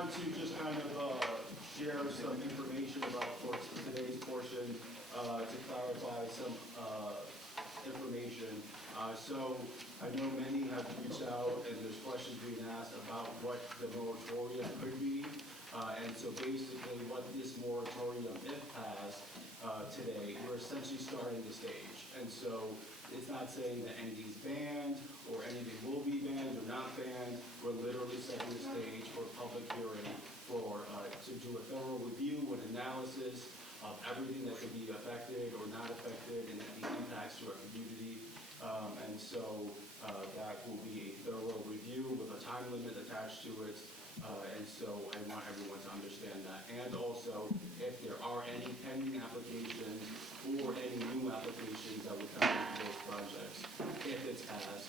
wanted to just kind of share some information about for today's portion to clarify some information. So I know many have reached out and there's questions being asked about what the moratorium could be. And so basically what this moratorium, if passed today, we're essentially starting the stage. And so it's not saying that anything's banned or anything will be banned or not banned. We're literally setting the stage for a public hearing for to do a thorough review and analysis of everything that could be affected or not affected and the impacts to our community. And so that will be a thorough review with a time limit attached to it. And so I want everyone to understand that. And also, if there are any pending applications or any new applications that would come into those projects, if it's passed,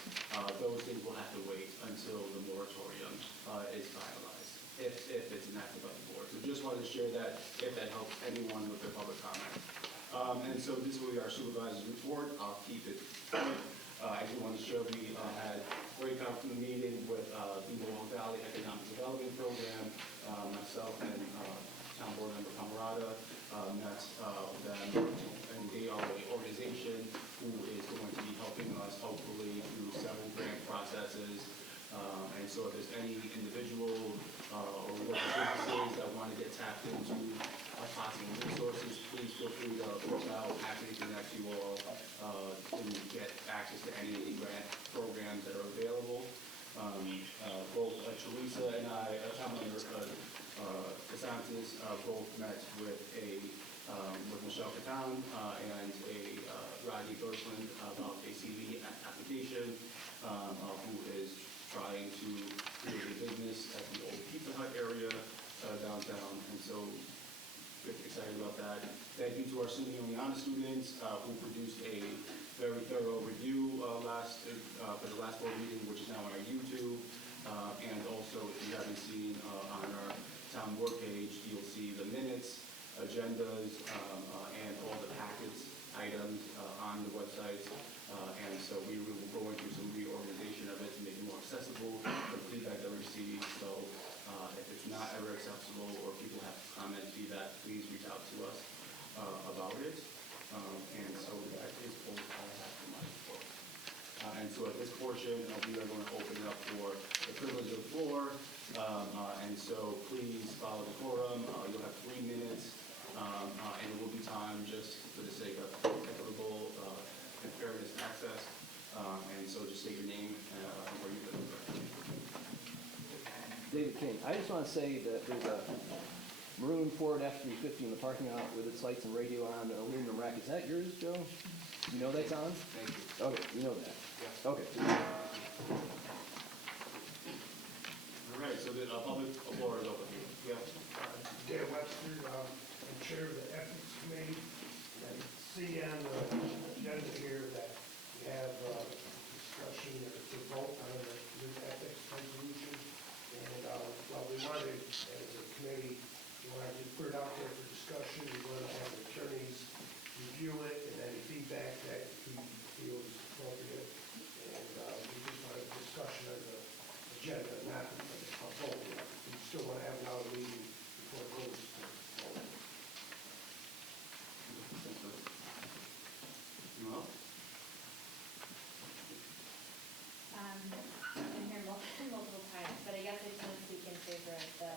those things will have to wait until the moratorium is finalized, if it's enacted by the board. So just wanted to share that, if that helps anyone with their public comment. And so this will be our supervisor's report. I'll keep it short. I just wanted to share we had a great company meeting with the Mohawk Valley Economic Development Program. Myself and Town Board member Camarada met them, and they are an organization who is going to be helping us hopefully through several grant processes. And so if there's any individual or local businesses that want to get tapped into possible resources, please feel free to reach out. Happy to connect you all to get access to any of the grant programs that are available. Both Teresa and I, Town Member DeSantis, both met with with Michelle Catan and Rodney Berkland about a CV application, who is trying to create a business at the old Pizza Hut area downtown, and so excited about that. Thank you to our SUNY OnNY students who produced a very thorough review for the last board meeting, which is now on our YouTube. And also, if you haven't seen on our town board page, you'll see the minutes, agendas, and all the packets, items on the website. And so we will be going through some reorganization of it to make it more accessible for the feedback that we received. So if it's not ever accessible or people have comments, feedback, please reach out to us about it. And so that is all I have for my report. And so at this portion, we are going to open it up for the privilege of the floor. And so please follow the quorum. You'll have 3 minutes. And it will be time just for the sake of equitable and fairness access. And so just say your name and where you live. David King. I just want to say that there's a maroon Ford F-350 in the parking lot with its lights and radio on, an aluminum rack. Is that yours, Joe? You know that's on? Thank you. Okay, you know that. Yeah. Okay. All right, so the public floor is open. Yeah. Dale Webster, I'm chair of the ethics committee. And see on the agenda here that we have discussion or to vote on the new ethics resolution. And well, we wanted, as a committee, we wanted to put it out there for discussion. We want to have the attorneys review it and any feedback that he feels appropriate. And we just wanted a discussion of the agenda, not a vote. We still want to have another meeting before it goes to vote. Well, I've been here multiple times, but I guess I just want to speak in favor of the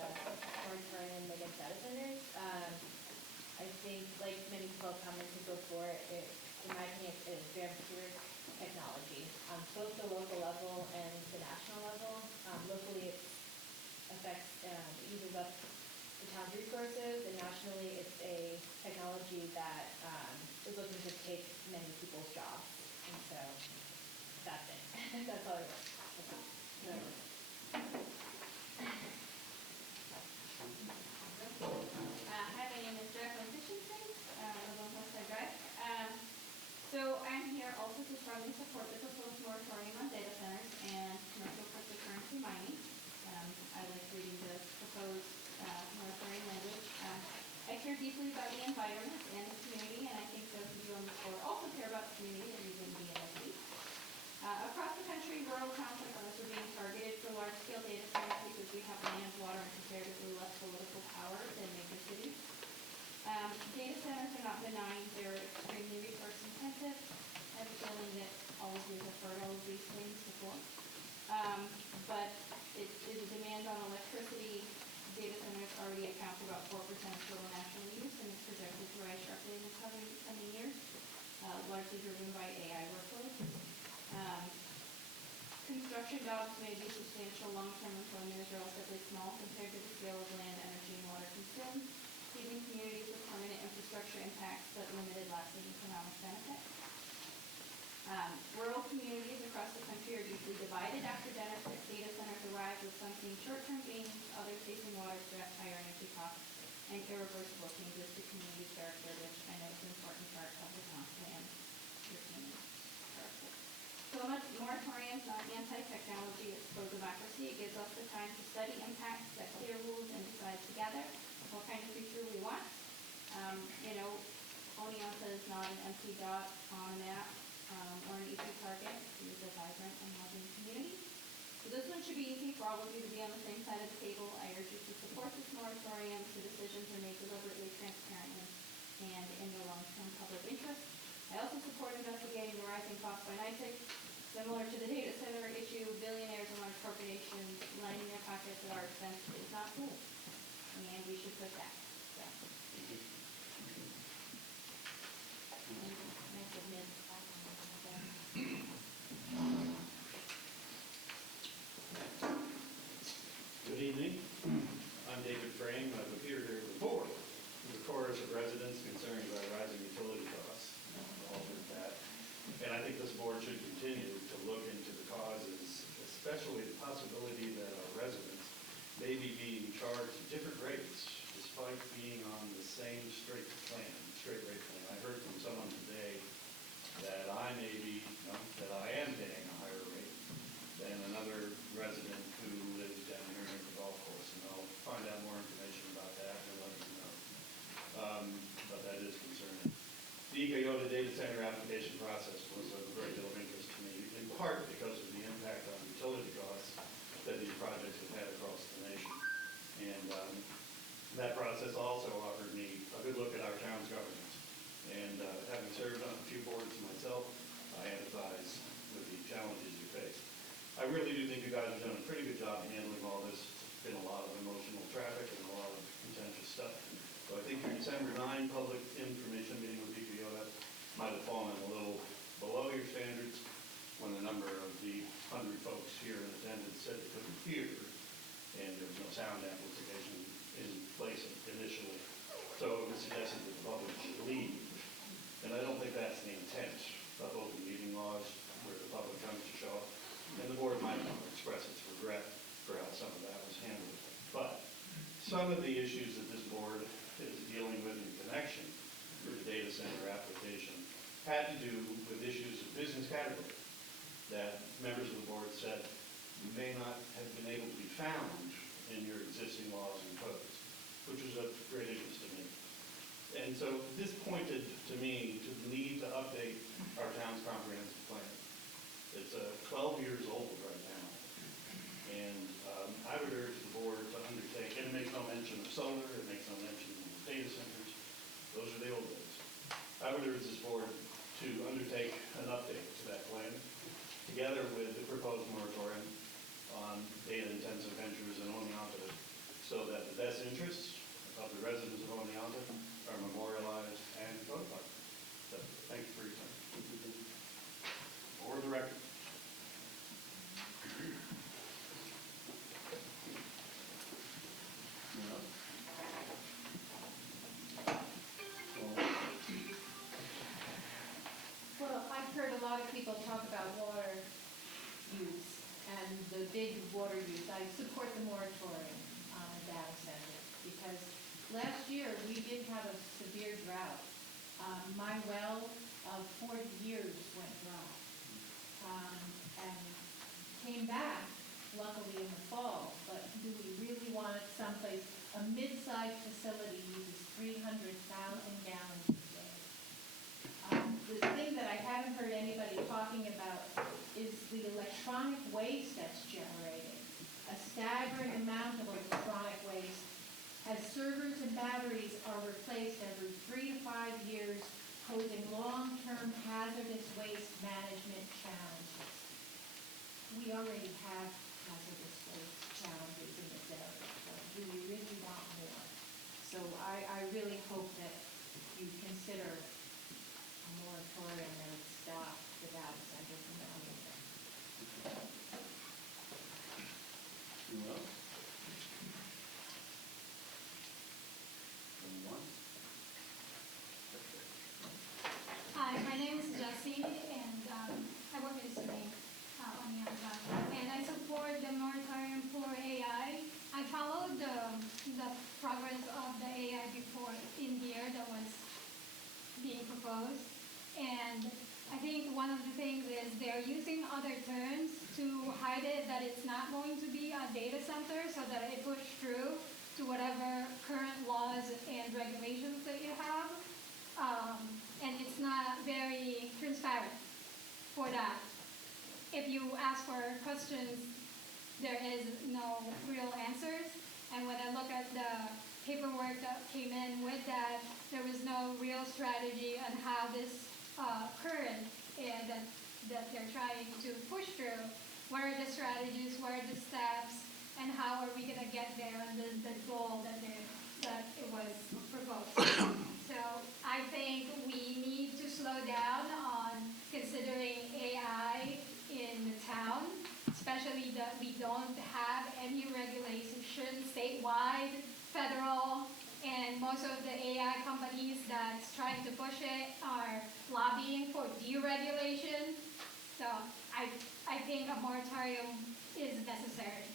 moratorium against data centers. I think, like many people have commented before, in my opinion, it advances technology on both the local level and the national level. Locally, it affects, it uses up the town's resources. technologies have heard all of these things before. But it is a demand on electricity. Data centers already account for about 4% of total national use and is projected to rise sharply in the coming years, largely driven by AI workloads. Construction jobs may be substantial. Long-term employment is relatively small compared to the scale of land, energy, and water consumed, leaving communities with permanent infrastructure impacts but limited lasting economic benefit. Rural communities across the country are usually divided after data centers arrive, with some seeing short-term gains, others facing water stress, higher energy costs, and irreversible changes to community character, which I know is an important part of the comp plan. Your community character. So a moratorium on anti-technology is pro-democracy. It gives us the time to study impacts, set clear rules, and decide together what kind of future we want. Oneonta is not an empty dot on a map or an easy target. It is a vibrant and loving community. So this one should be easy for all of you to be on the same side of the table. I urge you to support this moratorium so decisions are made deliberately, transparently, and in the long-term public interest. I also support investigating the rising costs by NYSEG. Similar to the data center issue, billionaires and large corporations lining their pockets at our expense is not cool, and we should push back. So. Good evening. I'm David Frame. I've appeared here before with a chorus of residents concerned about rising utility costs. All of that. And I think this board should continue to look into the causes, especially the possibility that our residents may be being charged different rates despite being on the same straight rate plan. I heard from someone today that I am paying a higher rate than another resident who lives down here near the golf course. And I'll find out more information about that and let you know. But that is concerning. The Oneonta data center application process was of a great deal of interest to me, in part because of the impact on utility costs that these projects have had across the nation. And that process also offered me a good look at our town's governance. And having served on a few boards myself, I empathize with the challenges you face. I really do think you guys have done a pretty good job handling all this. It's been a lot of emotional traffic and a lot of contentious stuff. So I think your December 9 public information meeting with Oneonta might have fallen a little below your standards when the number of the 100 folks here in attendance said they couldn't hear, and there was no sound amplification in place initially. So it was suggested that the public should leave. And I don't think that's the intent of open meeting laws, where the public comes to show up. And the board might want to express its regret for how some of that was handled. But some of the issues that this board is dealing with in connection with the data center application had to do with issues of business category that members of the board said may not have been able to be found in your existing laws and codes, which was of great interest to me. And so this pointed to me to the need to update our town's comprehensive plan. It's 12 years old right now. And I would urge the board to undertake, and it makes no mention of solar, it makes no mention of data centers. Those are the old days. I would urge this board to undertake an update to that plan, together with the proposed moratorium on data-intensive ventures in Oneonta, so that the best interests of the residents of Oneonta are memorialized and codified. So, thank you for your time. For the record. Well, I've heard a lot of people talk about water use and the big water use. I support the moratorium on data centers because last year we did have a severe drought. My well of 40 years went dry and came back, luckily in the fall. But do we really want it someplace? A mid-sized facility uses 300,000 gallons a day. The thing that I haven't heard anybody talking about is the electronic waste that's generated. A staggering amount of electronic waste, as servers and batteries are replaced every 3 to 5 years, posing long-term long-term hazardous waste management challenges. We already have hazardous waste challenges in this area, so do we really want more? So I really hope that you consider a moratorium that would stop the data center from coming there. Anyone else? Going once? Hi, my name is Jessie, and I work at SUNY, Oneonta, and I support the moratorium for AI. I followed the progress of the AI report in here that was being proposed, and I think one of the things is they're using other terms to hide it, that it's not going to be a data center, so that it push through to whatever current laws and regulations that you have. And it's not very transparent for that. If you ask for questions, there is no real answers. And when I look at the paperwork that came in with that, there was no real strategy on how this current that they're trying to push through. What are the strategies? What are the steps? And how are we going to get there? And the goal that it was proposed. So I think we need to slow down on considering AI in the town, especially that we don't have any regulation statewide, federal, and most of the AI companies that's trying to push it are lobbying for deregulation. So I think a moratorium is necessary.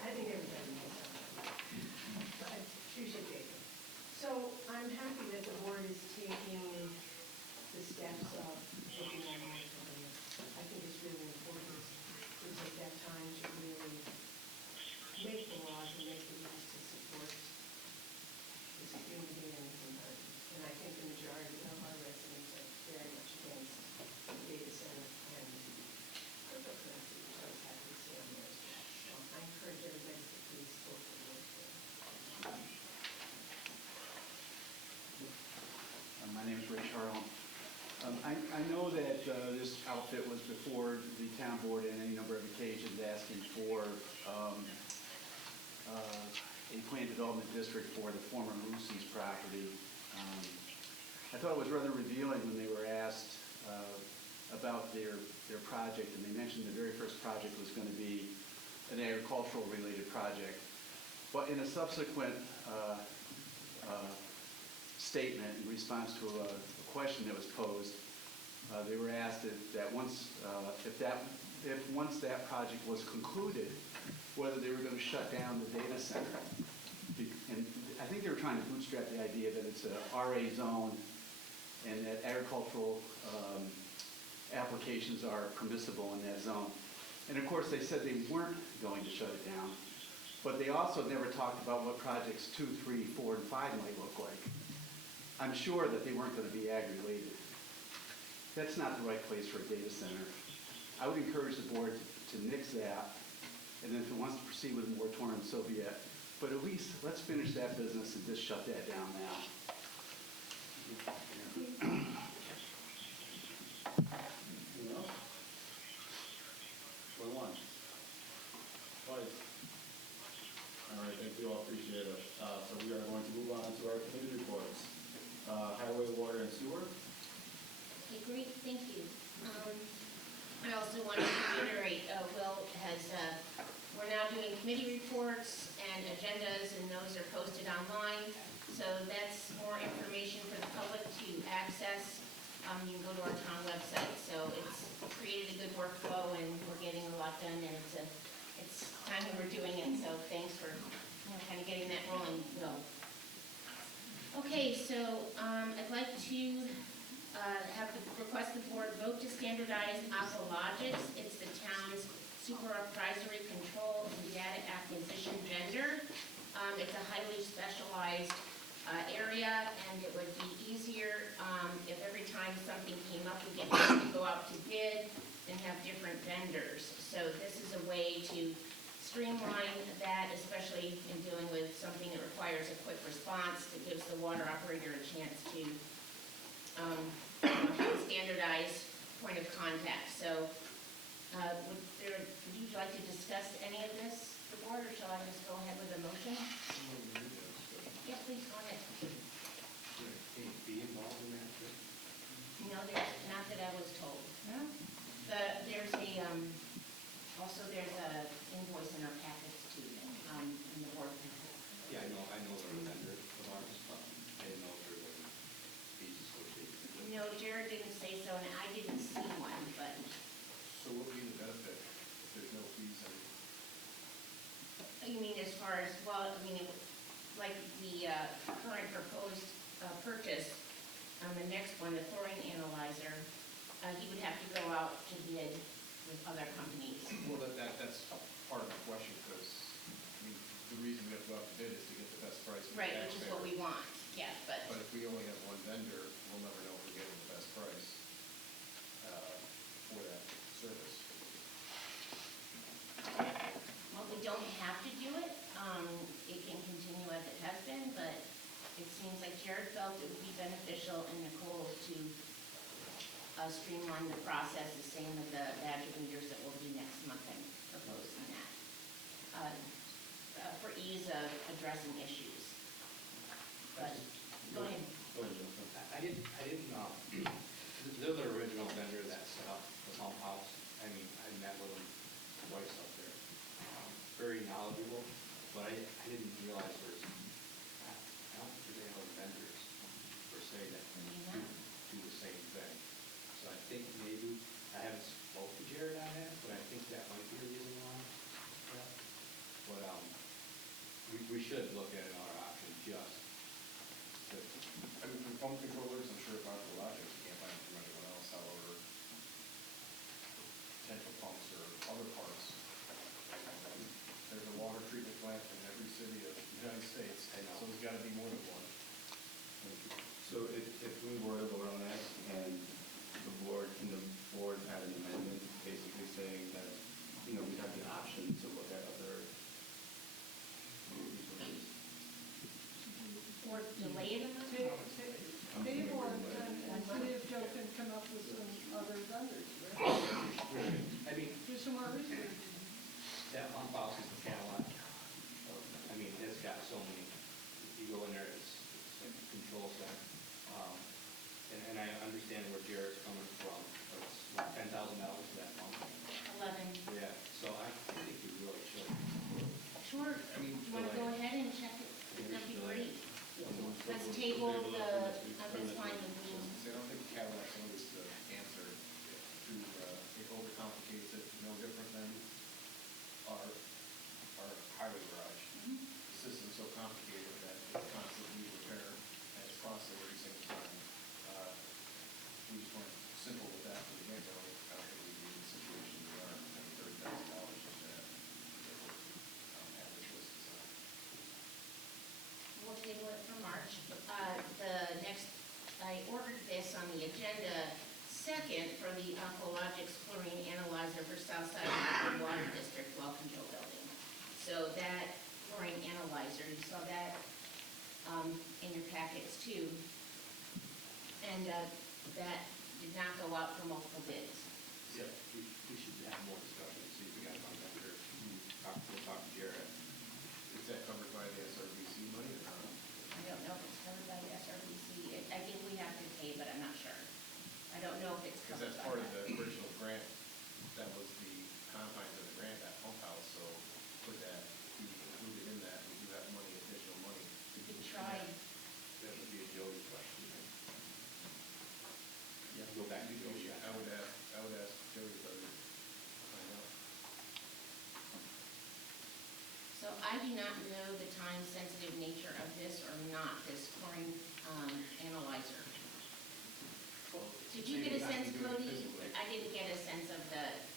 I think everybody knows that. I appreciate it. So I'm happy that the board is taking the steps of looking at moratorium. I think it's really important to take that time to really make the laws and make the rules to support this community and this environment. And I think the majority of our residents are very much against the data center and cryptocurrency, which I was happy to see on there as well. So I encourage everybody to please vote for the moratorium. My name is Ray Charles. I know that this outfit was before the town board on any number of occasions asking for a planned development district for the former Lucy's property. I thought it was rather revealing when they were asked about their project, and they mentioned the very first project was going to be an agricultural related project. But in a subsequent statement in response to a question that was posed, they were asked that once that project was concluded, whether they were going to shut down the data center. And I think they were trying to bootstrap the idea that it's a RA zone and that agricultural applications are permissible in that zone. And of course, they said they weren't going to shut it down, but they also never talked about what projects 2, 3, 4, and 5 might look like. I'm sure that they weren't going to be ag-related. That's not the right place for a data center. I would encourage the board to nix that, and then if it wants to proceed with a moratorium, so be it. But at least let's finish that business and just shut that down now. Anyone else? Going once? Twice? All right, thank you all, appreciate it. So we are going to move on to our committee reports. Highway, water, and sewer. Okay, great, thank you. I also want to reiterate, Will has, we're now doing committee reports and agendas, and those are posted online. So that's more information for the public to access. You can go to our town website. So it's created a good workflow, and we're getting a lot done, and it's time when we're doing it. So thanks for kind of getting that rolling, Will. Okay, so I'd like to request the board vote to standardize Aqualogics. It's the town's supervisory control and data acquisition vendor. It's a highly specialized area, and it would be easier if every time something came up, we get to go out to bid and have different vendors. So this is a way to streamline that, especially in dealing with something that requires a quick response, that gives the water operator a chance to have a standardized point of contact. So would you like to discuss any of this, the board, or shall I just go ahead with a motion? Yeah, please, go ahead. Be involved in that? No, there's, not that I was told. No? There's also there's a invoice in our packets too, in the board packet. Yeah, I know they're a vendor of ours, but I didn't know if there was any fees associated. No, Jared didn't say so, and I didn't see one, but So what would be the benefit if there's no fees? you mean as far as, well, I mean, like the current proposed purchase, the next one, the chlorine analyzer, he would have to go out to bid with other companies. Well, that's part of the question, because, I mean, the reason we have to go out to bid is to get the best price for the Right, which is what we taxpayer. want, yeah, but, But if we only have one vendor, we'll never know if we're getting the best price for that service. well, we don't have to do it. It can continue as it has been, but it seems like Jared felt it would be beneficial and Nicole to streamline the process, the same with the badge of leaders that we'll do next month and proposing that. For ease of addressing issues. But, go ahead. I didn't know, they're the original vendor that set up the pump house. I mean, I met with them twice up there. Very knowledgeable, but I didn't realize I don't think they have vendors per se that do the same thing. So I think maybe, I haven't spoke to Jared on that, but I think that might be the reason why. Yeah. But, we should look at another option just to, I mean, for pump controllers, I'm sure Dr. Logic, you can't find them from anyone else, however, potential pumps or other parts. There's a water treatment plant in every city of the United States, I know. so there's gotta be more than one. So if we were to vote on that and the board had an amendment basically saying that, we have the option to look at other resources. Or delay it a month? Table and see if Joe can come up with some other vendors, right? I mean, Do some more research. that pump house is a Cadillac. I mean, it's got so many, you go in there, it's like a control center. And I understand where Jared's coming from. It's like $10,000 for that pump. 11. Yeah, so I think you really should. Sure. I mean, You want to go ahead and check it? That'd be great. Let's Let's table table it the, for next week. that's fine with me. I don't think Cadillac's always the answer to, it overcomplicates it, no different than our highway garage. The system's so complicated that it constantly needs repair, and it's costly every single time. We just weren't simple with that from the get-go. I don't think we'd be in the situation we are, $30,000 just to have this list designed. We'll table it for March. The next, I ordered this on the agenda second for the Aqualogics chlorine analyzer for Southside Local Water District Well Control Building. So that chlorine analyzer, you saw that in your packets too. And that did not go out for multiple bids. Yeah, we should have more discussion, see if we got a vendor. We'll talk to Jared. Is that covered by the SRBC money or not? I don't know if it's covered by the SRBC. I think we have to pay, but I'm not sure. I don't know if it's Because covered that's by part of that. the original grant, that was the confines of the grant, that pump house, so could that be included in that? We do have money, additional money. We could try. That would be a Joey question. Yeah. Go back to Joey. I would ask Jody about it. Find out. So I do not know the time-sensitive nature of this or not, this chlorine analyzer. Did you get a sense, Cody? I didn't get a sense of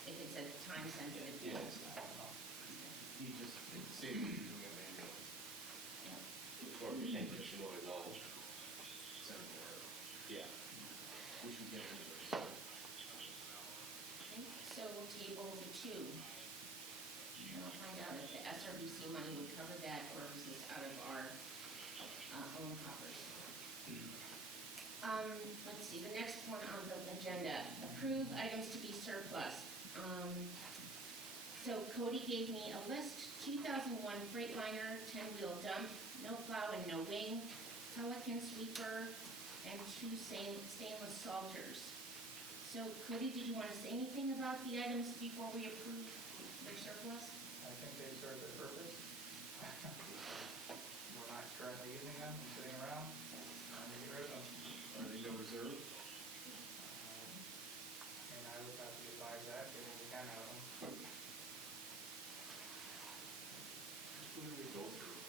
if it's a time-sensitive. Yeah, it's not. He just, it's safe to be doing it manually. Or we think it's really low. Send it or, Yeah. we should get into it. Okay, so we'll table the two. And I'll find out if money would cover that, or is this out of our own coffers? Let's see, the next one on the agenda, approve items to be surplus. So Cody gave me a list, 2001 Freightliner, 10-wheel dump, no plow and no wing, Pelican sweeper, and 2 stainless salters. So Cody, did you want to say anything about the items before we approve their surplus? I think they serve their purpose. We're not currently using them, and sitting around, and we get rid of them. Are they no reserve? And I would have to advise that, get what we can out of them. Who do we go through?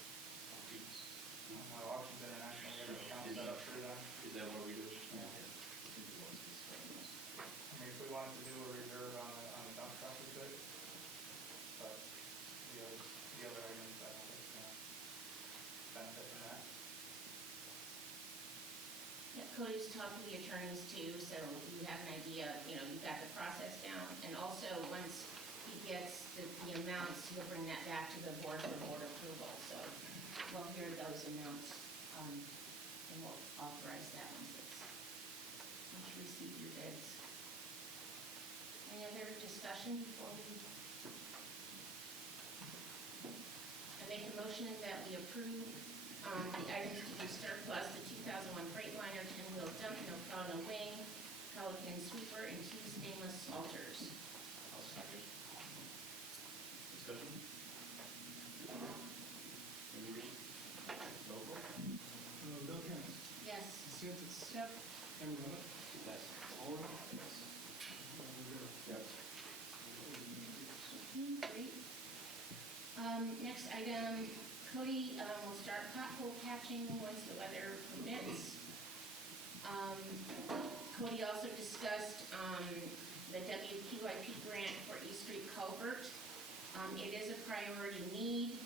My auctions international, we have an account set up through them. Is that what we do? Yeah. I mean, if we wanted to do a reserve on the dump truck, we could. But the other items, I don't think, benefit from that. Yeah, Cody's talked to the attorneys too, so you have an idea, you've got the process down. And also, once he gets the amounts, he'll bring that back to the board for board approval. So we'll hear those amounts, and we'll authorize that once you receive your bids. Any other discussion before we? I make a motion that we approve the items to be surplus, the 2001 Freightliner, 10-wheel dump, no plow, no wing, Pelican sweeper, and 2 stainless salters. I'll second. Discussion? Any reason? Roll call? Bill Kennis. Yes. DeSantis. Yep. Emerald. Yes. Oliver. Yes. Yes. Great. Next item, Cody will start pothole patching once the weather permits. Cody also discussed the WQIP grant for East Street Culvert. It is a priority need,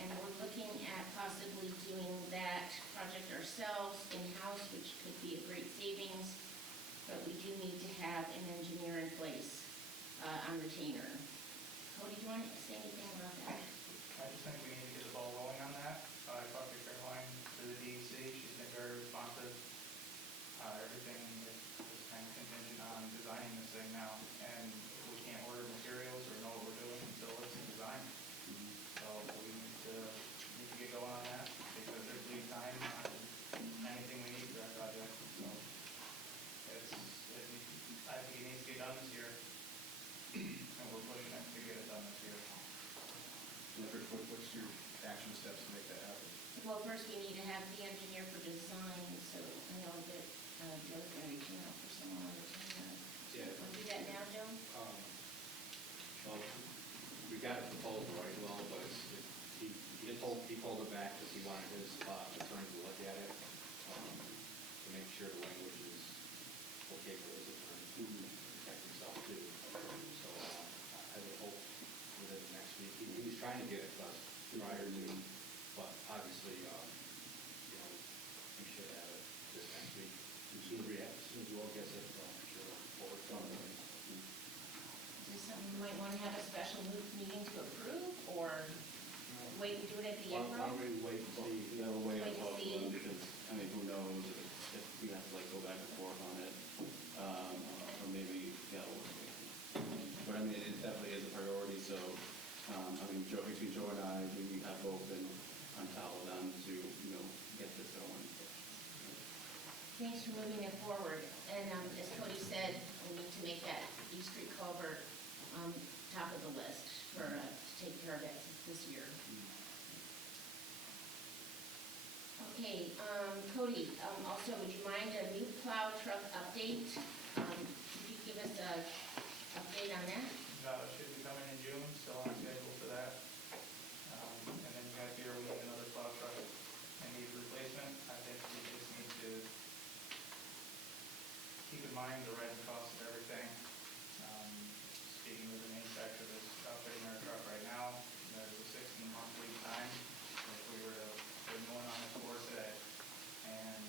and we're looking at possibly doing that project ourselves in-house, which could be a great savings, but we do need to have an engineer in place on retainer. Cody, do you want to say anything about that? I just think we need to get the ball rolling on that. I talked to Caroline through the DEC, she's been very responsive. Everything is kind of contingent on designing this thing now, and we can't order materials or know what we're doing until it's in design. So we need to get going on that, because there's lead time on anything we need for that project. So I think it needs to get done this year, and we're pushing it to get it done this year. What's your action steps to make that happen? Well, first we need to have the engineer for design, so I know that Joe's going to reach out for someone on retainer. Yeah. Want to do that now, Joe? Well, we got a proposal, right, well, but he pulled it back because he wanted his attorney to look at it, to make sure the language is okay for his attorney to protect himself too. So I would hope within the next week, he's trying to get it done prior to, but obviously, we should have it this next week. As soon as Will gets it, sure, forward from it. Is this something you might want to have a special meeting to approve, or wait and do it at the Why April? don't we wait and see? Yeah, we'll wait Wait and to see. because, who knows if we have to go back and forth on it. Or maybe, yeah, we'll wait. But it definitely is a priority, so, between Joe and I, we have both been on top of them to, get this going. Thanks for moving it forward. And as Cody said, we need to make that East Street Culvert top of the list for, to take care of it this year. Okay, Cody, also, would you mind a new plow truck update? Could you give us a update on that? Should be coming in June, still on schedule for that. And then you guys hear we need another plow truck and need replacement. I think we just need to keep in mind the rising cost of everything. Speaking with the manufacturer that's outfitting our truck right now, there's a 16-month lead time if we were to put one on the floor today. And,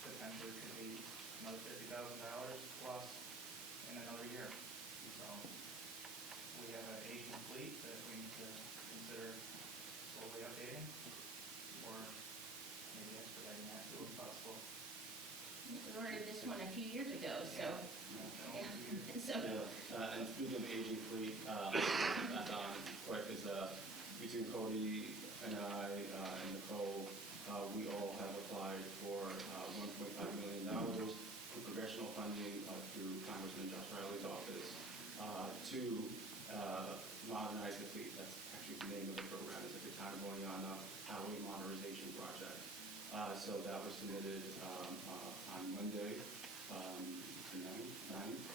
potentially started this one a few years ago, so, yeah. So, And speaking of aging fleet, quick is, between Cody and I, and Nicole, we all have applied for, $1.5 million for congressional funding, through Congressman Josh Riley's office, to, modernize the fleet. That's actually the name of the program, is the Town Board of Oneonta Highway Modernization Project. So that was submitted, on Monday, the 9th.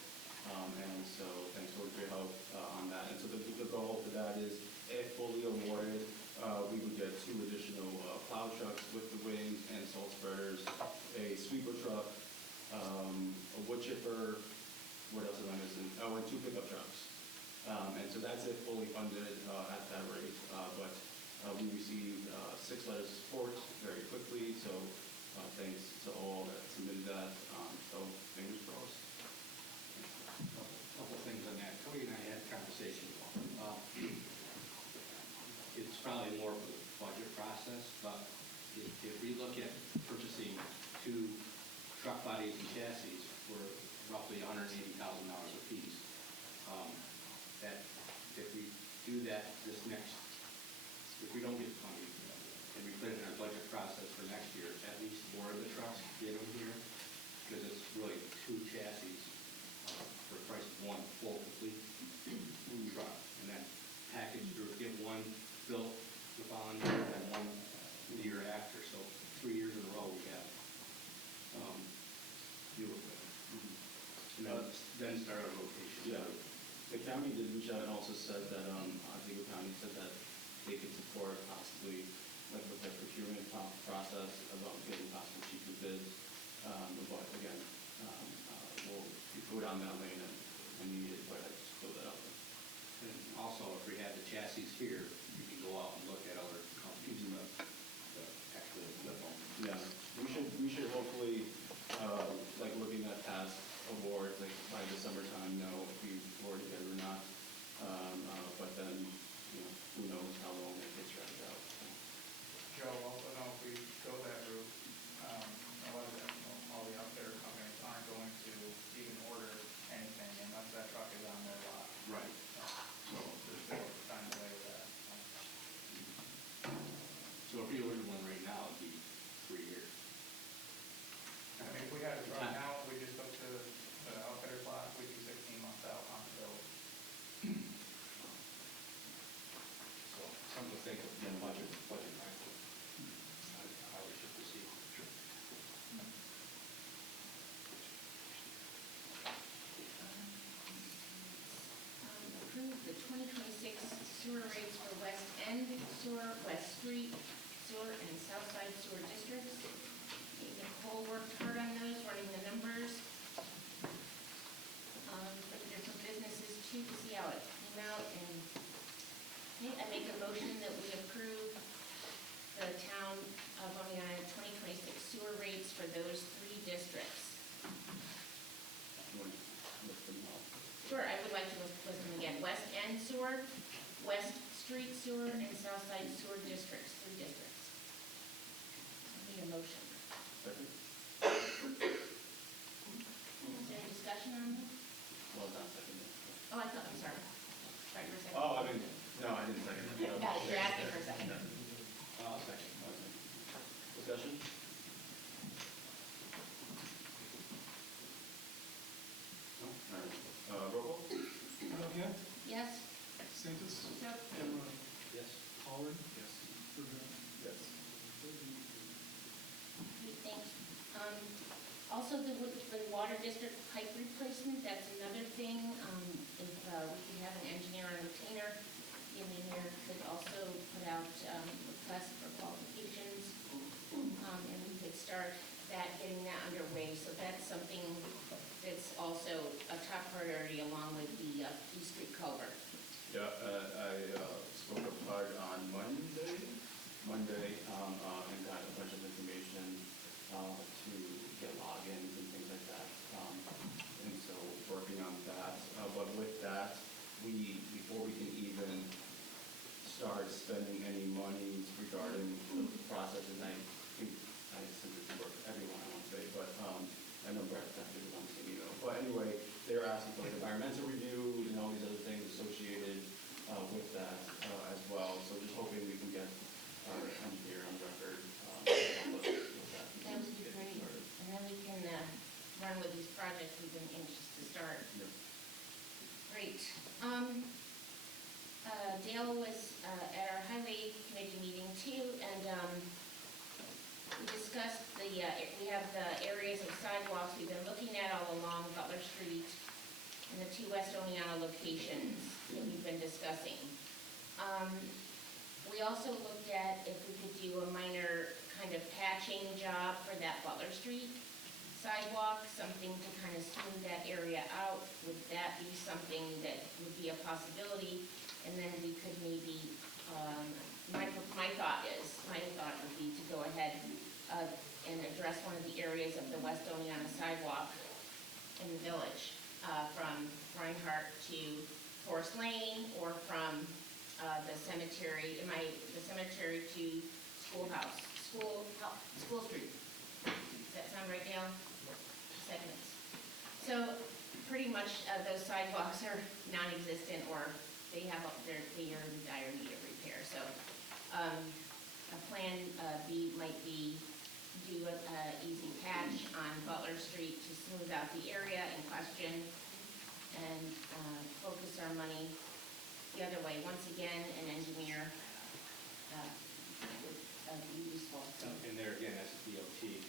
And so thanks for your help on that. And so the goal for that is, if fully awarded, we would get 2 additional plow trucks with the wings and salt spreaders, a sweeper truck, a wood chipper, what else am I missing? Oh, and 2 pickup trucks. And so that's it fully funded at that rate. But we received 6 letters of support very quickly, so thanks to all that submitted that. So fingers crossed. Couple things on that. Cody and I had a conversation. It's probably more for the budget process, but if we look at purchasing 2 truck bodies and chassis for roughly $180,000 a piece, that if we do that if we don't get funding, and we put it in our budget process for next year, at least 4 of the trucks get them here, because it's really 2 chassis for the price of 1 full complete truck, and then package or get 1 built the following year, and 1 the year after. So 3 years in a row we have new equipment. And then start a rotation. Yeah. The county did reach out and also said that, Diego County said that they could support possibly, like with the procurement process, about getting possible cheaper bids. But again, we'll go down that lane and need it, but I just throw that out there. And also, if we had the chassis here, we can go out and look at other companies to actually flip them. Yeah, we should hopefully, like looking at past awards, like by the summertime, know if we awarded it or not. But then, who knows how long it gets dragged out. Joe, also know if we go that route, a lot of them, all the up there companies aren't going to even order anything unless that truck is on their lot. Right. So there's still time to lay with that. So if we ordered one right now, it'd be 3 years. I mean, if we had a truck now, we just took to the outfitter's lot, we'd be 16 months out on the build. So something to think of, budget mindful. How we should proceed. approve the 2026 sewer rates for West End Sewer, West Street Sewer, and Southside Sewer Districts. Nicole worked hard on those, running the numbers for the different businesses too, to see how it came out. And I make a motion that we approve the Town of Oneonta 2026 sewer rates for those 3 districts. You want to lift them up? Sure, I would like to list them again. West End Sewer, West Street Sewer, and Southside Sewer Districts, 3 districts. I need a motion. Second? Is there any discussion on this? Well, not second. Oh, I thought, I'm sorry. Right for a second. Oh, I mean, no, I didn't second it. Got it, you're asking for a second. Second. Okay. Discussion? No? All right. Roll call? Pinokia, Yes? Santos, Yep. Cameron, Yes. Howard. Yes. Rivera. Yes. Okay, thanks. Also, the water district pipe replacement, that's another thing. If we could have an engineer on retainer, the engineer could also put out requests for qualifications, and we could start getting that underway. So that's something that's also a top priority along with the Key Street culvert. Yeah, I spoke with Hard on Monday, and got a bunch of information to get logins and things like that. And so working on that. But with that, before we can even start spending any money regarding the processes, I think I sent it to work everyone, I won't say, but I know environmental review and all these other things associated with that as well. So just hoping we can get our engineer on record with that. That would be great. And then we can run with these projects we've been anxious to start. Yep. Great. Dale was at our highway committee meeting too, and we discussed we have the areas of sidewalks we've been looking at all along Butler Street and the two West Oneonta locations that we've been discussing. We also looked at if we could do a minor kind of patching job for that Butler Street sidewalk, something to kind of smooth that area out. Would that be something that would be a possibility? And then we could maybe, my thought would be to go ahead and address one of the areas of the West Oneonta sidewalk in the village, from Reinhardt to Forest Lane, or from the cemetery to School Street. Does that sound right, Dale? Segments. So pretty much those sidewalks are non-existent, or they are in dire need of repair. So a plan B might be do an easy patch on Butler Street to smooth out the area in question, and focus our money the other way. Once again, an engineer would be useful. And there again, that's DOT.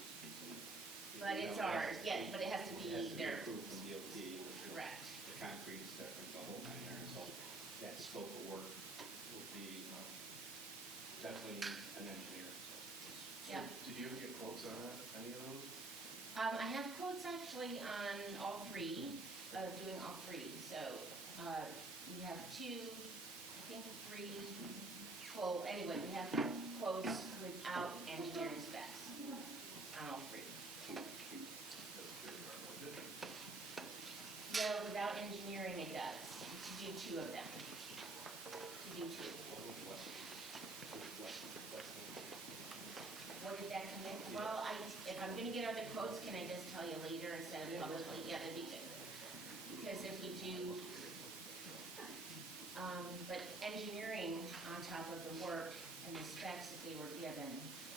But it's ours, yeah, but it has to be there. Approved from DOT. Correct. The concrete stuff and the whole nine yards. So that scope of work would be definitely an engineer. Yeah. Did you ever get quotes on that, any of those? I have quotes actually on all three, doing all three. So we have two, I think three, well, anyway, we have quotes without engineering specs on all three. No, without engineering it does, to do two of them. To do two. What did that come in? Well, if I'm gonna get other quotes, can I just tell you later instead of publicly? Yeah, that'd be good. Because if we do, but engineering on top of the work and the specs that they were given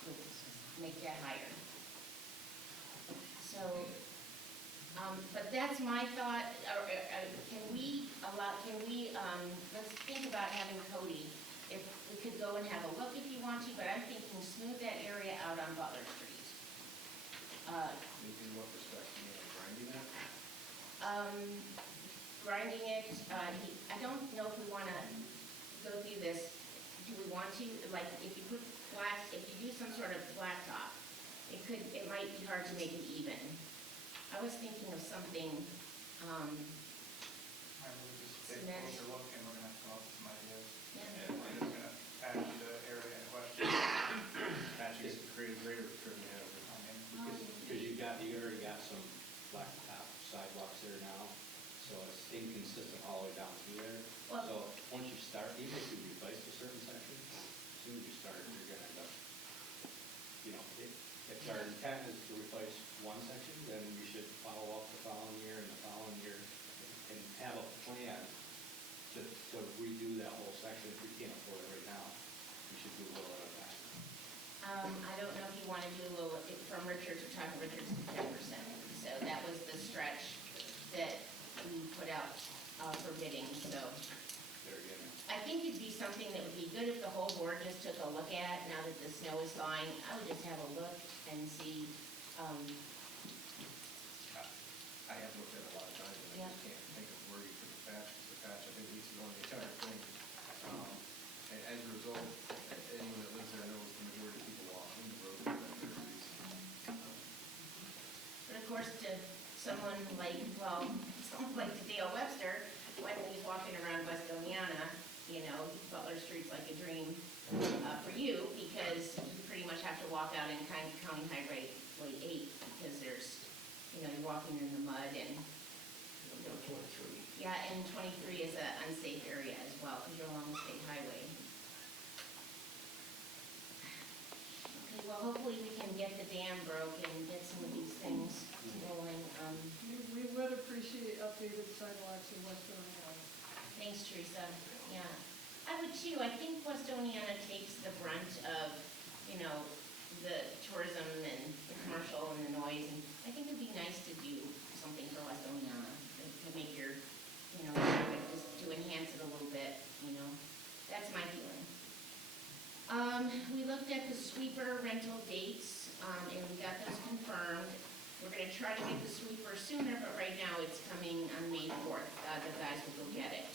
would make that higher. So, but that's my thought. Let's think about having Cody, if we could go and have a look if you want to, but I'm thinking smooth that area out on Butler Street. In what respect, you mean like grinding it? Grinding it, I don't know if we want to go through this. Do we want to, like, if you put if you do some sort of blacktop, it might be hard to make it even. I was thinking of something, We'll just take a Cement. closer look, and we're gonna have to come up with some ideas. yeah. We're just gonna patch the area in question. Patching is to create a greater trimming out of it. Because you already got some blacktop sidewalks there now, so it's inconsistent all the way down through there. Well- So once you start, even if you replace a certain section, as soon as you start, you're gonna end up, if our intent is to replace one section, then we should follow up the following year and the following year, and have a plan to redo that whole section. If we can't afford it right now, we should do a little at a time. I don't know if you want to do a little, from Richards, we're talking Richards to 10%. So that was the stretch that we put out for bidding, so. There again. I think it'd be something that would be good if the whole board just took a look at, now that the snow is thawing. I would just have a look and see, I have looked at it a lot of times, and I just can't think of where you put the patch, because the patch, I think, needs to go on the entire thing. And as a result, anyone that lives there knows the majority of people walk in the road for that very reason. but of course, to someone like Dale Webster, when he's walking around West Oneonta, Butler Street's like a dream for you, because you pretty much have to walk out in County Highway 8, because there's, you're walking in the mud, and 23. yeah, and 23 is an unsafe area as well, because you're along the state highway. Okay, well, hopefully we can get the dam broke and get some of these things rolling. We would appreciate a favorite sidewalks in West Oneonta. Thanks, Teresa. Yeah, I would too. I think West Oneonta takes the brunt of, you know, the tourism and the commercial and the noise. And I think it'd be nice to do something for West Oneonta to make your, you know, just to enhance it a little bit, you know. That's my feeling. We looked at the sweeper rental dates, and we got those confirmed. We're gonna try to get the sweeper sooner, but right now it's coming on May 4th. The guys will go get it.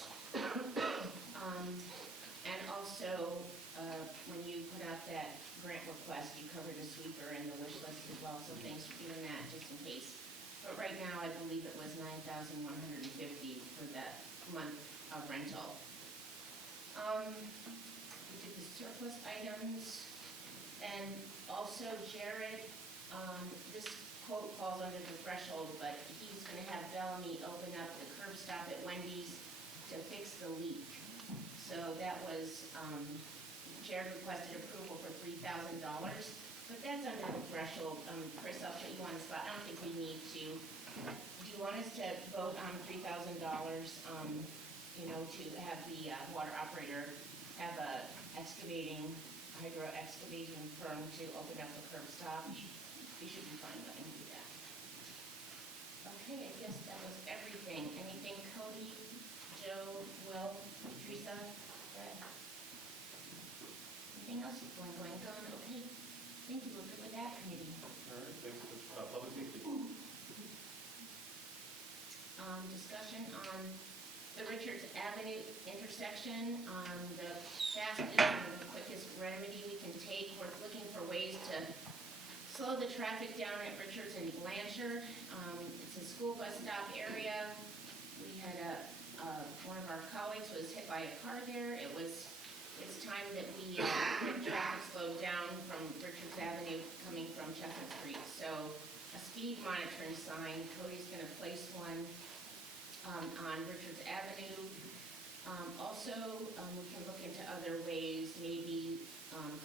And also, when you put out that grant request, you covered the sweeper and the wish list as well, so thanks for doing that, just in case. But right now, I believe it was $9,150 for that month of rental. We did the surplus items, and also Jared, this quote falls under the threshold, but he's gonna have Bellamy open up the curb stop at Wendy's to fix the leak. So that was, Jared requested approval for $3,000, but that's under the threshold. Chris, I'll put you on the spot. I don't think we need to. Do you want us to vote on $3,000, you know, to have the water operator have a hydro excavating firm to open up the curb stop? We should be fine letting him do that. Okay, I guess that was everything. Anything, Cody, Joe, Will, Teresa, Brad? Anything else? Going. Okay. Thank you. We're good with that committee. All right, thanks for public safety. Discussion on the Richards Avenue intersection, the fastest and the quickest remedy we can take. We're looking for ways to slow the traffic down at Richards and Blanchard. It's a school bus stop area. We had one of our colleagues was hit by a car there. It's time that we get traffic slowed down from Richards Avenue coming from Chestnut Street. So a speed monitoring sign, Cody's gonna place one on Richards Avenue. Also, we can look into other ways, maybe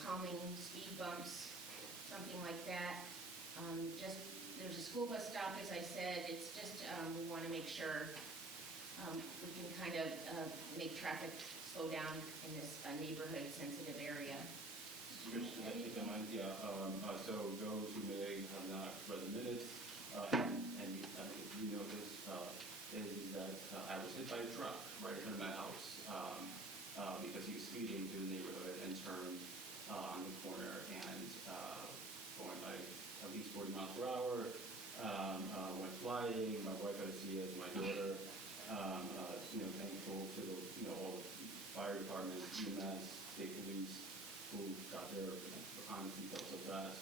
calming speed bumps, something like that. There's a school bus stop, as I said. It's just, we want to make sure we can kind of make traffic slow down in this neighborhood-sensitive area. Just to keep in mind, so those who may have not read the minutes, and you know this, is that I was hit by a truck right in front of my house because he was speeding through the neighborhood and turned on the corner and going like at least 40 miles per hour, went flying. My wife had to see it, my daughter. Thankful to all the fire department, EMS, state police, who got there honestly felt so fast.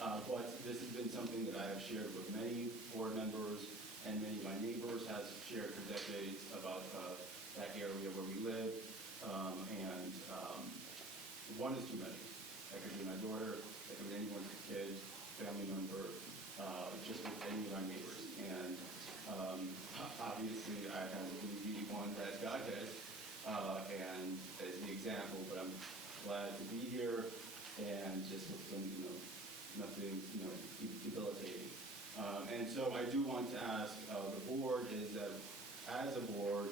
But this has been something that I have shared with many board members, and many of my neighbors have shared for decades about that area where we live. One is too many. That could be my daughter, that could be anyone's kid, family member, just with any of our neighbors. And obviously I have to be one that got hit, and as the example, but I'm glad to be here and just with some, nothing, debilitating. And so I do want to ask the board is that as a board,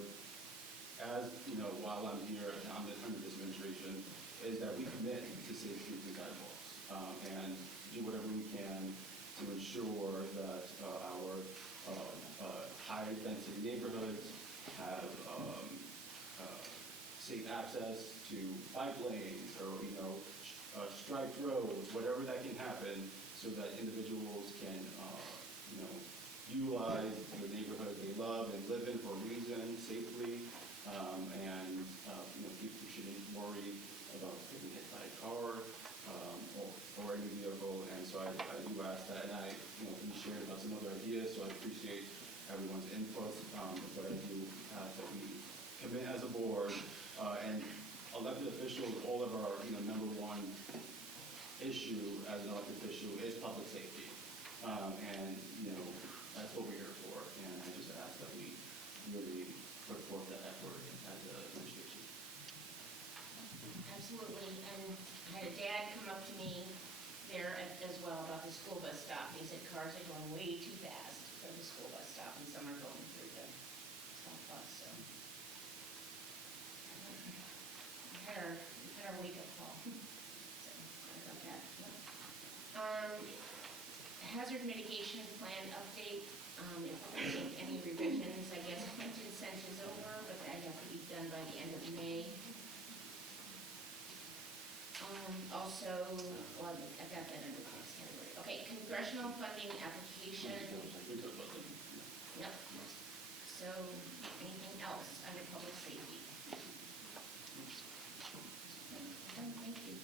while I'm here under this administration, is that we commit to safe streets and sidewalks and do whatever we can to ensure that our high-density neighborhoods have safe access to bike lanes or, striped roads, whatever that can happen, so that individuals can, utilize the neighborhood they love and live in for a reason safely, and people shouldn't worry about getting hit by a car or any vehicle. And so I do ask that, and we shared about some other ideas, so I appreciate everyone's input, but I do ask that we commit as a board, and elected officials, all of our, number one issue as an elected official is public safety. And, that's what we're here for. And I just ask that we really put forth that effort as an administration. Absolutely. And I had a dad come up to me there as well about the school bus stop. He said cars are going way too fast for the school bus stop, and some are going through the parking application. We talked about that. Yep. So, anything else under public safety? Thank you.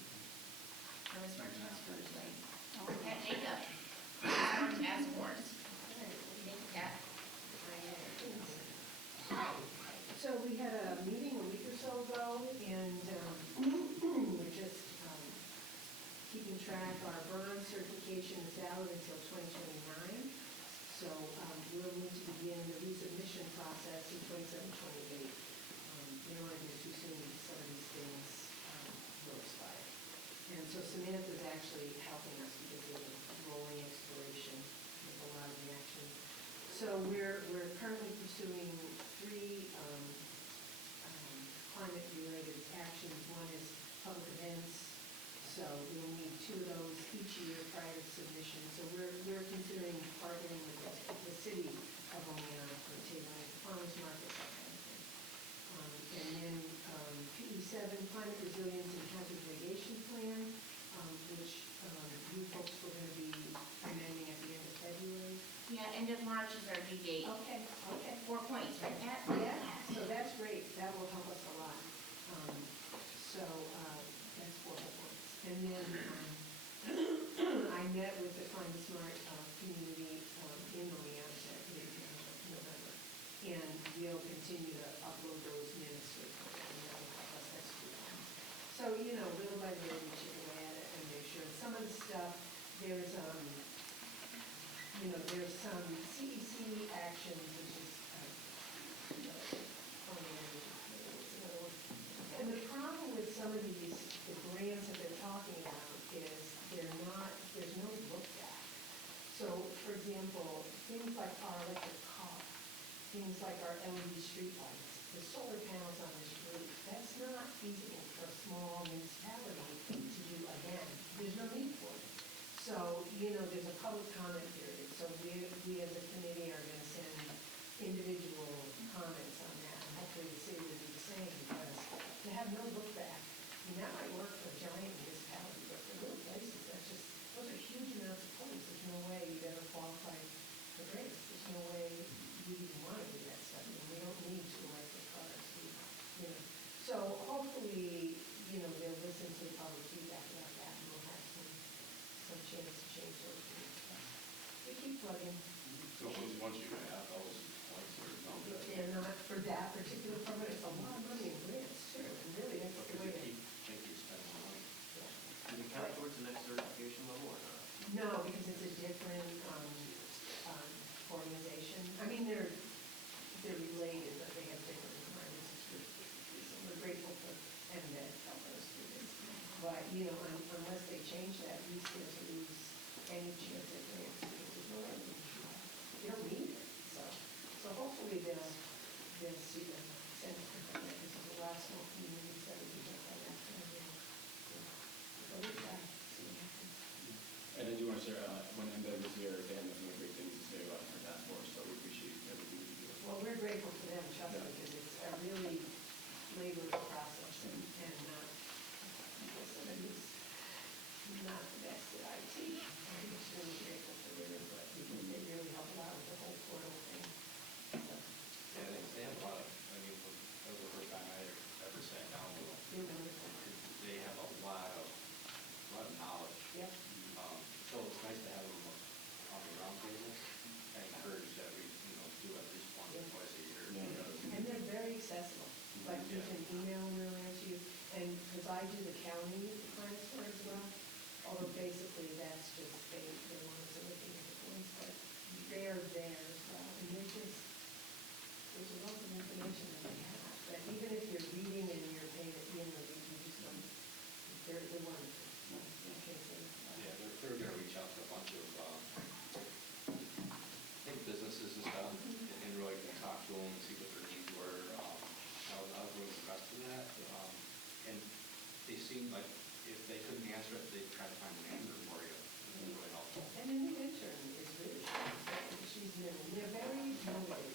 From the Smart Task Force, right? Pat Jacob, Smart Task Force. Thank you, Pat. So we had a meeting a week or so ago, and we're just keeping track. Our bronze certification is valid until 2029. So we'll need to begin the resubmission process in 27, 28. We don't want to do too soon because some of these things will expire. And so Samantha's actually helping us because of the rolling expiration with a lot of the action. So we're currently pursuing 3 climate-related actions. One is public events. So we'll need 2 of those each year prior to submission. So we're considering partnering with the city of Oneonta for table at the farmers market, that kind of thing. And then PE7, climate resilience and hazard mitigation plan, which you folks were going to be amending at the end of February. Yeah, end of March is our due date. Okay. 4 points, right, Pat? Yeah, so that's great. That will help us a lot. So that's 4 points. And then I met with the Climate Smart community in Oneonta in November. And we'll continue to upload those minutes to the plan, and that will help us execute them. So, little by little, we chip away at it and make sure. Some of the stuff, there's some CEC actions, which is, and the problem with some of these, the grants that they're talking about is there's no look back. So, for example, things like our electric car, things like our LED streetlights, the solar panels on this roof, that's not feasible for a small municipality to do again. There's no need for it. So, there's a public comment period. So we as a committee are going to send individual comments on that. And hopefully the city will do the same, because to have no look back, that might work for a giant municipality, but for little places, those are huge amounts of points. There's no way you'd ever qualify for grants. There's no way we even want to do that stuff. And we don't need 2 electric cars. So hopefully, they'll listen to the public feedback about that, and we'll have some chance to change those things. We keep plugging. So once you have those points, or no? And not for that particular program, it's a lot of money in grants too, and really, that's the way to. Think you spend more money. Do they count towards the next certification level or not? No, because it's a different organization. I mean, they're related, but they have different requirements. So we're grateful for MDET helping us do this. But, unless they change that, we still lose any chance at grants, because there's no revenue. You don't need it. So hopefully they'll see the sense of that. This is the last small community that we can by that kind of thing. So we'll try, see what happens. And I do want to share, when MBED was here, they had nothing but great things to say about our task force, so we appreciate everything you do. Well, we're grateful for them, trust me, because it's a really laborious process, and somebody who's not the best at IT, I'm just really grateful for their input, because they really help a lot with the whole portal thing. So, Yeah, they have a lot of, that was the first time I ever sat down with them. they're wonderful. They have a lot of knowledge. Yep. So it's nice to have them on the round table. I encourage that we, do at least once or twice a year. And they're very accessible, like you can email them, they'll answer you, and because I do the county climate score as well, although basically that's just, they want us looking at the points, but they're there as well, and there's a lot of information that they have, that even if you're reading and you're paying it, you just don't, they're wonderful. Okay, so, Yeah, they're going to reach out to a bunch of, businesses and stuff, and really can talk to them and see what their needs were. I was really impressed with that. And they seemed like if they couldn't answer it, they'd try to find an answer for you. It was really helpful. And the new intern is really, they're very motivated.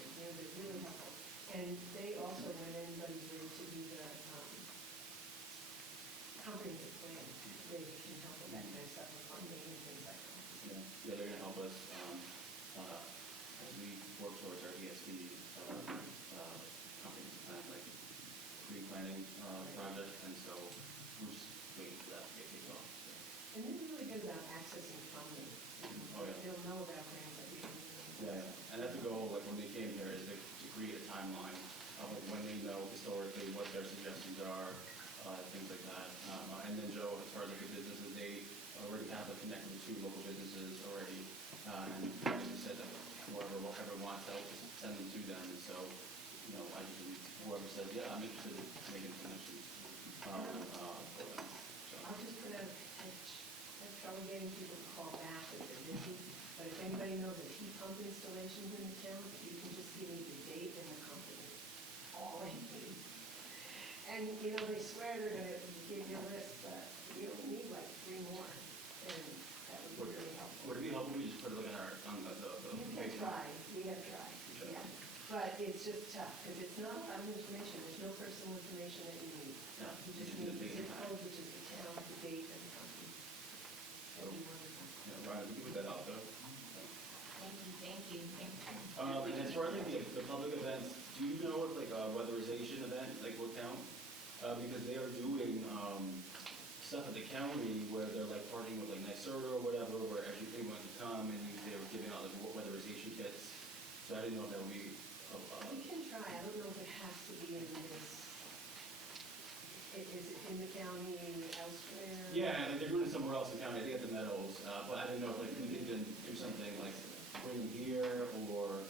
said, yeah, I'm interested in making a connection for them. So, I'll just put out a pitch. I have trouble getting people to call back if they're busy, but if anybody knows of heat pump installations in the town, if you can just give me the date and the company, all I need. And, you know, they swear they're gonna give you a list, but you only need like 3 more, and that would be really helpful. would it be helpful, we just put it like on the We have tried, yeah. But it's just tough, because it's not a lot of information, there's no personal information that you need. Yeah. You just need the zip code, which is the town, the date, and the company. That'd be wonderful. Yeah, Ryan, we can put that out though. Thank you. And as far as like the public events, do you know if like a weatherization event like will count? Because they are doing stuff at the county where they're like partnering with like NYSERDA or whatever, where everybody wants to come and they were giving out like weatherization kits. So I didn't know if that would be. We can try, I don't know if it has to be in this, is it in the county, elsewhere? Yeah, like they're doing it somewhere else in the county, I think at the Meadows, but I didn't know if like we could then do something like bring them here, or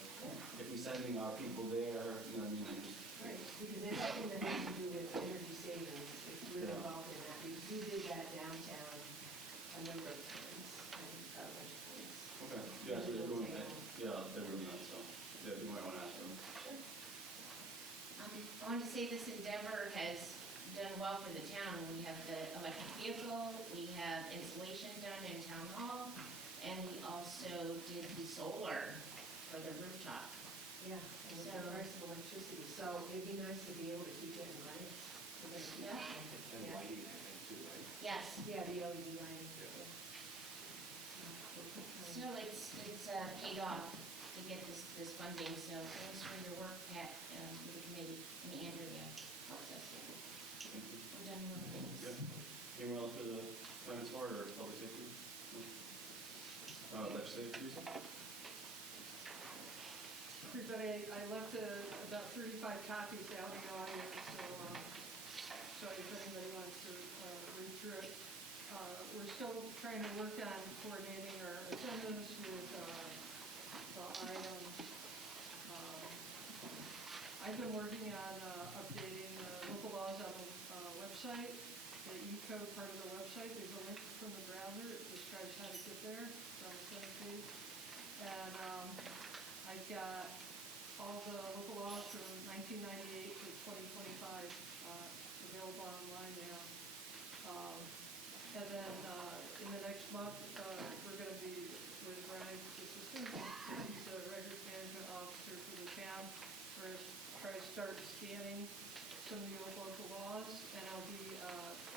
if we're sending our people there, you know what I mean? And just, Right, because anything that has to do with energy savings is really Yeah. involved in that. We did that downtown a number of times, and a bunch of times. okay, yeah, so they're doing that, yeah, they're doing that, so, yeah, you might want to ask them. I want to say this endeavor has done well for the town. We have the electric vehicle, we have installation done in town hall, and we also did the solar for the rooftop. Yeah, and with the So- price of electricity, so it'd be nice to be able to keep getting grants. We're gonna keep Yeah. And Yeah. lighting, I think, too, right? Yes, Yeah, the LED lighting. Yeah. so it's paid off to get this funding, so thanks for your work, Pat, with the committee, and Andrea helps us. We've done more things. Yeah. Anyone else for the finance part or public safety? Legislative, Teresa? Everybody, I left about 35 copies down in the audience, so if anybody wants to read through it. We're still trying to work on coordinating our agendas with the items. I've been working on updating local laws on the website, the E-code part of the website. There's a link from the browser. It describes how to get there. It's on the center page. And I've got all the local laws from 1998 to 2025 available online now. And then in the next month, we're going to be with Brian's assistant. He's the records management officer for the town. We're going to try to start scanning some of the local laws, and I'll be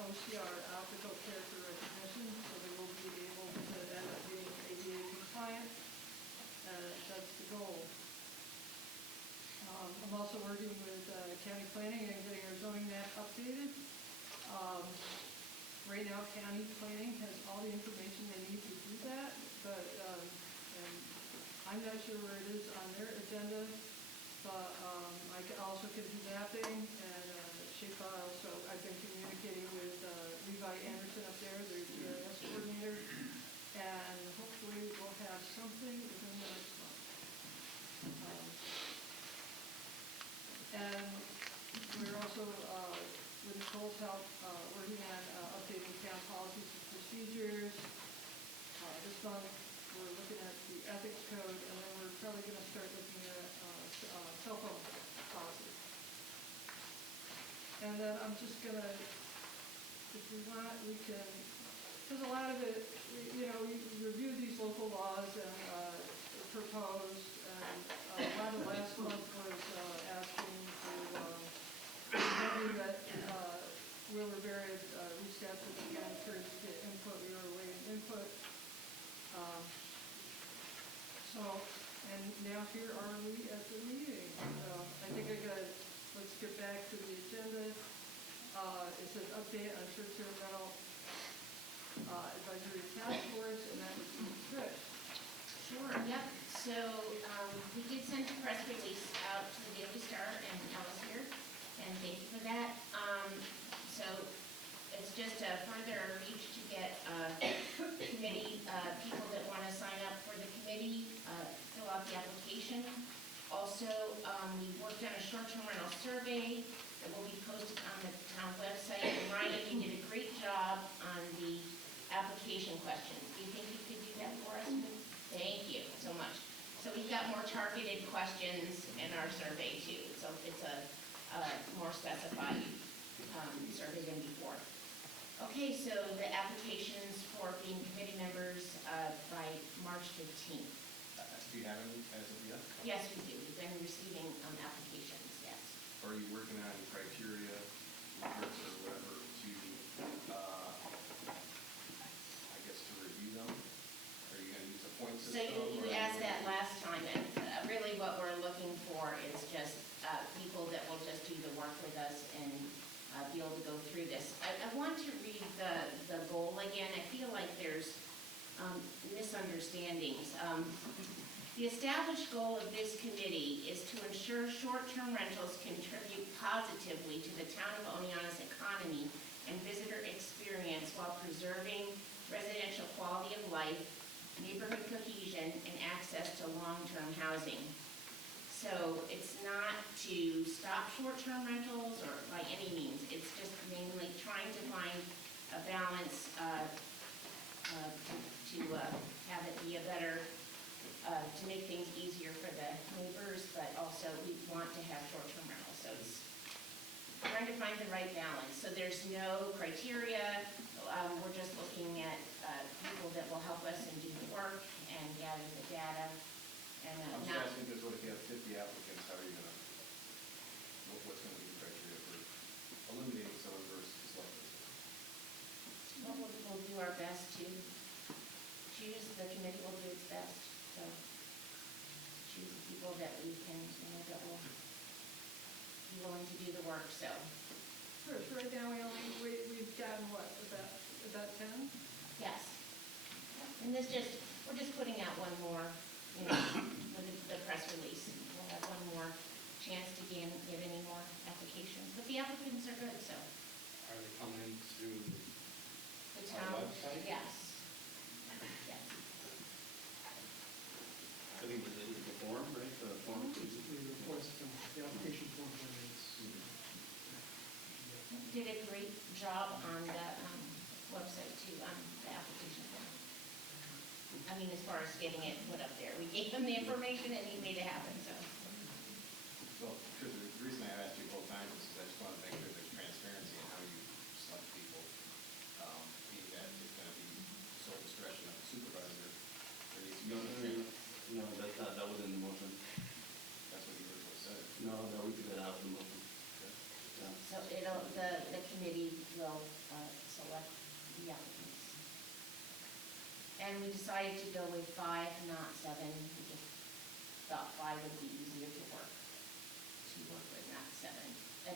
OCR, optical character recognition, so they will be able to end up being ADA compliant. That's the goal. I'm also working with county planning and getting our zoning map updated. Right now, county planning has all the information they need to do that, but and I'm not sure where it is on their agenda, but I also can do mapping and shape files, so I've been communicating with Levi Anderson up there, their GIS coordinator, and hopefully we'll have something within the next month. And we're also, with Nicole's help, working on updating town policies and procedures. This month, we're looking at the ethics code, and then we're probably going to start looking at cell phone policies. And then I'm just going to, if we want, we can, because a lot of it, you know, we review these local laws and propose, and a lot of last month was asking to review that we were very receptive to the encouraged to get input. We were awaiting input. And now here are we at the meeting. I think let's get back to the agenda. It says update on short-term rental advisory task force, and that was Trish. Sure, yep. So we did send a press release out to the Daily Star and Alice here, and thank you for that. So it's just a further reach to get committee people that want to sign up for the committee, fill out the application. Also, also, we worked on a short-term rental survey that will be posted on the town website. And Ryan, you did a great job on the application questions. Do you think you could do that for us? Thank you so much. So we've got more targeted questions in our survey too. So it's a more specified survey than before. Okay, so the applications for being committee members by March 15th. Do you have any as of yet? Yes, we do. We've been receiving applications, yes. Are you working on criteria, rubrics, or whatever to, I guess, to review them? Are you going to use a point So system? you asked that last time, and really what we're looking for is just people that will just do the work with us and be able to go through this. I want to read the goal again. I feel like there's misunderstandings. The established goal of this committee is to ensure short-term rentals contribute positively to the town of Oneonta's economy and visitor experience while preserving residential quality of life, neighborhood cohesion, and access to long-term housing. So it's not to stop short-term rentals or by any means. It's just mainly trying to find a balance to have it be a better, to make things easier for the neighbors, but also we want to have short-term rentals. So it's trying to find the right balance. So there's no criteria. We're just looking at people that will help us and do the work and gather the data. And I'm just not, asking because what if you have 50 applicants, how are you going to, what's going to be the criteria for eliminating someone versus selecting someone? well, we'll do our best to choose, the committee will do its best. So choose the people that we can, that will be willing to do the work, so. Chris, right now we've gotten what, about 10? Yes. And we're just putting out one more, with the press release. We'll have one more chance to get any more applications. But the applicants are good, so. Are they coming through The our town, website? yes. Yes. I think the form, right, the form. The application form is. Did a great job on the website too, on the application form. I mean, as far as getting it put up there. We gave him the information and he made it happen, so. Well, because the reason I asked you both times is because I just want to make sure there's transparency in how you select people. Being that it's going to be sole discretion of the supervisor. There needs to be No, that wasn't in the motion. That's what you originally said. No, we took that out of the motion. Yeah. So the committee will select the applicants. And we decided to go with 5, not 7. We just thought 5 would be easier to work with, not 7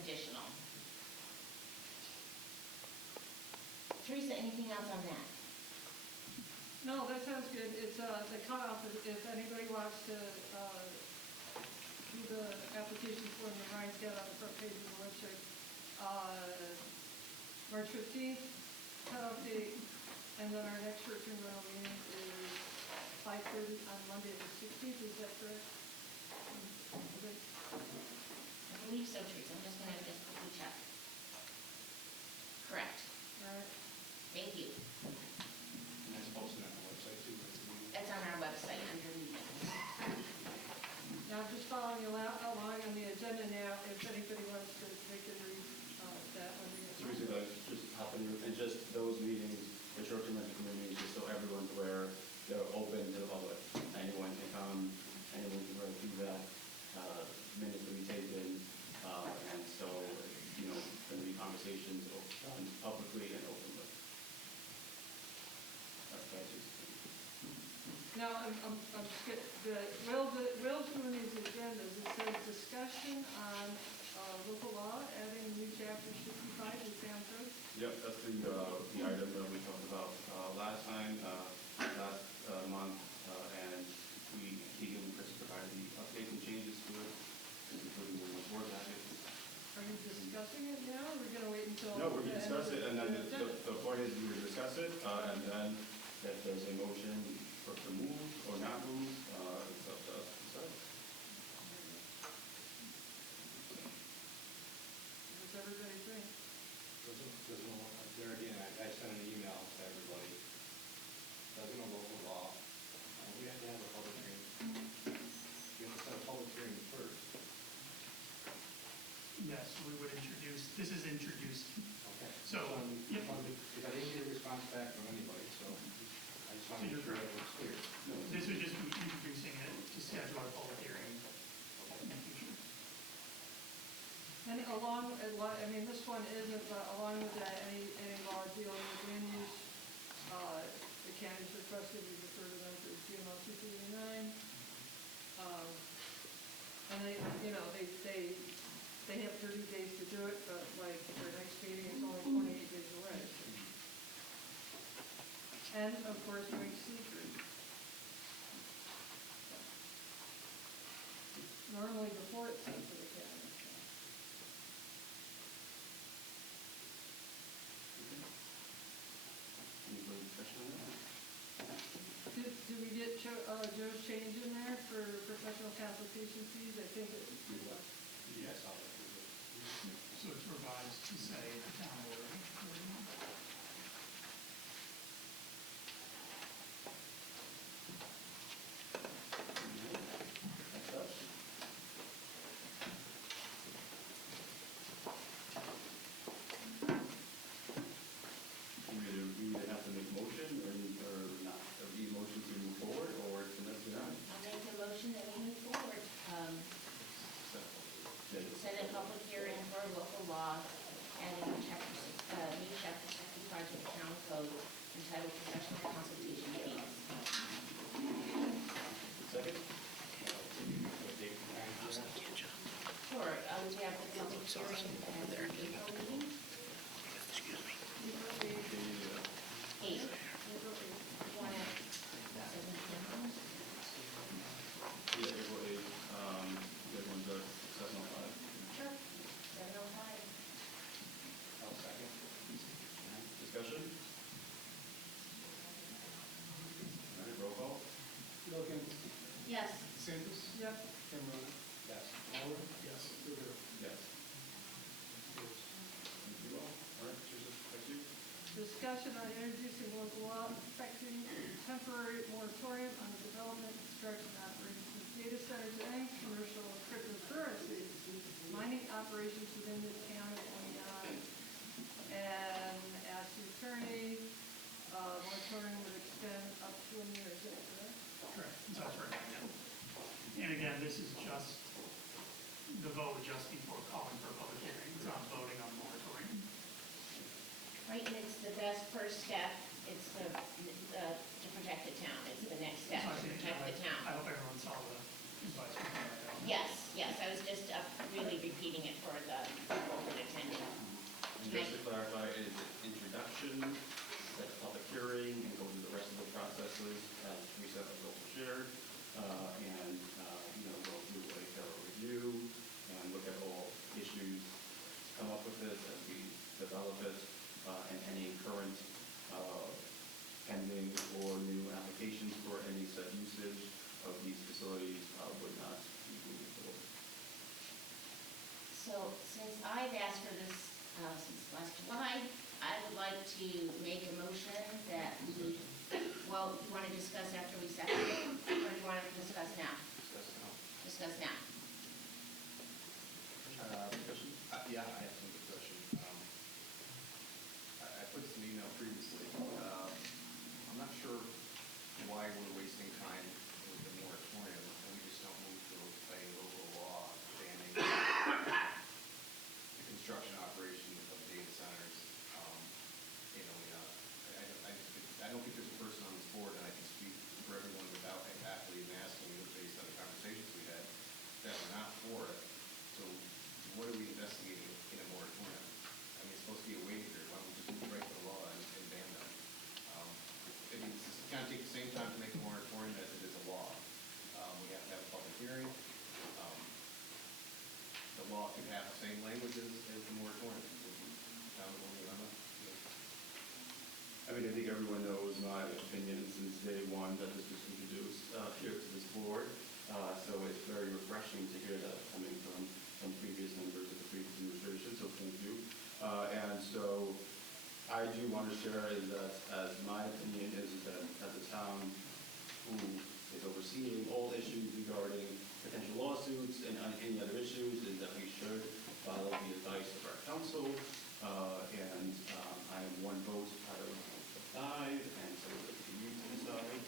additional. Teresa, anything else on that? No, that sounds good. It's, the cutoff, if anybody wants to, do the application form that Ryan's got on the front page of the website, March 15th, cutoff date, and then our next short-term rental meeting is 5:30 on Monday the 16th, is that correct? Okay. I believe so, Teresa. I'm just gonna quickly check. Correct. All right. Thank you. And that's posted on the website too. Right? That's on our website under meetings. Now, I'm just following along on the agenda now, if anybody wants to, they can read that one. Teresa, just happening, and just those meetings, the short-term rental meetings, just so everyone's aware, they're open to the public. Anyone can come, anyone can write feedback, minutes will be taken, and so, going to be conversations done publicly and openly. That's just. Now, I'm skipping, Will's doing these agendas, it says discussion on local law, adding new chapter 65 to Town Code. Yep, that's the item that we talked about last time, last month, and Keegan and Chris provided the updates and changes to it, including the board package. Are you discussing it now, or are we gonna wait until? No, we're going to discuss it, and then agenda? the point is we will discuss it, and then if there's a motion for to move or not move, it's up to us to decide. Doesn't know, there again, I sent an email to everybody. Doesn't know local law. We have to have a public hearing. We have to set a public hearing first. Yes, we would introduce, this is introduced. Okay. So, yep. Because I didn't get a response back from anybody, so I just want to make sure that it's clear. This would just be introducing it to schedule a public hearing in the future. And I mean, this one isn't, but along with that, any law dealing with land use, the county's requested we refer to them for GML 239. And they, you know, they have 30 days to do it, but like their next meeting is only 28 days away. And of course, doing secret. Normally before it's sent to the county. Any further discussion on that? Did we get Joe's change in there for professional consultation fees? I think it was. Yes, I'll let you do it. So it's revised to say the town board. Next up. We either have to make a motion or not, or need a motion to move forward, or to not deny. I'll make a motion that we move forward. Set a public hearing for local law and a new chapter 65 of the town code entitled professional consultation fees. Second? Sure, we have the public hearing at the April meeting. Eight. You want to, Yeah, April 8th, everyone's at 7:05. sure, 7:05. I'll second. Discussion? All right, roll call. Milliken, Yes. DeSantis, Yep. Cameron, Yes. Howard, yes, Rivera. Yes. Thank you all. All right, Teresa, thank you. Discussion on introducing local law affecting temporary moratorium on the development, construction, and operation of data centers and commercial cryptocurrencies, mining operations within the town of OnNY. And as the attorney, moratorium would extend up to a year, is that correct? Correct, that's right, yeah. And again, this is just the vote just before calling for a public hearing. It's not voting on the moratorium. Right, and it's the best first step. It's to protect the town. It's the next step to protect the I town. hope everyone saw the advice from the Yes, I was just really repeating it for the people that attended. And just to clarify, is it introduction, set a public hearing, and go through the rest of the processes as we set up local shared, and, go through a thorough review and look at all issues, come up with this as we develop it, and any current pending or new applications for any said usage of these facilities would not be moving forward. So since I've asked for this since last July, I would like to make a motion that we, well, you want to discuss after we second it, or do you want to discuss now? Discuss now. Yeah, I have some discussion. I put some email previously. I'm not sure why we're wasting time with the moratorium, and we just don't move to a local law banning the construction operation of data centers. I don't think there's a person on this board, and I can speak for everyone without actually even asking you, based on the conversations we had, that we're not for it. So what are we investigating in a moratorium? I mean, it's supposed to be a waiting period. Why don't we just move right to the law and ban them? I mean, it's going to take the same time to make a moratorium as it is a law. We have to have a public hearing. The law could have the same language as the moratorium. Town of Oneonta. I mean, I think everyone knows my opinion since day one that this was introduced here to this board. So it's very refreshing to hear that coming from previous members of the previous administration, so thank you. And so want to share is that, as my opinion is that as a town who is overseeing all issues regarding potential lawsuits and any other issues, is that we should follow the advice of our council. I am one vote out of 5, and so it's up to you to decide,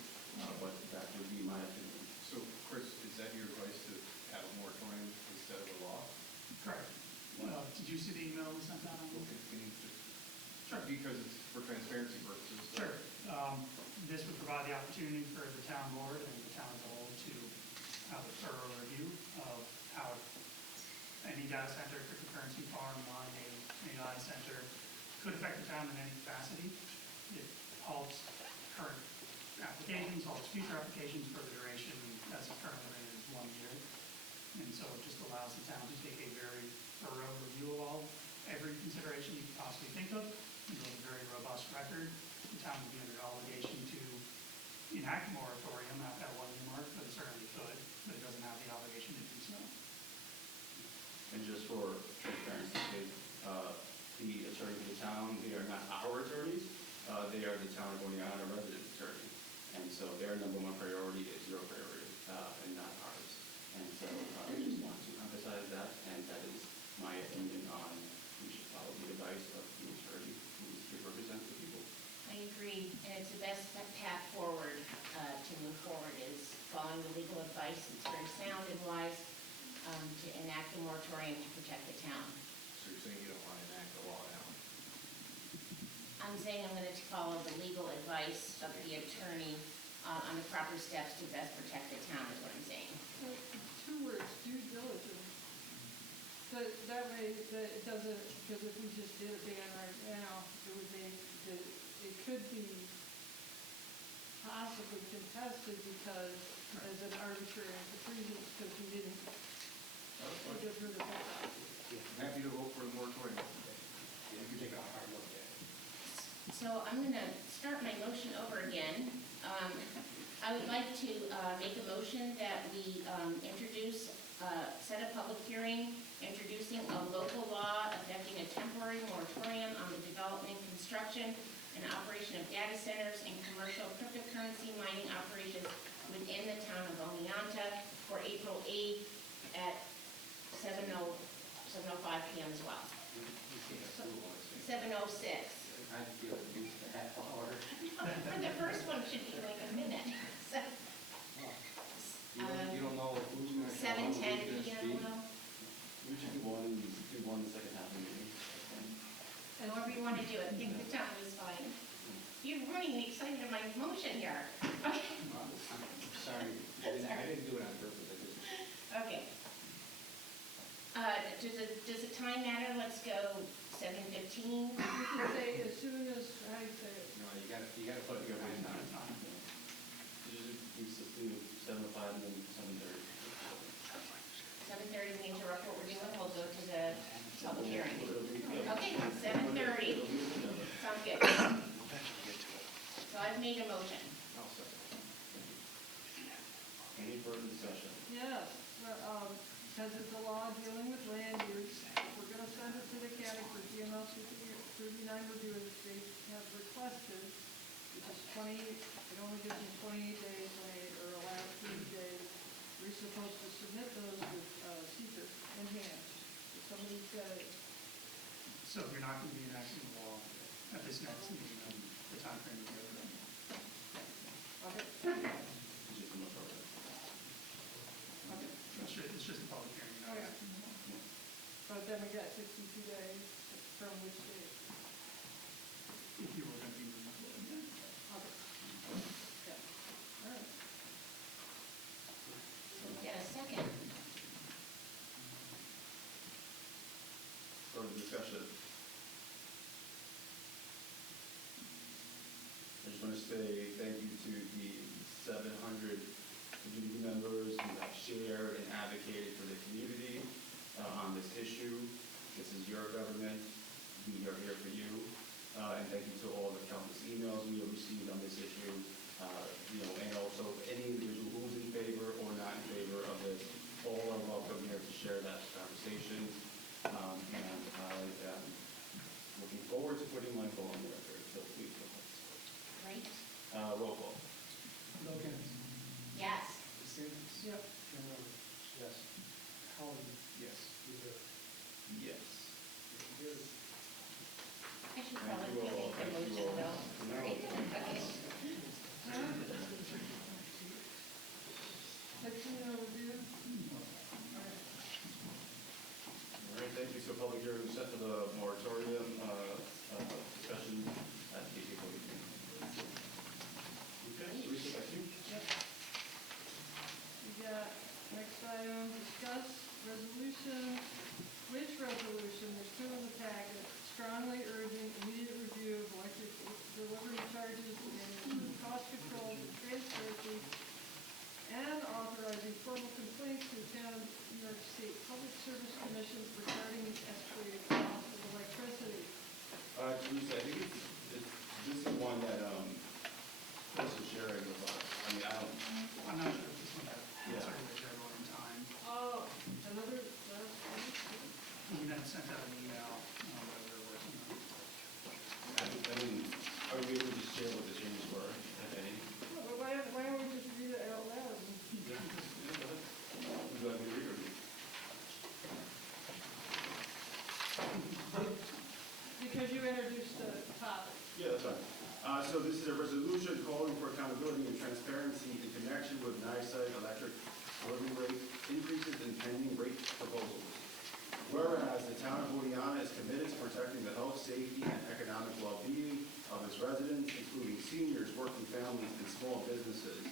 but that would be my opinion. So, Chris, is that your advice to have a moratorium instead of a law? Correct. Did you see the email we sent out? Okay, can you just, Sure. because it's for transparency purposes. so- Sure. This would provide the opportunity for the town board and the town as a whole to have a thorough review of how any data center, cryptocurrency farm, mining, AI center could affect the town in any capacity. It halts current applications, halts future applications for the duration as it's currently written is 1 year. And so it just allows the town to take a very thorough review of every consideration you could possibly think of. You have a very robust record. The town would be under obligation to enact a moratorium at that 1 year mark, but it certainly could, but it doesn't have the obligation to do so. And just for transparency's sake, the attorney for the town, they are not our attorneys, they are the town of Oneonta resident attorney. And so their number one priority is your priority, and not ours. And so I just want to emphasize that, and that is my opinion on we should follow the advice of the attorney who represents the people. I agree, and it's the best path forward to move forward is following the legal advice. It's very sound and wise to enact a moratorium to protect the town. So you're saying you don't want to enact the law now? I'm saying I'm going to follow the legal advice of the attorney on the proper steps to best protect the town is what I'm saying. So, 2 words, due diligence. But that way, that it doesn't, because if we just did a ban right now, it would mean that it could be possibly contested because as an arbitrary and capricious, because we didn't get rid of that. I'm happy to vote for the moratorium. You can take a hard look at it. So I'm going to start my motion over again. I would like to make a motion that we set a public hearing introducing a local law affecting a temporary moratorium on the development, construction, and operation of data centers and commercial cryptocurrency mining operations within the town of Oneonta for April 8th at 7:05 p.m. as well. 7:06. I feel it needs a half hour. For the first one, should be like a minute. So, You don't know who's going to show up, 7:10 who's going to p.m. speak. Will. We should do one the second half of the meeting. And however you want to do it, I think the time is fine. You're running excited of my motion here. Okay. I'm sorry, I didn't do it on purpose, I just. Okay. Does the time matter? Let's go 7:15. You can say as soon as, how do you say it? No, you gotta put it in time. We should do 7:05 and then 7:30. 7:30, we interrupt what we're doing. We'll go to the public hearing. Okay, 7:30. Sounds good. So I've made a motion. I'll second. Any further discussion? Yes, because it's a law dealing with land use, we're gonna send it to the county for GML 39 review, as they have requested, which is 20, it only gives them 28 days when they are allowed 30 days. We're supposed to submit those with secret in hand. If somebody said, so you're not gonna be enacting the law at this next meeting, the timeframe will be over. Okay. Just a motion. Okay. It's just a public hearing. Oh, yeah. But then we got 62 days from which date? If you were going to be moving forward, yeah. Okay. Yeah. All right. So we get a second. Further discussion? I just want to say thank you to the 700 community members who have shared and advocated for the community on this issue. This is your government. We are here for you. And thank you to all the countless emails we have received on this issue. And also any individual who's in favor or not in favor of this, all are welcome here to share that conversation. And I am looking forward to putting my phone on the record. so please go ahead. Great. Roll call. Wilkins. Yes. Stevens. Yep. Cameron. Yes. Howard. Yes. Rivera. Yes. I should Thank probably you all. make the Thank you motion all. though. No. Right? Okay. Review. All right, thank you. So public hearing set for the moratorium discussion at the April meeting. Okay, Teresa, back to you. We got next item, discuss resolution, which resolution, there's two in the packet, strongly urging immediate review of electric delivery charges and improved cost control and transparency, and authorizing formal complaints to the town of New York State Public Service Commission regarding the escalated cost of electricity. Teresa, I think this is one that Chris is sharing with us. I mean, I don't. I'm not sure if this one has Yeah. answered the deadline in time. Oh, another, We then sent out an email that we were working on. I mean, are we able to just share what the changes were, if any? why don't we just read it out loud? Yeah, go ahead. Would you like me to read or you? Because you introduced the topic. Yeah, that's fine. So this is a resolution calling for accountability and transparency in connection with NYSEG electric delivery rate increases and pending rate proposals. Whereas the town of Oneonta is committed to protecting the health, safety, and economic well-being of its residents, including seniors, working families, and small businesses.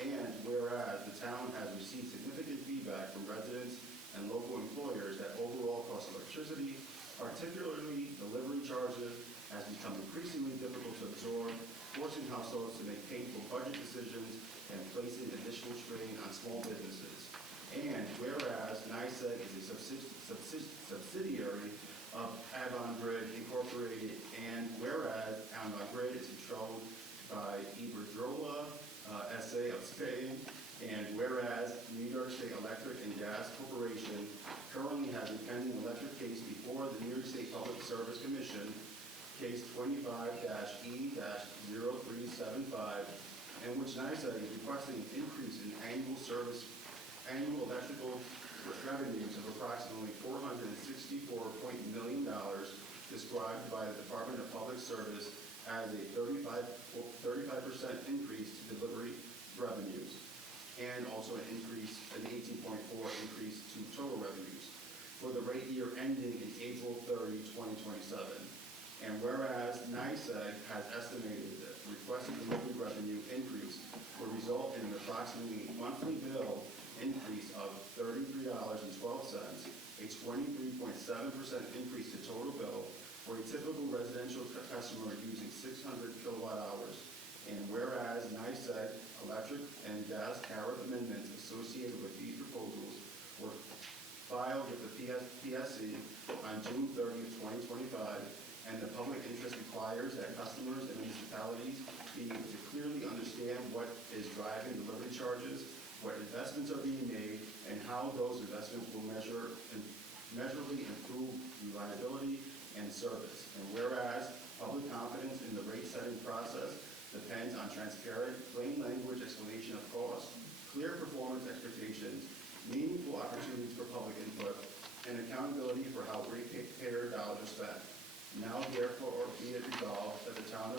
And whereas the town has received significant feedback from residents and local employers that overall cost of electricity, particularly delivery charges, has become increasingly difficult to absorb, forcing households to make painful budget decisions and placing additional strain on small businesses. And whereas NYSEG is a subsidiary of Avon Grid Incorporated, and whereas Avon Grid is controlled by Iberdrola, SA of Spain, and whereas New York State Electric and Gas Corporation currently has a pending electric case before the New York State Public Service Commission, case 25-E-0375, in which NYSEG is requesting an increase in annual electrical revenues of approximately $464 million, described by the Department of Public Service as a 35% increase to delivery revenues, and also an 18.4 increase to total revenues for the rate year ending in April 30, 2027. And whereas NYSEG has estimated that the requested delivery revenue increase will result in an approximately monthly bill increase of $33.12, a 23.7% increase to total bill for a typical residential customer using 600 kilowatt hours. And whereas NYSEG electric and gas tariff amendments associated with these proposals were filed with the PSC on June 30, 2025, and the public interest requires that customers and municipalities be able to clearly understand what is driving delivery charges, what investments are being made, and how those investments will measurably improve reliability and service. And whereas public confidence in the rate-setting process depends on transparent, plain language explanation of costs, clear performance expectations, meaningful opportunities for public input, and accountability for how ratepayer dollars are spent. Now therefore be it resolved that the Town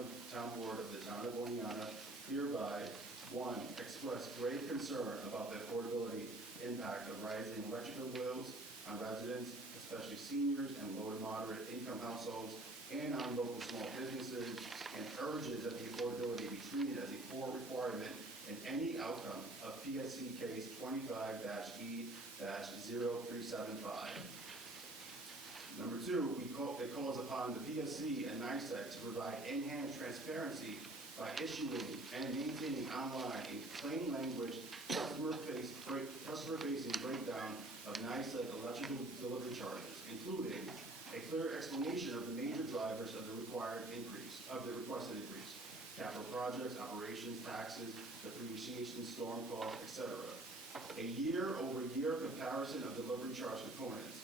Board of the Town of Oneonta hereby, 1, express grave concern about the affordability impact of rising electrical bills on residents, especially seniors and low to moderate income households, and on local small businesses, and urges that the affordability be treated as a core requirement in any outcome of PSC case 25-E-0375. Number 2, it calls upon the PSC and NYSEG to provide enhanced transparency by issuing and maintaining online a plain language customer-facing breakdown of NYSEG electrical delivery charges, including a clear explanation of the major drivers of the required increase, of the requested increase, capital projects, operations, taxes, depreciation, storm costs, etc. A year-over-year comparison of delivery charge components,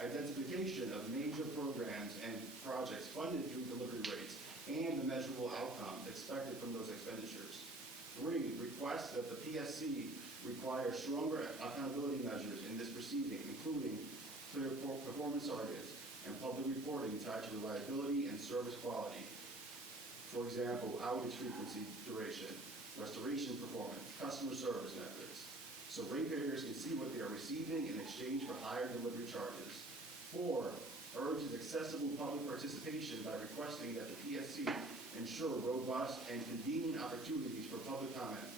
identification of major programs and projects funded through delivery rates, and the measurable outcomes expected from those expenditures. 3, request that the PSC require stronger accountability measures in this proceeding, including clear performance targets and public reporting tied to reliability and service quality. For example, outage frequency, duration, restoration performance, customer service methods, so ratepayers can see what they are receiving in exchange for higher delivery charges. 4, urges accessible public participation by requesting that the PSC ensure robust and convenient opportunities for public comment,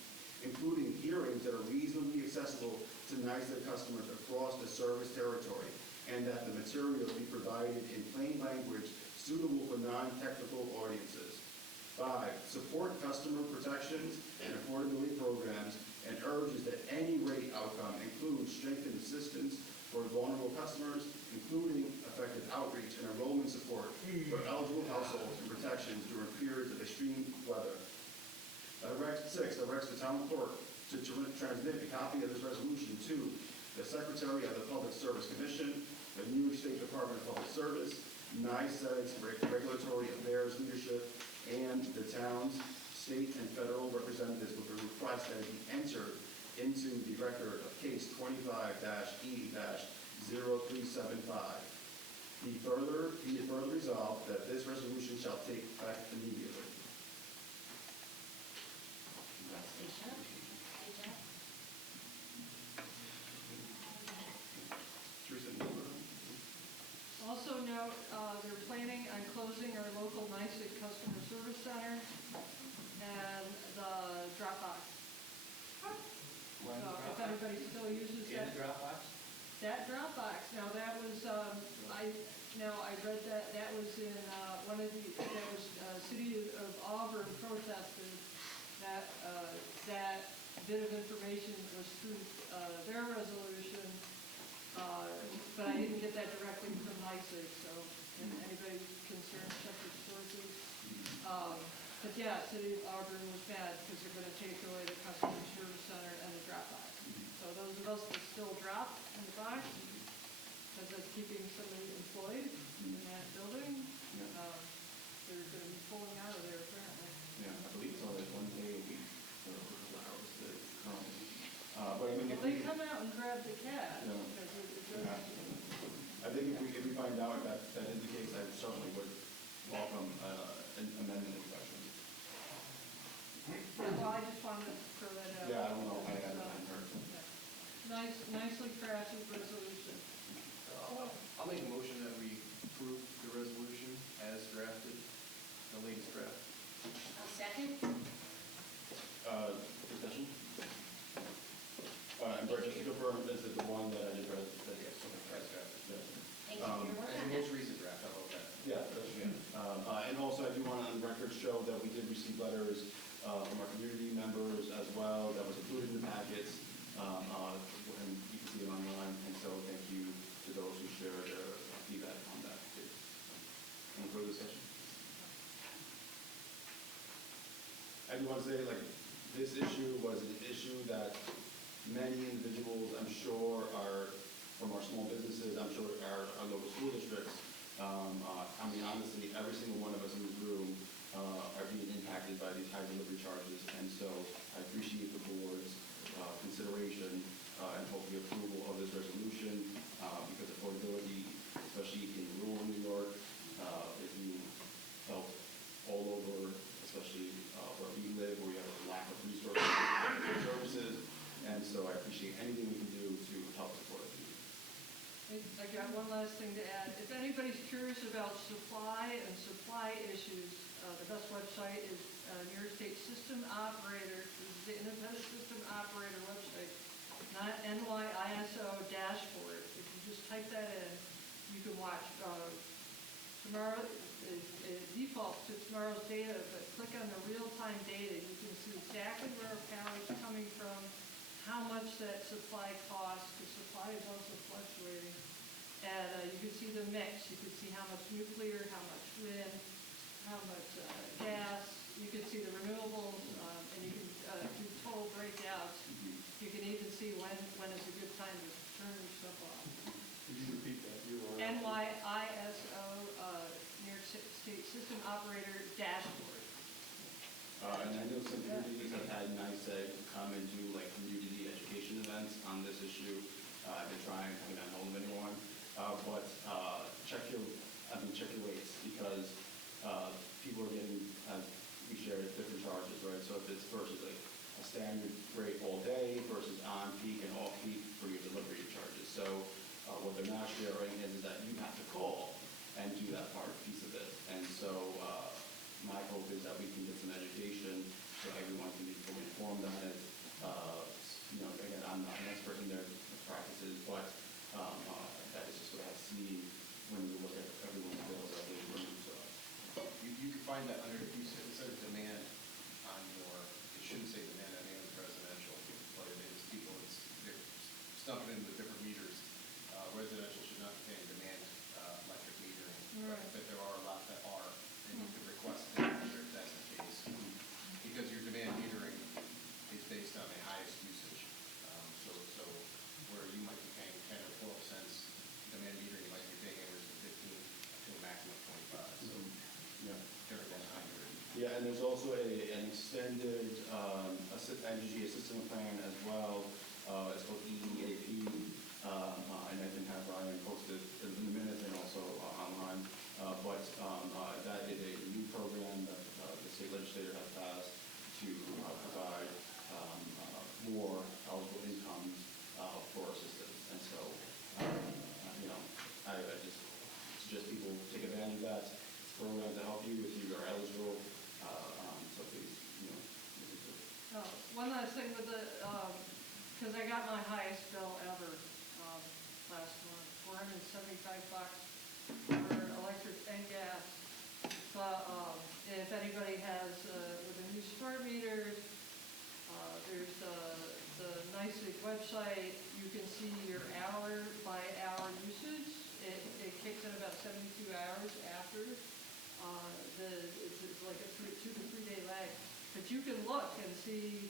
including hearings that are reasonably accessible to NYSEG customers across the service territory, and that the materials be provided in plain language suitable for non-technical audiences. 5, support customer protections and affordability programs and urges that any rate outcome includes strengthened assistance for vulnerable customers, including effective outreach and enrollment support for eligible households and protections during periods of extreme weather. 6, directs the town clerk to transmit a copy of this resolution to the Secretary of the Public Service Commission, the New York State Department of Public Service, NYSEG's Regulatory Affairs Leadership, and the town's state and federal representatives with a request that it be entered into the record of case 25-E-0375. Be it further resolved that this resolution shall take effect immediately. Also note, they're planning on closing our local NYSEG Customer Service Center and the Dropbox. So if anybody still uses that. Dropbox? That Dropbox, now that was, I read that was in, City of Auburn protested that bit of information was through, their resolution, but I didn't get that directly from NYSEG, so if anybody concerned, check your sources. But yeah, City of Auburn was bad because they're gonna take away the customer service center and the Dropbox. So those of us that still drop in the box, because that's keeping somebody employed in that building, they're gonna be pulling out of there apparently. Yeah, I believe it's only 1 day a week for a couple hours to come. But I mean, if They come out and grab the cat. Yeah. Because it doesn't. I think if we find out that is the case, I certainly would welcome an amendment in session. Yeah, well, I just wanted to throw that out. Yeah, I don't know, I haven't heard. Nicely crafted resolution. I'll make a motion that we approve the resolution as drafted, the latest draft. I'll second. Discussion? And Brett, just to confirm, is it the one that I just read? Yes, okay, as drafted. Thank you for your work As on the that. most recent draft, how about that? Yeah, that's good. And also, I do want to on record show that we did receive letters from our community members as well, that was included in the packets, and you can see it online, and so thank you to those who shared their feedback on that too. Any further discussion? I do want to say, like, this issue was an issue that many individuals, I'm sure, are from our small businesses, I'm sure our local school districts. I mean, honestly, every single one of us in this room are being impacted by these high delivery charges, and so I appreciate the board's consideration and hopefully approval of this resolution, because affordability, especially in rural New York, is being felt all over, especially where we live, where we have a lack of resources and services, and so I appreciate anything we can do to help support it. I got one last thing to add. If anybody's curious about supply and supply issues, the best website is New York State System Operator. This is the Independent System Operator website, not NYISO dashboard. If you just type that in, you can watch tomorrow. It defaults to tomorrow's data, but click on the real-time data. You can see exactly where our power is coming from, how much that supply costs, because supply is also fluctuating. And you can see the mix. You can see how much nuclear, how much wind, how much gas. You can see the renewables, and you can do total breakouts. You can even see when is a good time to turn your stuff off. Could you repeat that? NYISO, New York State system operator dashboard. And I know some communities have had NICEAG come and do like community education events on this issue. I've been trying, haven't gotten hold of anyone. But check your weights, because people are getting, as we shared, different charges, right? So if it's versus like a standard rate all day versus on peak and off peak for your delivery charges. So what they're not sharing is that you have to call and do that piece of it. And so my hope is that we can get some education so everyone can be fully informed on it. Again, I'm not an expert in their practices, but that is just what I see when we look at everyone's bills that they bring to us. You can find that under, it says demand on your, it shouldn't say demand on any residential, but it is people, they're stuffing in with different meters. Residential should not be paying demand electric metering. Right. But there are a lot that are, and you can request that if that's the case. Because your demand metering is based on the highest usage. So where you might be paying 10 or 12 cents demand metering, you might be paying anywhere from 15 to a maximum of 25. So during that time period. Yeah, and there's also an extended energy assistance plan as well. It's called EEAP, and I can have Ryan post it in a minute and also online. But that is a new program that the state legislature has passed to provide more eligible incomes for assistance. And so, I just suggest people take advantage of that. It's a program to help you if you are eligible. So please, look into it. One last thing with the, because I got my highest bill ever last month, $475 for electric and gas. But if anybody has, with the new smart meters, there's the NICEAG website. You can see your hour-by-hour usage. It kicks in about 72 hours after. It's like a 2 to 3 day lag. But you can look and see.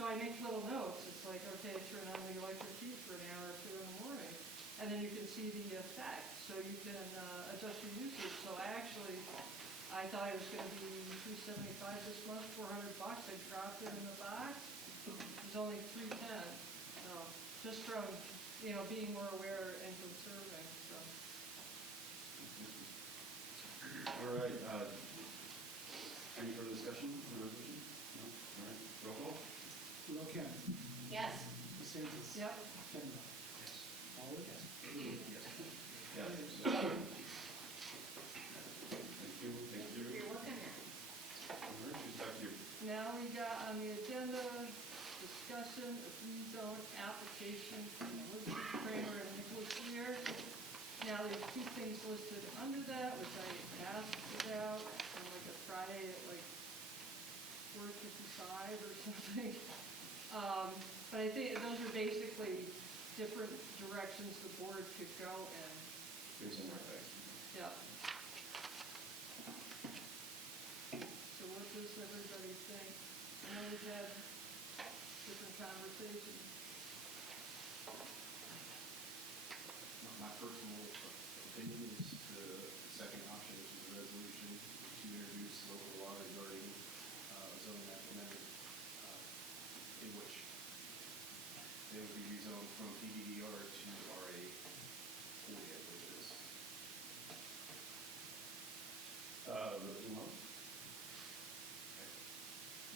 So I make little notes. It's like, okay, turn on the electric heat for an hour or two in the morning. And then you can see the effect. So you can adjust your usage. So I thought it was going to be $275 this month, $400. I dropped it in the box. It was only $310. Just from, being more aware and conserving. So. All right. Any further discussion on the resolution? No? All right. Roll call. Logan. Yes. DeSantis. Yep. Kendall. Yes. Howard. Yes. Yes. Thank you. You're working now. All right, she's back to you. Now we got on the agenda discussion of rezone application from Elizabeth Kramer and Nicholas Lear. Now there's two things listed under that, which I asked about on like a Friday at like 4:55 or something. But I think those are basically different directions the board could go in. Based on our facts. Yeah. So what does everybody think? I know we've had different conversations. My personal opinion is the second option, which is a resolution to introduce local law regarding zoning map amendment, in which they would be rezoned from PDDR to RA 40, I believe it is.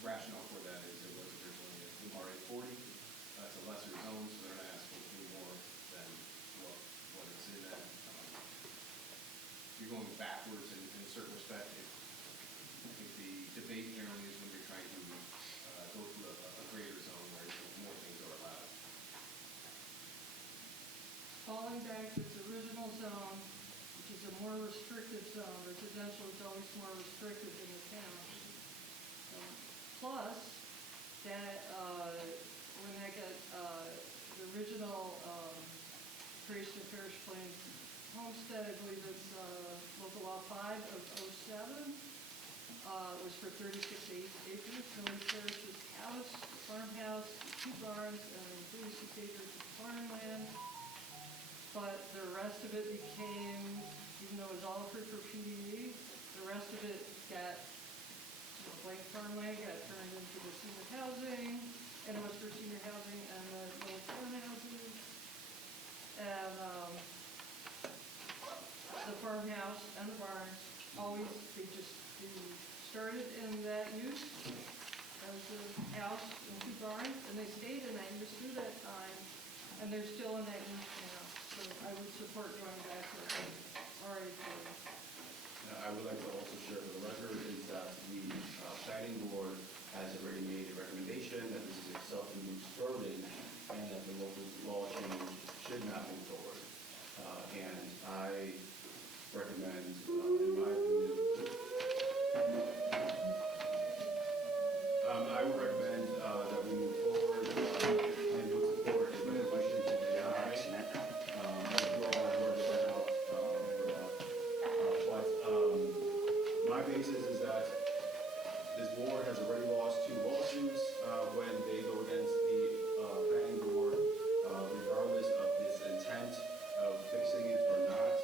Rationale for that is it was originally an RA 40. It's a lesser zone, so they're not asking for more than what is in that. You're going backwards in a certain respect. I think the debate generally is when you're trying to go to a greater zone where more things are allowed. Falling back to its original zone, which is a more restrictive zone, residential is always more restrictive in the town. Plus, that when I got the original creation of Parish Plains Homestead, I believe it's local law 5 of 07, was for 36 acres. Millie Parish's house, farmhouse, 2 barns, and 36 acres of farmland. But the rest of it became, even though it was all approved for PDE, The rest of it got, like farmland got turned into the senior housing, and it was for senior housing and the little farmhouses. And, the farmhouse and the barns, always, they started in that use as a house and 2 barns, and they stayed in that use through that time, and they're still in that use now. So I would support going back to RA 40. I would like to also share for the record is that the planning board has already made a recommendation that this is a self-induced burden and that the local law change should not move forward. And I recommend, in my opinion, I would recommend that we move forward and would support a resolution to deny. My basis is that this board has already lost 2 lawsuits when they go against the planning board, regardless of its intent of fixing it or not.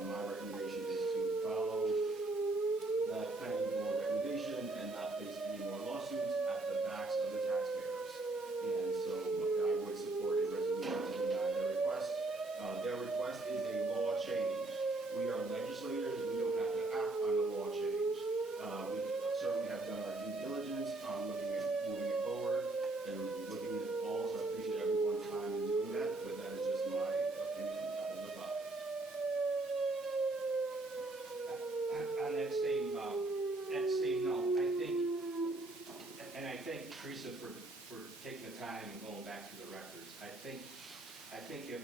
My recommendation is to follow that planning board recommendation and not face any more lawsuits at the backs of the taxpayers. And so I would support a resolution to deny their request. Their request is a law change. We are legislators. We don't have to act on a law change. We certainly have done our due diligence on looking at moving it forward and looking at it all. So I appreciate everyone's time in doing that, but that is just my opinion out of the box. On that same note, I think, and I thank Teresa for taking the time and going back to the records. I think if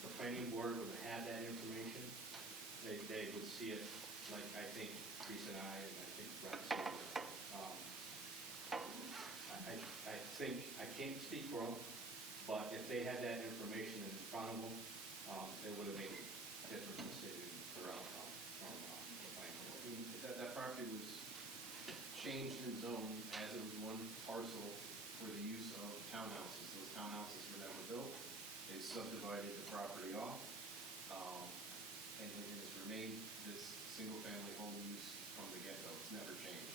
the planning board would have that information, they would see it like I think Teresa and I think Brett said. I think, I can't speak for them, but if they had that information in front of them, they would have made a different decision around from the planning board. That property was changed in zone as it was one parcel for the use of townhouses. Those townhouses were never built. They subdivided the property off, and it has remained this single-family home use from the get-go. It's never changed.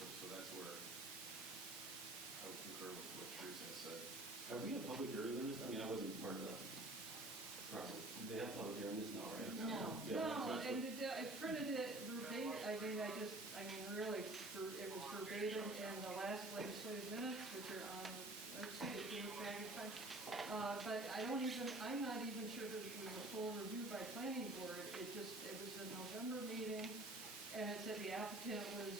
So that's where I would concur with what Teresa said. Are we a public hearing on this? I mean, I wasn't part of that process. Did they have public hearing this now, right? No. No, and I printed it verbatim, really, it was verbatim in the last legislative minutes, which are on the website, if you look back in time. But I'm not even sure that it was a full review by planning board. It was a November meeting, and it said the applicant was,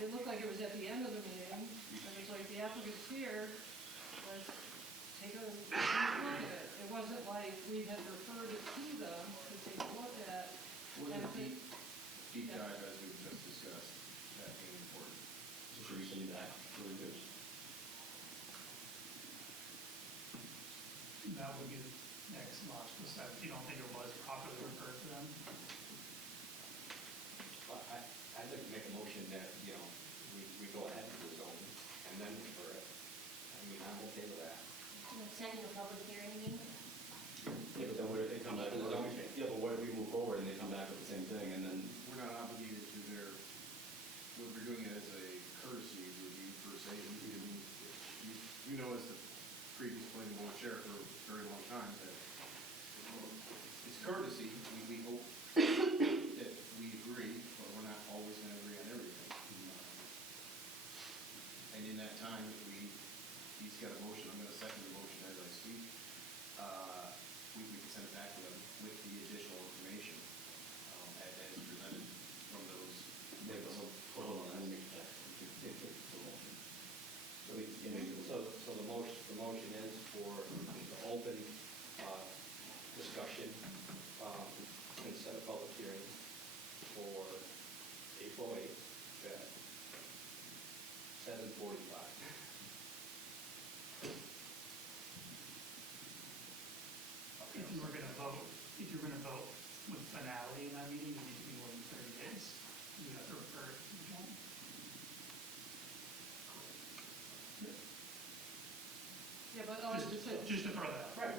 it looked like it was at the end of the meeting, and it's like, the applicant's here, let's take a look at it. It wasn't like we had referred it to them to take a look at. What a deep dive as we've just discussed, that being important. So should we send you back? Really good. That would be the next logical step. If you don't think it was properly referred to them. But I'd like to make a motion that, we go ahead with the zone and then refer it. I mean, I'm okay with that. Setting a public hearing, you mean? Yeah, but then what if they come back with Zone change. Yeah, but what if we move forward and they come back with the same thing and then? We're not obligated to we're doing it as a courtesy review per se. You know, as the previous planning board chair for a very long time, that it's courtesy. We hope that we agree, but we're not always going to agree on everything. And in that time, he's got a motion, I'm going to second the motion as I speak. We can send it back to them with the additional information as presented from those. Hold on, let me make that. So the motion is for the open discussion, and set a public hearing for April 8th at 7:45. If you were going to vote with finality in that meeting, you need to be more than 30 days. You would have to refer it to the joint. Yeah, but Just to throw that out. Right.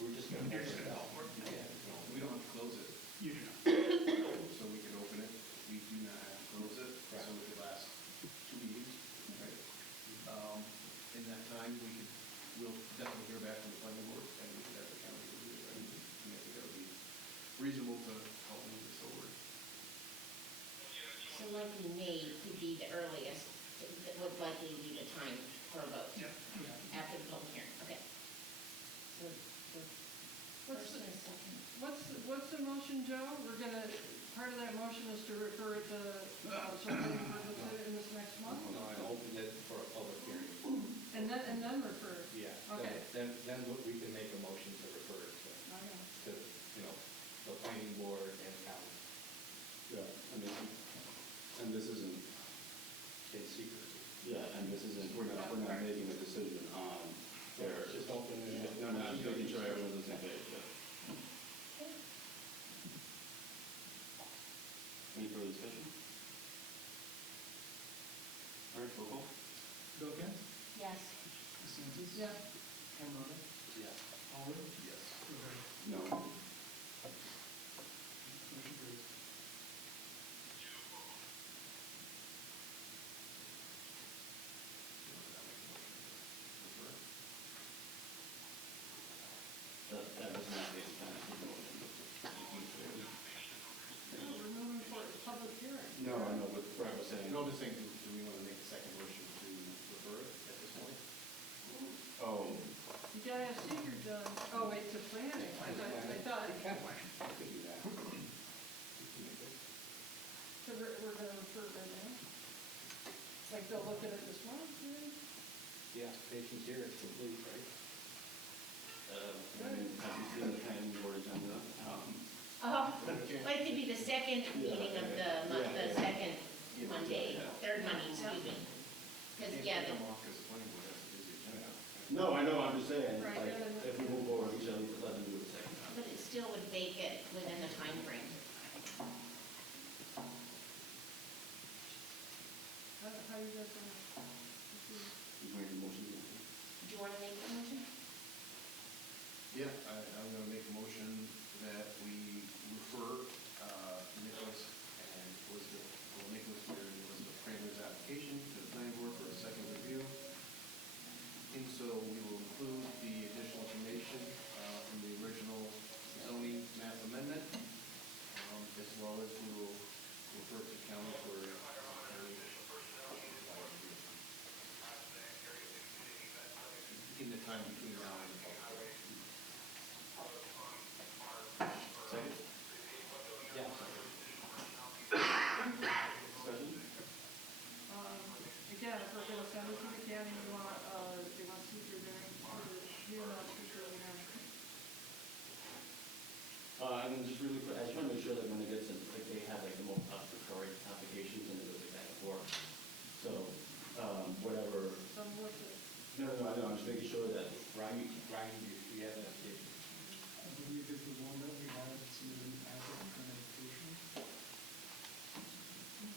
We're just going to. You're just going to vote for it. Yeah. We don't have to close it. You do not. reasonable to help move this forward. So likely May could be the earliest, that would likely be the time for a vote. Yeah. After the public hearing, okay. So, What's first the, and a second. what's the motion, Joe? We're gonna, part of that motion is to refer it to, something in this next month? No, I opened it for a public hearing. And then refer it? Yeah. Okay. Then we can make a motion to refer it Okay. to, the planning board and county. Yeah, and this isn't, State secret. yeah, and this isn't, we're not making a decision on their. Just open it. No, I'm making sure everyone's on the same page, yeah. Any further discussion? All right, roll call. Wilkins, Yes. DeSantis. Yeah. Camrose, Yeah. Howard, Yes. Rivera. No. Motion carries. That was not the intent of the motion. We're moving for a public hearing. No, I know, but Brett was saying. No, I'm just saying, do we want to make a second motion to refer it at this point? Oh, You gotta have seeker done, oh, wait, to planning, I thought, I could do that. so we're gonna refer it right now? Like they'll look at it this month, maybe? The application's here, it's complete, right? I mean, have you seen the planning board agenda? Oh, but it could be the second meeting of the month, the second Monday, third Monday, excuse me. Because, yeah, Come off because the planning board has a busy agenda. No, I know, I'm just saying, Right, like, yeah. if we move forward, we should at least let them do it the second time. but it still would make it within the time frame. How you guys gonna? You want your motion? Do you want to make the motion? Yeah, I'm going to make a motion that we refer Nicholas and Elizabeth, well, Nicholas here and Elizabeth Kramer's application to the planning board for a second review. And so we will include the additional information from the original zoning map amendment, as well as we will refer to county for in the time between now and the public hearing. Second? Yeah. Discussion? Again, if we're gonna send it to the county, we want, they want seeker there, you're not too sure we have. And then just really quick, I just want to make sure that when it gets in, like, they have like the most up-to-current applications and it goes like back and forth. So, whatever, Some with it. no, I know, I'm just making sure that, Ryan, you have an application. I believe it's the one that we had submitted as an application.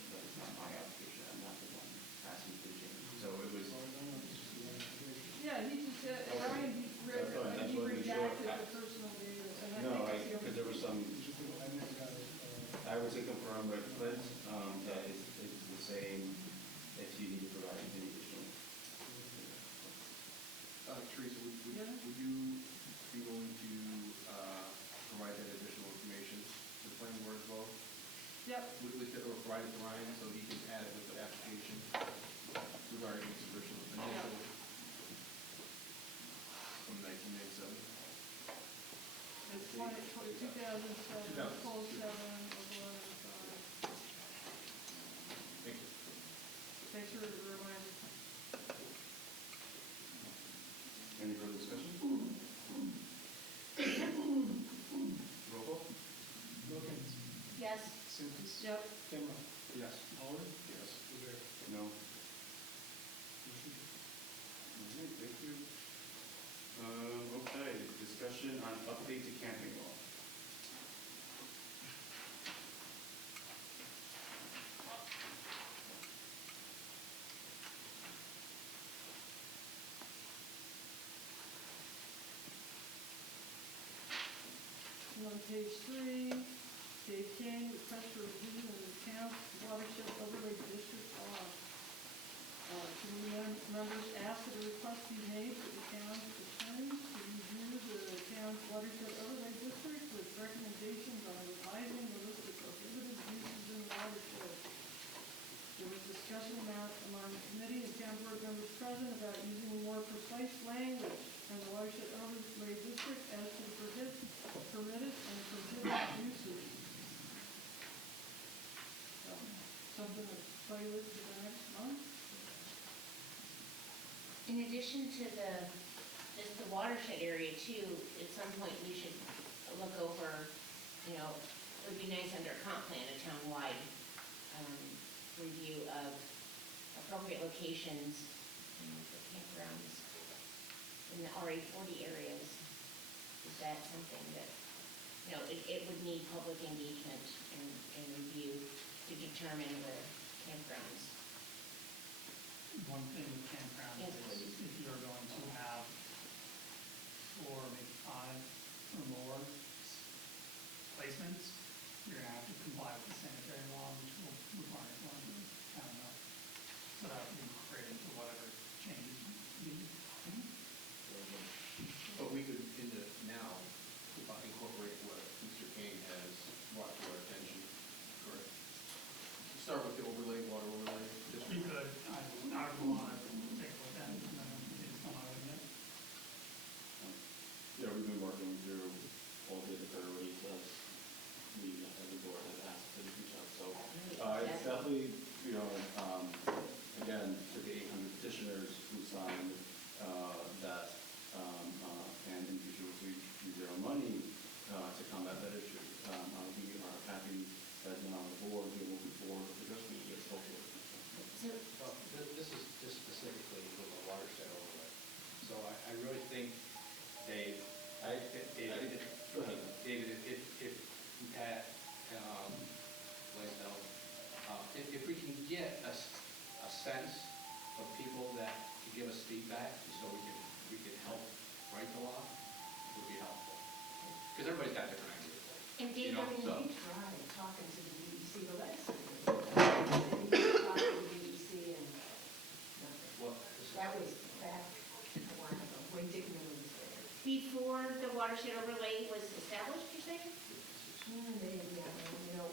it's not my application, I'm not the one asking for the change. So it was, So I don't know if it's just the application. Yeah, he just said, Ryan, he That's fine, that's he what we show. redacted the personal data, and I no, think it's the because there was some, It's just that I never got it. I would say confirm with Clint, that it's the same if you need to provide any additional. Teresa, Yeah? would you be willing to provide that additional information to the planning board as well? Yep, Or provide it to Ryan so he can add it with the application regarding his original initial from 1997? it's 2007, 2007. full 7 of 11, Thank you. thanks for the reminder. Any further discussion? Roll call? Wilkins, Yes. DeSantis. Yep, Camrose, Yes. Howard, Yes. Rivera. No? Motion carries. All right, thank you. Okay, discussion on update to camping law. on page 3, Dave King, request for review of the town watershed overlay district law. Committee members ask that a request be made for the town's attorney to review the town's watershed overlay district with recommendations on you with for the next month. In addition to just the watershed area too, at some point we should look over, it would be nice under a comp plan, a town-wide review of appropriate locations for campgrounds in the RA 40 areas. Is that something that, it would need public engagement and review to determine the campgrounds? One thing with campgrounds Yes, is please. if you're going to have 4, maybe 5 or more placements, you're gonna have to comply with the sanitary law, which will require one of the town law. So that would be incorporated into whatever changes you need. But we could, now, incorporate what Mr. Kane has brought to our attention, correct? Start with the overlay, water overlay You district. could, I would want to take a look at it, and then it's come out of it. Yeah, we've been working through all the priorities as we, as a board, have asked to reach out. So it's definitely, again, to the 800 petitioners who signed that, and individuals who use their own money to combat that issue. We are happy that now the board, we're moving forward with addressing this hopefully. Well, this is just specifically for the watershed overlay. So I really think, Dave, Go ahead. David, if Pat, Blaisdell, if we can get a sense of people that can give us feedback, so we can help write the law, would be helpful. Because everybody's got different ideas. And Dave, We tried talking to the DEC, the legislature. Talking to the DEC and nothing. Well, That was back a while ago, when Dick Miller was there. before the watershed overlay was established, you're saying? It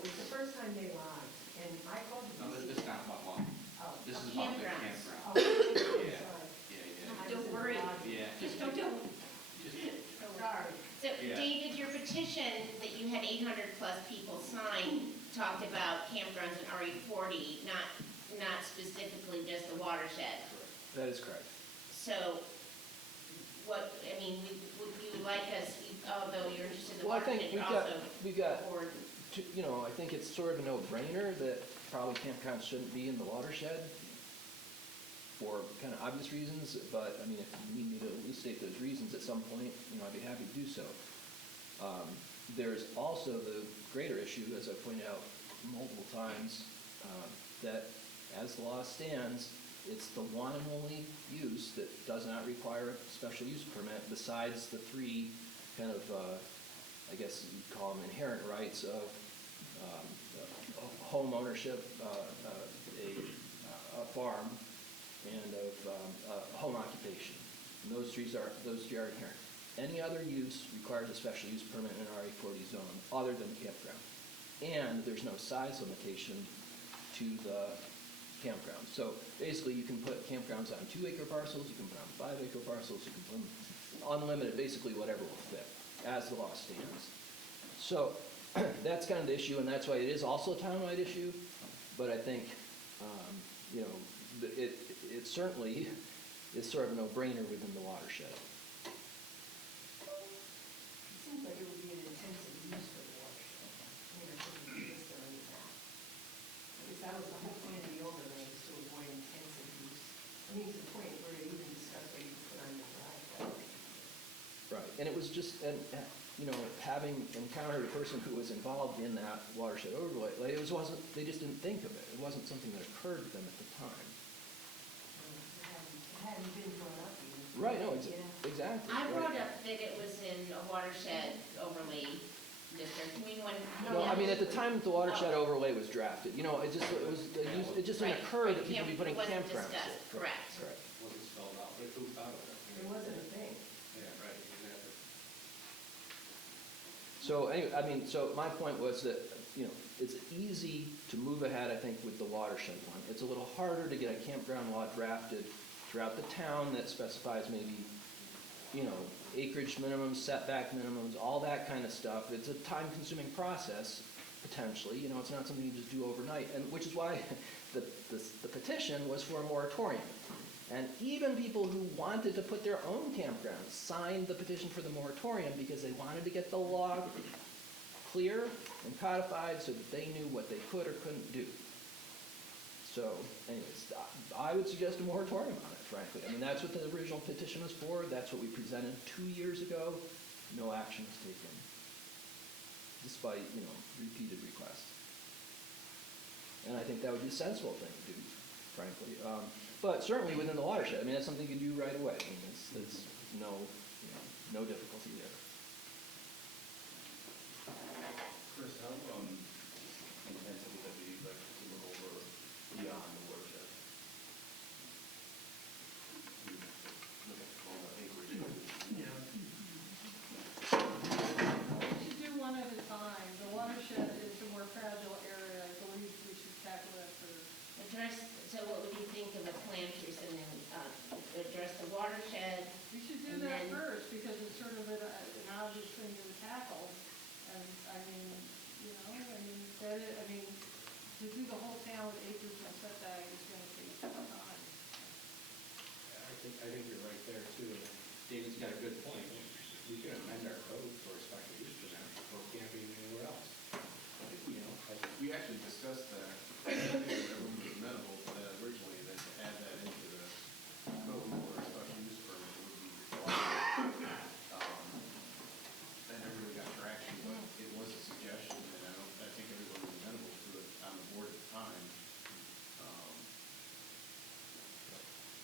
was the first time they lied, and I called the no, DEC. this is not about law. Oh. This is about the Campgrounds. campground. Oh, Yeah. sorry. Yeah. Don't worry. Yeah. Just don't. Sorry. So, Yeah. David, your petition that you had 800 plus people sign talked about campgrounds in RE 40, not specifically just the watershed. That is correct. So, would you like us, although you're interested in the Well, I watershed, think you're we've got, also board. I think it's sort of a no-brainer that probably campgrounds shouldn't be in the watershed for kind of obvious reasons, but, if you need me to elucidate those reasons at some point, I'd be happy to do so. There's also the greater issue, as I pointed out multiple times, that as the law stands, it's the one and only use that does not require a special use permit besides the 3 kind of, I guess you'd call them inherent rights of home ownership, a farm, and of home occupation. And those three are inherent. Any other use requires a special use permit in an RA 40 zone other than campground. And there's no size limitation to the campground. So basically you can put campgrounds on 2-acre parcels, you can put on 5-acre parcels, you can put them unlimited, basically whatever will fit, as the law stands. So that's kind of the issue, and that's why it is also a townwide issue. But I think, it certainly is sort of a no-brainer within the watershed. It seems like it would be an intensive use for the watershed. I couldn't list on any map. Because that was the whole point of the overlay, was to avoid intensive use. To the point where they even discussed what you could put on your driveway. Right, and it was just, having encountered a person who was involved in that watershed overlay, they just didn't think of it. It wasn't something that occurred to them at the time. It hadn't been brought up even. Right, no, Yeah. exactly. I right. brought up that it was in a watershed overlay district. At the time the watershed overlay was drafted, it just didn't occur that people would be putting It wasn't campgrounds there. discussed, correct. Correct. Wasn't spelled out, but who thought of it? It wasn't a thing. Yeah, right, exactly. So anyway, so my point was that, it's easy to move ahead, I think, with the watershed one. It's a little harder to get a campground law drafted throughout the town that specifies maybe, acreage minimums, setback minimums, all that kind of stuff. It's a time-consuming process, potentially, it's not something you just do overnight, and which is why the petition was for a moratorium. And even people who wanted to put their own campgrounds signed the petition for the moratorium because they wanted to get the law clear and codified so that they knew what they could or couldn't do. So, anyways, I would suggest a moratorium on it, frankly. I mean, that's what the original petition was for. That's what we presented 2 years ago. No action was taken, despite, repeated requests. And I think that would be a sensible thing to do, frankly. But certainly within the watershed, I mean, that's something you can do right away. I mean, it's no difficulty there. Chris, how intensive would that be, like, to look over beyond the watershed? Look at all the acreage. Yeah. We should do one at a time. The watershed is a more fragile area. I believe we should tackle that first. So what would you think of a plan, Teresa, and then address the watershed? We should do And that then- first, because it's sort of an obvious thing to tackle. And, to do the whole town with acres and setback is gonna take some time. I think you're right there too. David's got a good point. We can amend our code for a special use permit for camping anywhere else. We actually discussed that. I think everyone was amenable to that originally, that to add that into the code for a special use permit would be required. That never really got traction, but it was a suggestion, and I think everyone was amenable to it on the board at the time.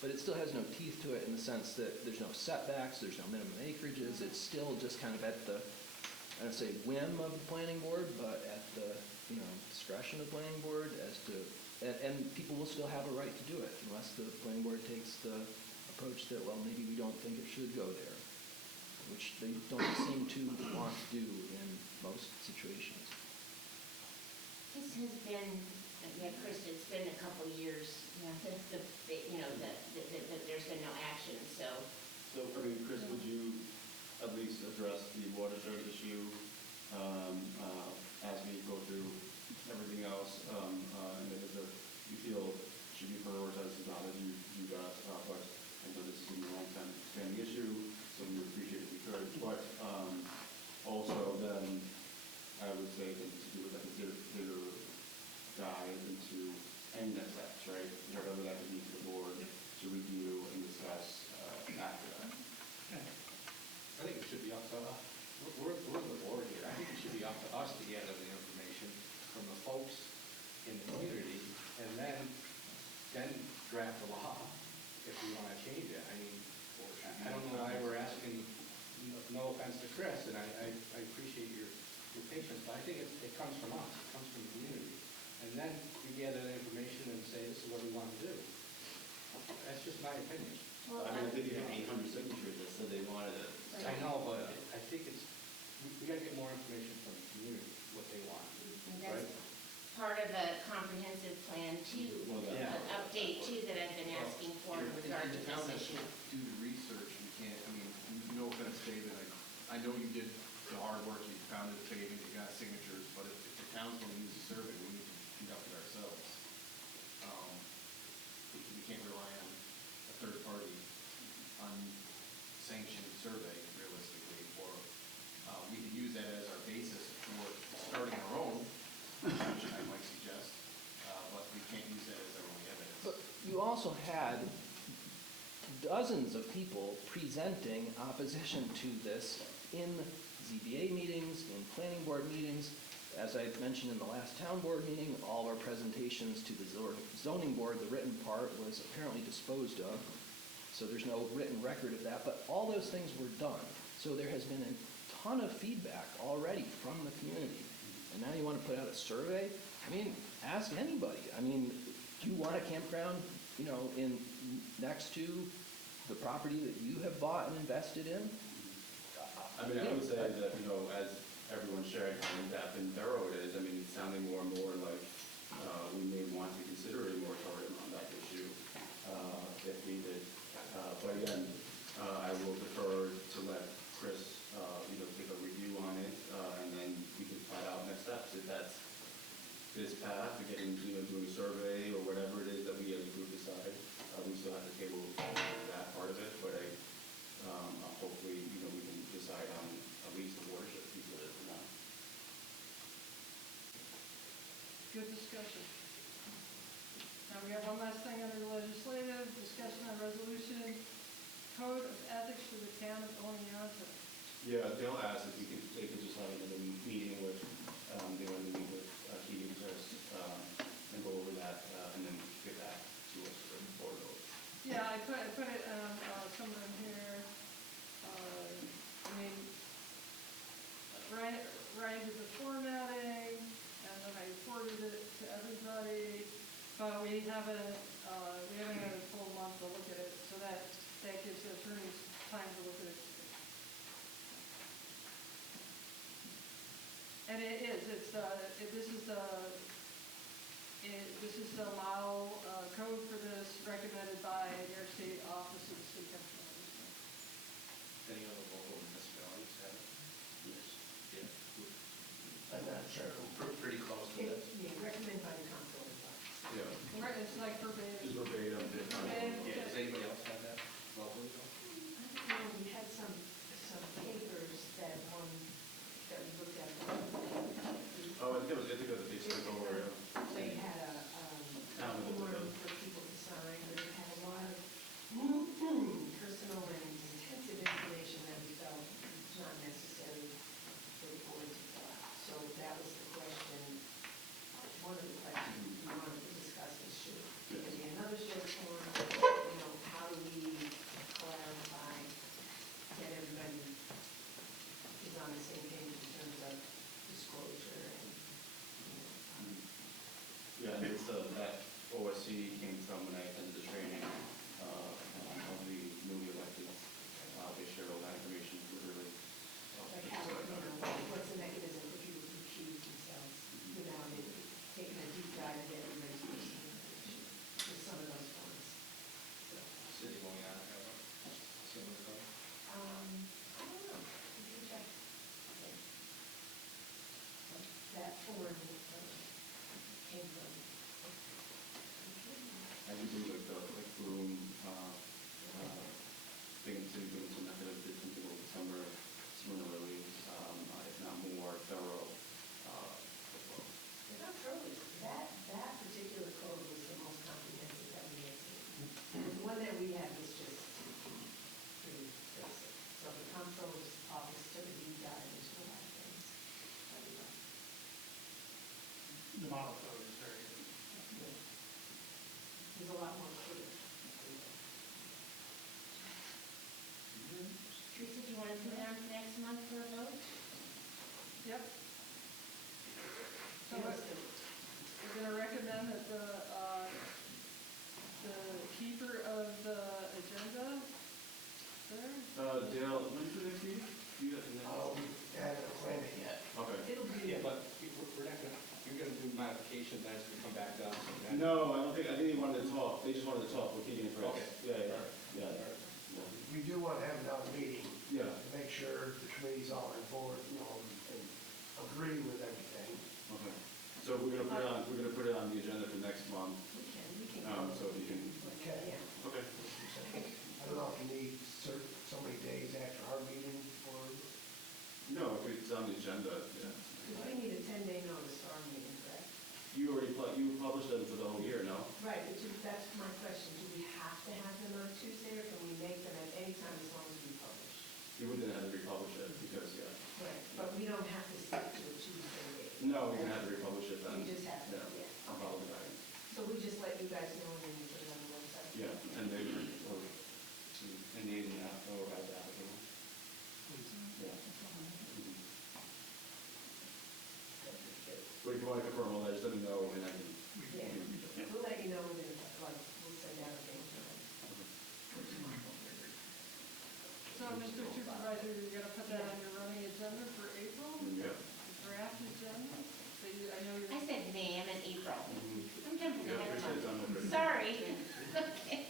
But it still has no teeth to it in the sense that there's no setbacks, there's no minimum acreages. It's still just kind of at the, I don't say whim of the planning board, but at the, discretion of the planning board as to, and people will still have a right to do it unless the planning board takes the approach that, well, maybe we don't think it should go there, which they don't seem to want to do in most situations. This has been, Chris, it's been a couple years since there's been no action, so. So, Chris, would you at least address the watershed issue as we go through everything else? And if you feel should be prioritized now that you got, but I know this is going to be a long time expanding issue, so we would appreciate if we could. But also then, I would say that to do with a bigger dive into any next steps, right? Whether that would be to the board to review and discuss after that. I think it should be up to us. We're the board here. I think it should be up to us to gather the information from the folks in the community and then draft a law if we want to change it. I don't know why we're asking, no offense to Chris, and I appreciate your patience, but I think it comes from us. It comes from the community. And then we gather the information and say, this is what we want to do. That's just my opinion. Well, I think you had 800 signatures that said they wanted it. I know, but I think we got to get more information from the community, what they want. And that's part of a comprehensive plan too, an update too that I've been asking for in regard to The town this has to issue. do the research, you can't, no offense, David, I know you did the hard work, you founded the paving, you got signatures, but if the town's going to use the survey, we need to conduct it ourselves. We can't rely on a third party, unsanctioned survey realistically, or we can use that as our basis for starting our own, which I might suggest, but we can't use that as our only evidence. But you also had dozens of people presenting opposition to this in ZBA meetings, in planning board meetings. As I mentioned in the last town board meeting, all our presentations to the zoning board, the written part was apparently disposed of. So there's no written record of that, but all those things were done. So there has been a ton of feedback already from the community. And now you want to put out a survey? Ask anybody. Do you want a campground, in next to the property that you have bought and invested in? I would say that, as everyone shared how in-depth and thorough it is, it's sounding more and more like we may want to consider a moratorium on that issue if needed. But again, I will defer to let Chris, take a review on it, and then we can find out next steps if that's this path, and getting, doing a survey or whatever it is that we as a group decide. We still have to table that part of it, but hopefully, we can decide on at least the watershed piece of it for now. Good discussion. Now, we have one last thing under legislative, discussion on resolution, code of ethics for the town of Oneonta. Yeah, Dale asked if they could just have another meeting with, they wanted to meet with Keegan first, and go over that, and then get back to us for the board vote. Yeah, I put it somewhere in here. I mean, Ryan did the formatting, and then I forwarded it to everybody, but we haven't had a full month to look at it, so that gives the attorneys time to look at it. And this is the model code for this, recommended by their state office of the state comptroller. Any other local municipalities have it? Yes. Yeah. I'm not sure. Pretty close to that. Yeah, recommended by the comptroller's office. Yeah. Right, it's like verbatim. Just verbatim. Verbatim. Yeah, does anybody else have that locally though? I don't know, we had some papers that we looked at. Oh, I think it was a big stick over. They had a Town Board form of- for people to sign, but it had a lot of personal and intensive information that we felt was not necessary for the board to fill out. So that was the question, one of the questions we wanted to discuss is should there be another short form? How do we clarify, get everybody is on the same page in terms of disclosure and, Yeah, and it's, that OSC came from when I attended the training, of the newly elected, they shared all that information with really. like how, what's the mechanism for people to accuse themselves without it taking a deep dive into everybody's personal information with some of those forms. So, City of Oneonta have a similar code? I don't know, we can check. That form came from. I do believe like Bloom, Binghamton Method did something over summer, similarly, if not more thorough, as well. It's not totally, that particular code was the most comprehensive that we had seen. The one that we had was just pretty basic. So the comptroller's office took a deep dive into a lot of things. The model code is very good. There's a lot more clear. Teresa, do you want to put it on for next month for a vote? Yep. So we're going to recommend that the keeper of the agenda there. Dale, when's the next meeting? You got the next? We haven't planned it yet. Okay. It'll be. Yeah, but we're not gonna, you're gonna do modifications, that's gonna come back to us. and then- No, I think they wanted to talk, they just wanted to talk with Keegan and Chris. Okay. Yeah. We do want to have another meeting Yeah. to make sure the committee's all on board, and agree with everything. Okay. So we're gonna put it on the agenda for next month, We can. so if you can, Okay. Yeah. okay. I don't know if you need so many days after our meeting or. No, if it's on the agenda, yeah. Because we need a 10-day notice for our meeting, correct? You published them for the whole year, no? Right, but that's my question. Do we have to have them on Tuesday, or can we make them at any time as long as we publish? You wouldn't have to republish it, because, yeah. Right, but we don't have to stick to a Tuesday date. No, you're gonna have to republish it then. We just have to, Yeah, yeah. I'll follow the guidance. So we just let you guys know and then you put it on the website? Yeah, and they were, and they didn't know about that, I think. Yeah. Mhm. But if you want to confirm all that, just let me know, and I can. Yeah, we'll let you know within, we'll send out a thing. So, Mr. Supervisor, you're going to put that on your running agenda for April? Yeah. Draft agenda? So I know you're. I said May, I meant April. Mhm. I'm jumping Yeah, ahead of appreciate it, time. Don. Sorry. Okay.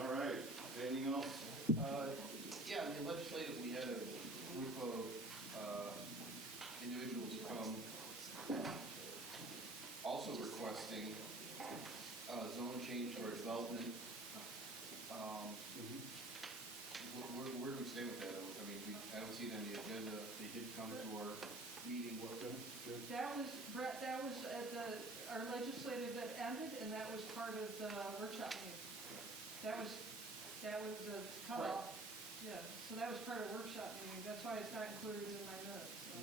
All right, anything else? Yeah, in the legislative, we had a group of individuals come, all requesting zone change for development. Where do we stay with that? I mean, I don't see it on the agenda. They did come to our meeting. That was, Brett, that was at our legislative that ended, and that was part of the workshop meeting. That was the cutoff. Yeah, so that was part of workshop meeting. That's why it's not included in my minutes. So.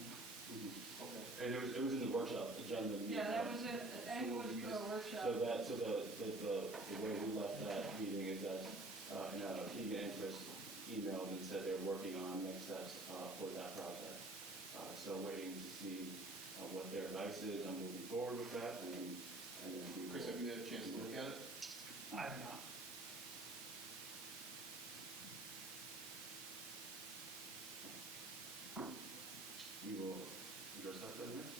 And it was in the workshop agenda. Yeah, that was it. And it was the workshop. So the way we left that meeting is that, Keegan and Chris emailed and said they're working on next steps for that project. So waiting to see what their advice is on moving forward with that, and then we Chris, have you had a chance to look at it? I have not. we will address that for the next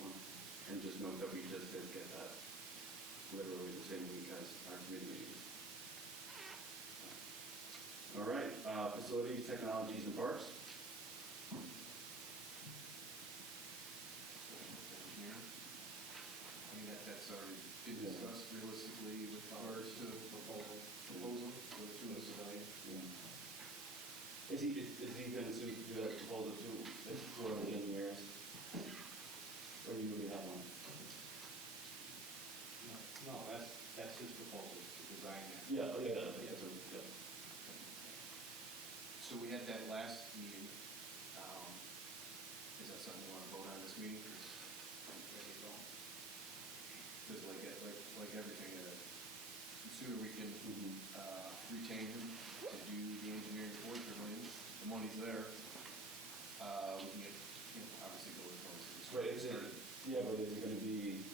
one. And just note that we just did get that literally the same week as our committee meetings. All right, facilities, technologies, and parks. I mean, that's already been discussed realistically with regards to the proposal for the two civilian. Is he going to do that proposal to for the engineers? Or do you already have one? No, that's his proposal to design that. Yeah, yeah. So we had that last meeting. Is that something you want to vote on this meeting? Because like everything, the sooner we can retain him to do the engineering for it, the money's there. We can get, obviously go with those. Right, yeah, but is it going to be?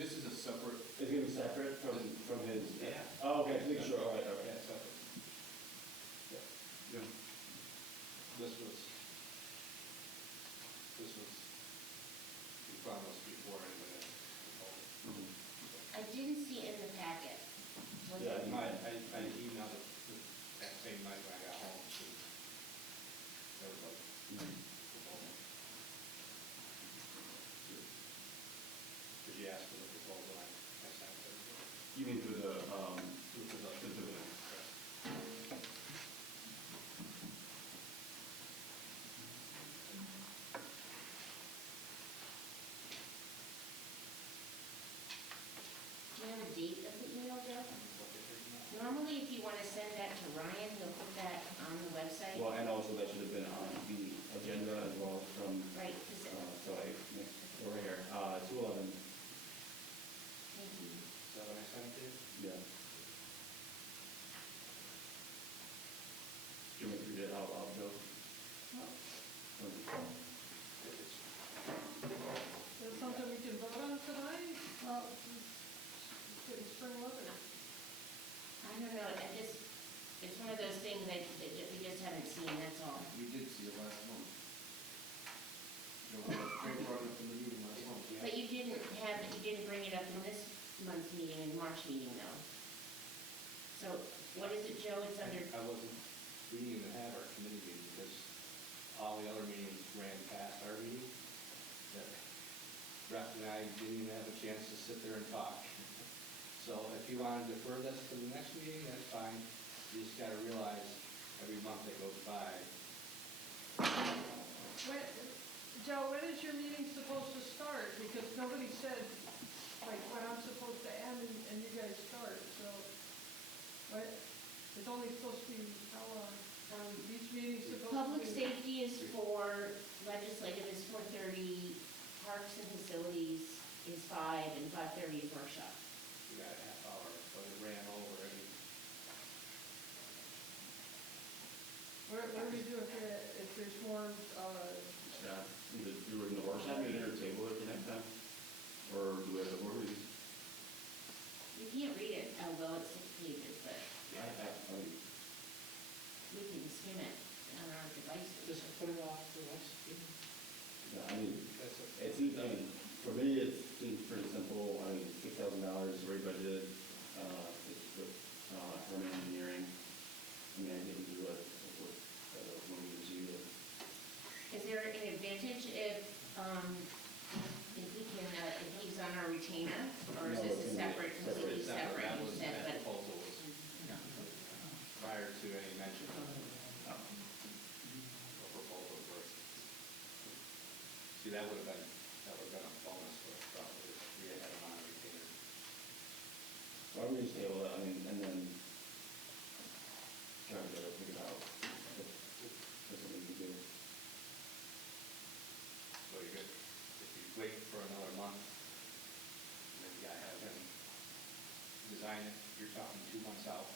This is a separate. It's going to be separate from his. Yeah. Oh, okay. Sure. All right. Yeah, separate. Yeah. This was in front of us before anybody else. I didn't see it in the packet. Was Yeah, it? I emailed it that same night when I got home to everybody. Did you ask for the proposal? I sent it. You mean for the Do you have a date of the email, Joe? Normally, if you want to send that to Ryan, he'll put that on the website. Well, and also that should have been on the agenda as well from. Right. So over here, 211. Thank you. Is that what I sent you? Yeah. Do you want me to read it out loud, Joe? No. Is that something we can vote on tonight? Well, it's getting spring weather. I don't know, it's one of those things that we just haven't seen, that's all. We did see it last month. Frank brought it up in the meeting last month. But you didn't bring it up in this month's meeting, in March meeting though. So what is it, Joe? It's under, we didn't even have our committee meeting because all the other meetings ran past our meeting. Rep and I didn't even have a chance to sit there and talk. So if you want to defer this to the next meeting, that's fine. You just got to realize every month that goes by. Joe, when is your meeting supposed to start? Because nobody said, like, when I'm supposed to end and you guys start, so. What? It's only supposed to be, how long? Each meeting's supposed to be. public safety is 4, legislative is 4:30, parks and facilities is 5, and 5:30 is workshop. We got a half hour, but it ran over. What do we do if there's more, Yeah, either do it in the workshop meeting or table it for next time, or do it at the board meeting. You can't read it, although it's 6 pages, but I mean, we can skim it on our devices. Just put it off to next meeting. yeah, I mean, for me, it seems pretty simple. I mean, $6,000 already budgeted, it's with, Herman Engineering. I mean, I think we do it when we receive it. Is there an advantage if See, that would have been a bonus for us, probably, if we had had them on a retainer. Why don't we just table it, I mean, and then try to figure out if there's something we can do. So you could, if you wait for another month, then you gotta have him design it, you're talking 2 months out.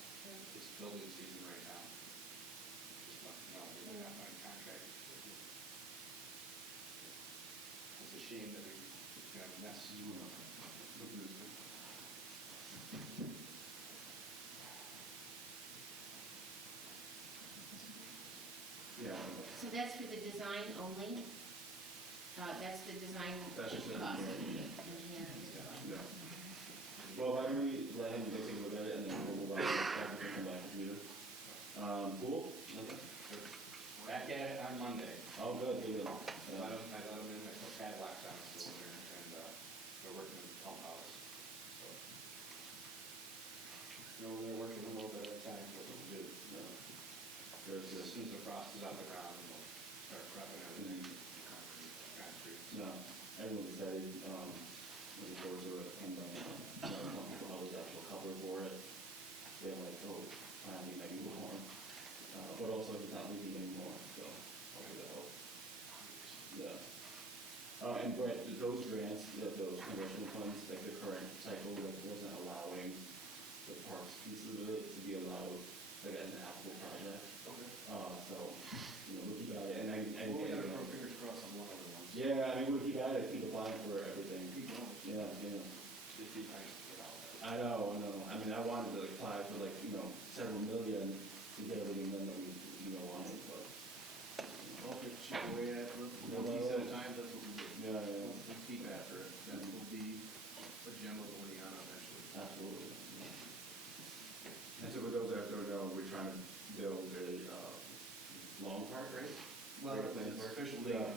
It's building season right now. Just let you know, we're not on contract. It's a shame that it's gonna mess you up. Yeah. So that's for the design only? That's the design That's just the cost? engineering. Engineering. Yeah. Well, why don't we let him go take a look at it, and then we'll move on to the second and come back to you. Cool? Okay. Back at it on Monday. Oh, good, good. I let them in, I put padlocks on it still there, and they're working with the pump house. So, they're working a little bit at a time, what they'll do. There's As this, soon as the frost is on the ground, we'll start prepping everything, concrete. no, everyone's excited, looking forward to it, and, some people have the actual cover for it. They're like, oh, finally maybe more, but also it's not leaking anymore, so hopefully that helps. Yeah. And Brett, those grants, those congressional funds, like the current cycle, like wasn't allowing the parks piece of it to be allowed, like as an actual project. Okay. So, we keep at it, and Well, we gotta put fingers crossed on one other one. yeah, I mean, we keep at it, keep applying for everything. Keep going. Yeah, yeah. Just be nice to get all that. I know. I mean, I wanted to apply for several million to get everything done that we, wanted, but. Well, if chip away at it, Yeah, one piece at a time, that's what we do. Yeah, yeah, We'll keep after it. That will be a gem of Oneonta eventually. absolutely. And so for those that don't know, we're trying to build a, long park, right? Well, Great plans. our official date Yeah.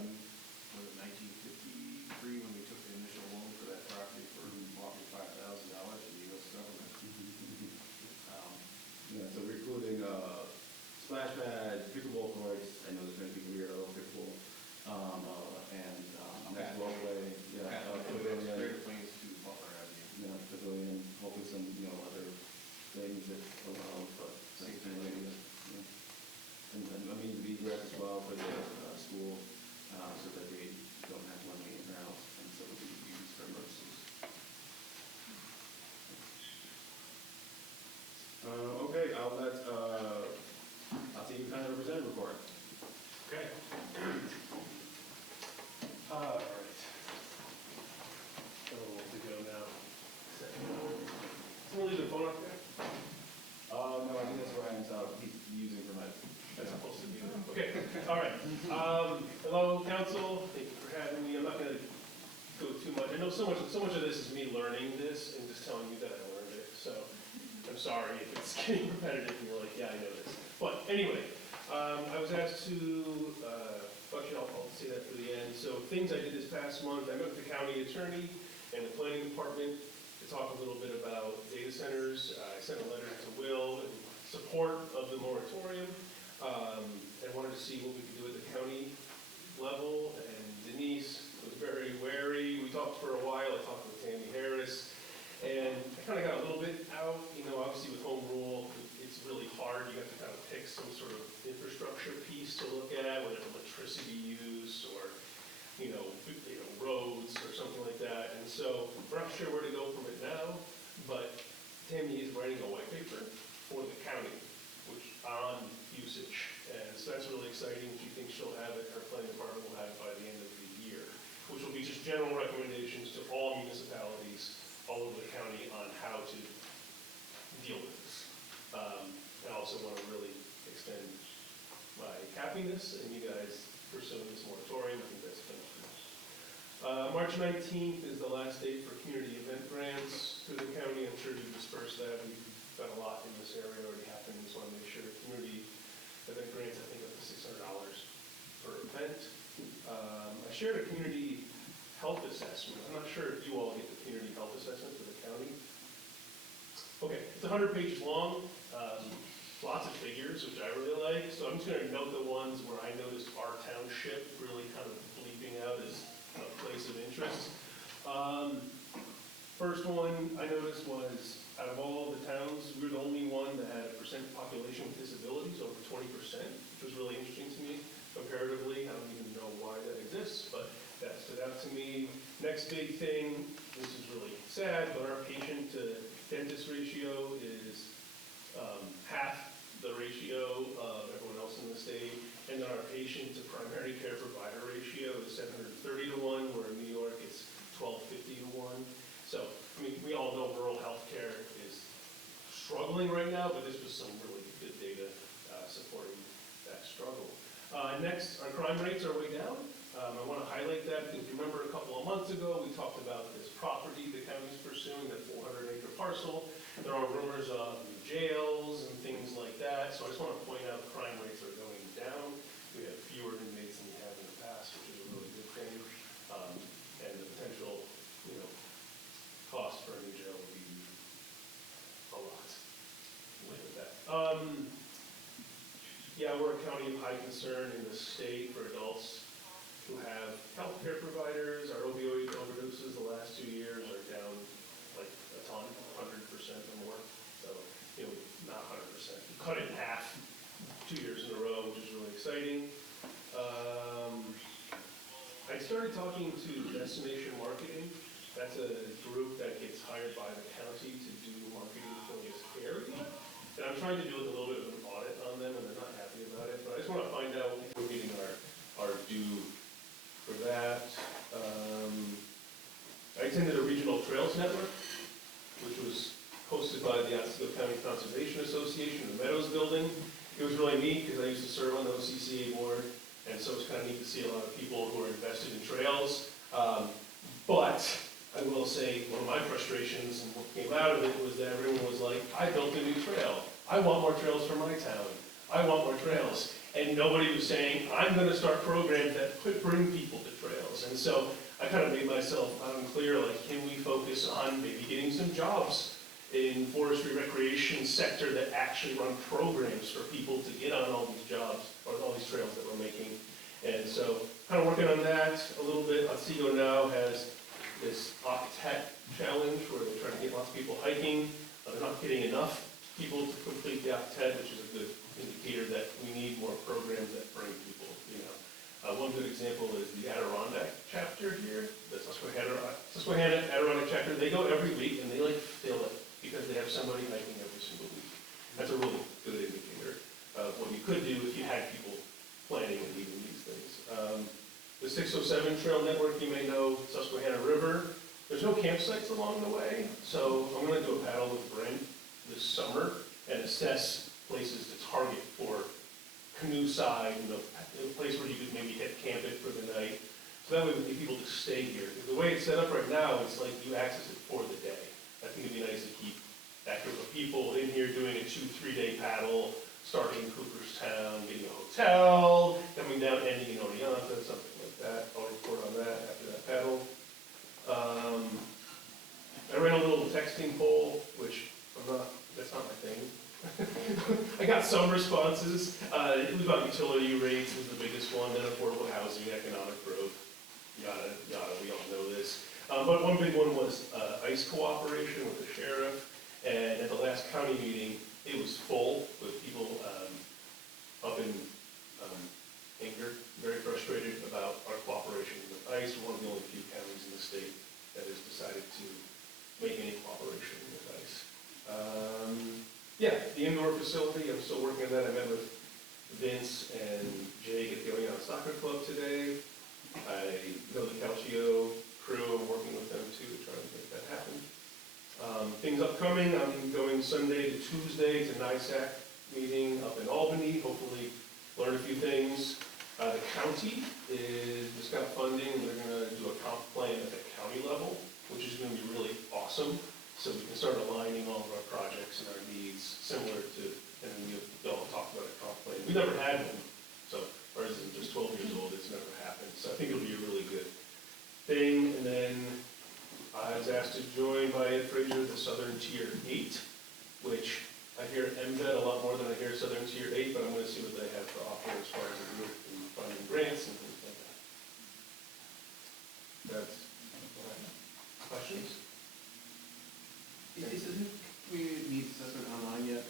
was 1953, when we took the initial loan for that property for roughly $5,000 from the U.S. government. Yeah, so we're including, splash pad, pickleball courts, I know there's gonna be weirdo pickleball, and, next walkway, yeah, pavilion. Greater Plains to Butler Avenue. Yeah, pavilion, hopefully some, other things that allow, but. Safety lanes. Yeah. And I mean, to be dressed as well for the, school, so that they don't have one in their house, and so it can be used for emergencies. Okay, I'll take you kind of representative report. Okay. All right. So we'll to go now. Someone leave the phone up there? No, I think that's Ryan's, he's using for my. That's supposed to be there. Okay, all right. Hello, council. Thank you for having me. I'm not gonna go too much. I know so much of this is me learning this and just telling you that I learned it. So I'm sorry if it's getting repetitive and you're like, yeah, I know this. But anyway, I was asked to, actually I'll say that for the end. So things I did this past month, I met with the county attorney and the planning department to talk a little bit about data centers. I sent a letter to Will in support of the moratorium. I wanted to see what we could do at the county level, and Denise was very wary. We talked for a while. I talked with Tammy Harris, and I kind of got a little bit out. Obviously with home rule, it's really hard. You have to kind of pick some sort of infrastructure piece to look at, whether it's electricity use or, roads or something like that. And so we're not sure where to go from it now, but Tammy is writing a white paper for the county, which on usage. And so that's really exciting. She thinks she'll have it, her planning department will have it by the end of the year, which will be just general recommendations to all municipalities all over the county on how to deal with this. I also want to really extend my happiness and you guys pursuing this moratorium. I think that's finished. March 19th is the last date for community event grants through the county. I'm sure you dispersed that. We've got a lot in this area already happening, so I want to make sure community event grants, I think, up to $600 per event. I shared a community health assessment. I'm not sure if you all get the community health assessment for the county. Okay, it's 100 pages long, lots of figures, which I really like. So I'm just going to note the ones where I noticed our township really kind of bleeping out as a place of interest. First one I noticed was, out of all the towns, we were the only one that had a percent population with disabilities, over 20%, which was really interesting to me comparatively. I don't even know why that exists, but that stood out to me. Next big thing, this is really sad, but our patient to dentist ratio is half the ratio of everyone else in the state. And then our patient to primary care provider ratio is 730 to 1, where in New York it's 1250 to 1. So, I mean, we all know rural healthcare is struggling right now, but this was some really good data supporting that struggle. Next, our crime rates are way down. I want to highlight that because you remember a couple of months ago, we talked about this property the county's pursuing, that 400-acre parcel. There are rumors of new jails and things like that. So I just want to point out crime rates are going down. We have fewer inmates than we have in the past, which is a really good thing. And the potential, cost for a new jail would be a lot. We'll leave it at that. Yeah, we're a county of high concern in the state for adults who have healthcare providers. Our opioid overdoses the last 2 years are down like a ton, 100% or more. So, not 100%. We cut it in half 2 years in a row, which is really exciting. I started talking to Destination Marketing. That's a group that gets hired by the county to do marketing for this area. And I'm trying to do a little bit of an audit on them, and they're not happy about it. But I just want to find out if we're meeting our due for that. I attended a regional trails network, which was hosted by the Otsego County Conservation Association, the Meadows Building. It was really neat because I used to serve on the OCCA board, and so it's kind of neat to see a lot of people who are invested in trails. But I will say one of my frustrations and what came out of it was that everyone was like, I built a new trail. I want more trails for my town. I want more trails. And nobody was saying, I'm going to start programs that could bring people to trails. And so I kind of made myself unclear, like, can we focus on maybe getting some jobs in forestry recreation sector that actually run programs for people to get on all these jobs or all these trails that we're making. And so kind of working on that a little bit. Otsego now has this octet challenge where they're trying to get lots of people hiking. They're not getting enough people to complete the octet, which is a good indicator that we need more programs that bring people, One good example is the Adirondack chapter here, the Susquehanna Adirondack chapter. They go every week and they fill it because they have somebody hiking every single week. That's a really good indicator of what you could do if you had people planning and leading these things. The 607 Trail Network, you may know, Susquehanna River. There's no campsites along the way, so I'm going to do a paddle with Brent this summer and assess places to target for canoe side, a place where you could maybe camp it for the night. So that way we get people to stay here. The way it's set up right now, it's like you access it for the day. I think it'd be nice to keep that group of people in here doing a 2-3 day paddle, starting in Cooperstown, getting a hotel, coming down, ending in Oneonta, something like that. I'll report on that after that paddle. I ran a little texting poll, which that's not my thing. I got some responses. It was about utility rates was the biggest one, then affordable housing, economic growth, yada, yada, we all know this. But one big one was ICE cooperation with the sheriff, and at the last county meeting, it was full with people up in anger, very frustrated about our cooperation with ICE. We're one of the only few counties in the state that has decided to make any cooperation with ICE. Yeah, the indoor facility, I'm still working on that. I met with Vince and Jake at the Oneonta Soccer Club today. I know the Calcio crew, I'm working with them too to try to make that happen. Things upcoming, I'm going Sunday to Tuesday to NISAC meeting up in Albany, hopefully learn a few things. The county just got funding, and they're going to do a comp plan at the county level, which is going to be really awesome. So we can start aligning all of our projects and our needs similar to, and we all talked about a comp plan. We never had one, so ours is just 12 years old, it's never happened. So I think it'll be a really good thing. And then I was asked to join by Ed Frazier, the Southern Tier 8, which I hear MVET a lot more than I hear Southern Tier 8, but I'm going to see what they have to offer as far as a group and finding grants and things like that. questions? Isn't community needs assessment online yet?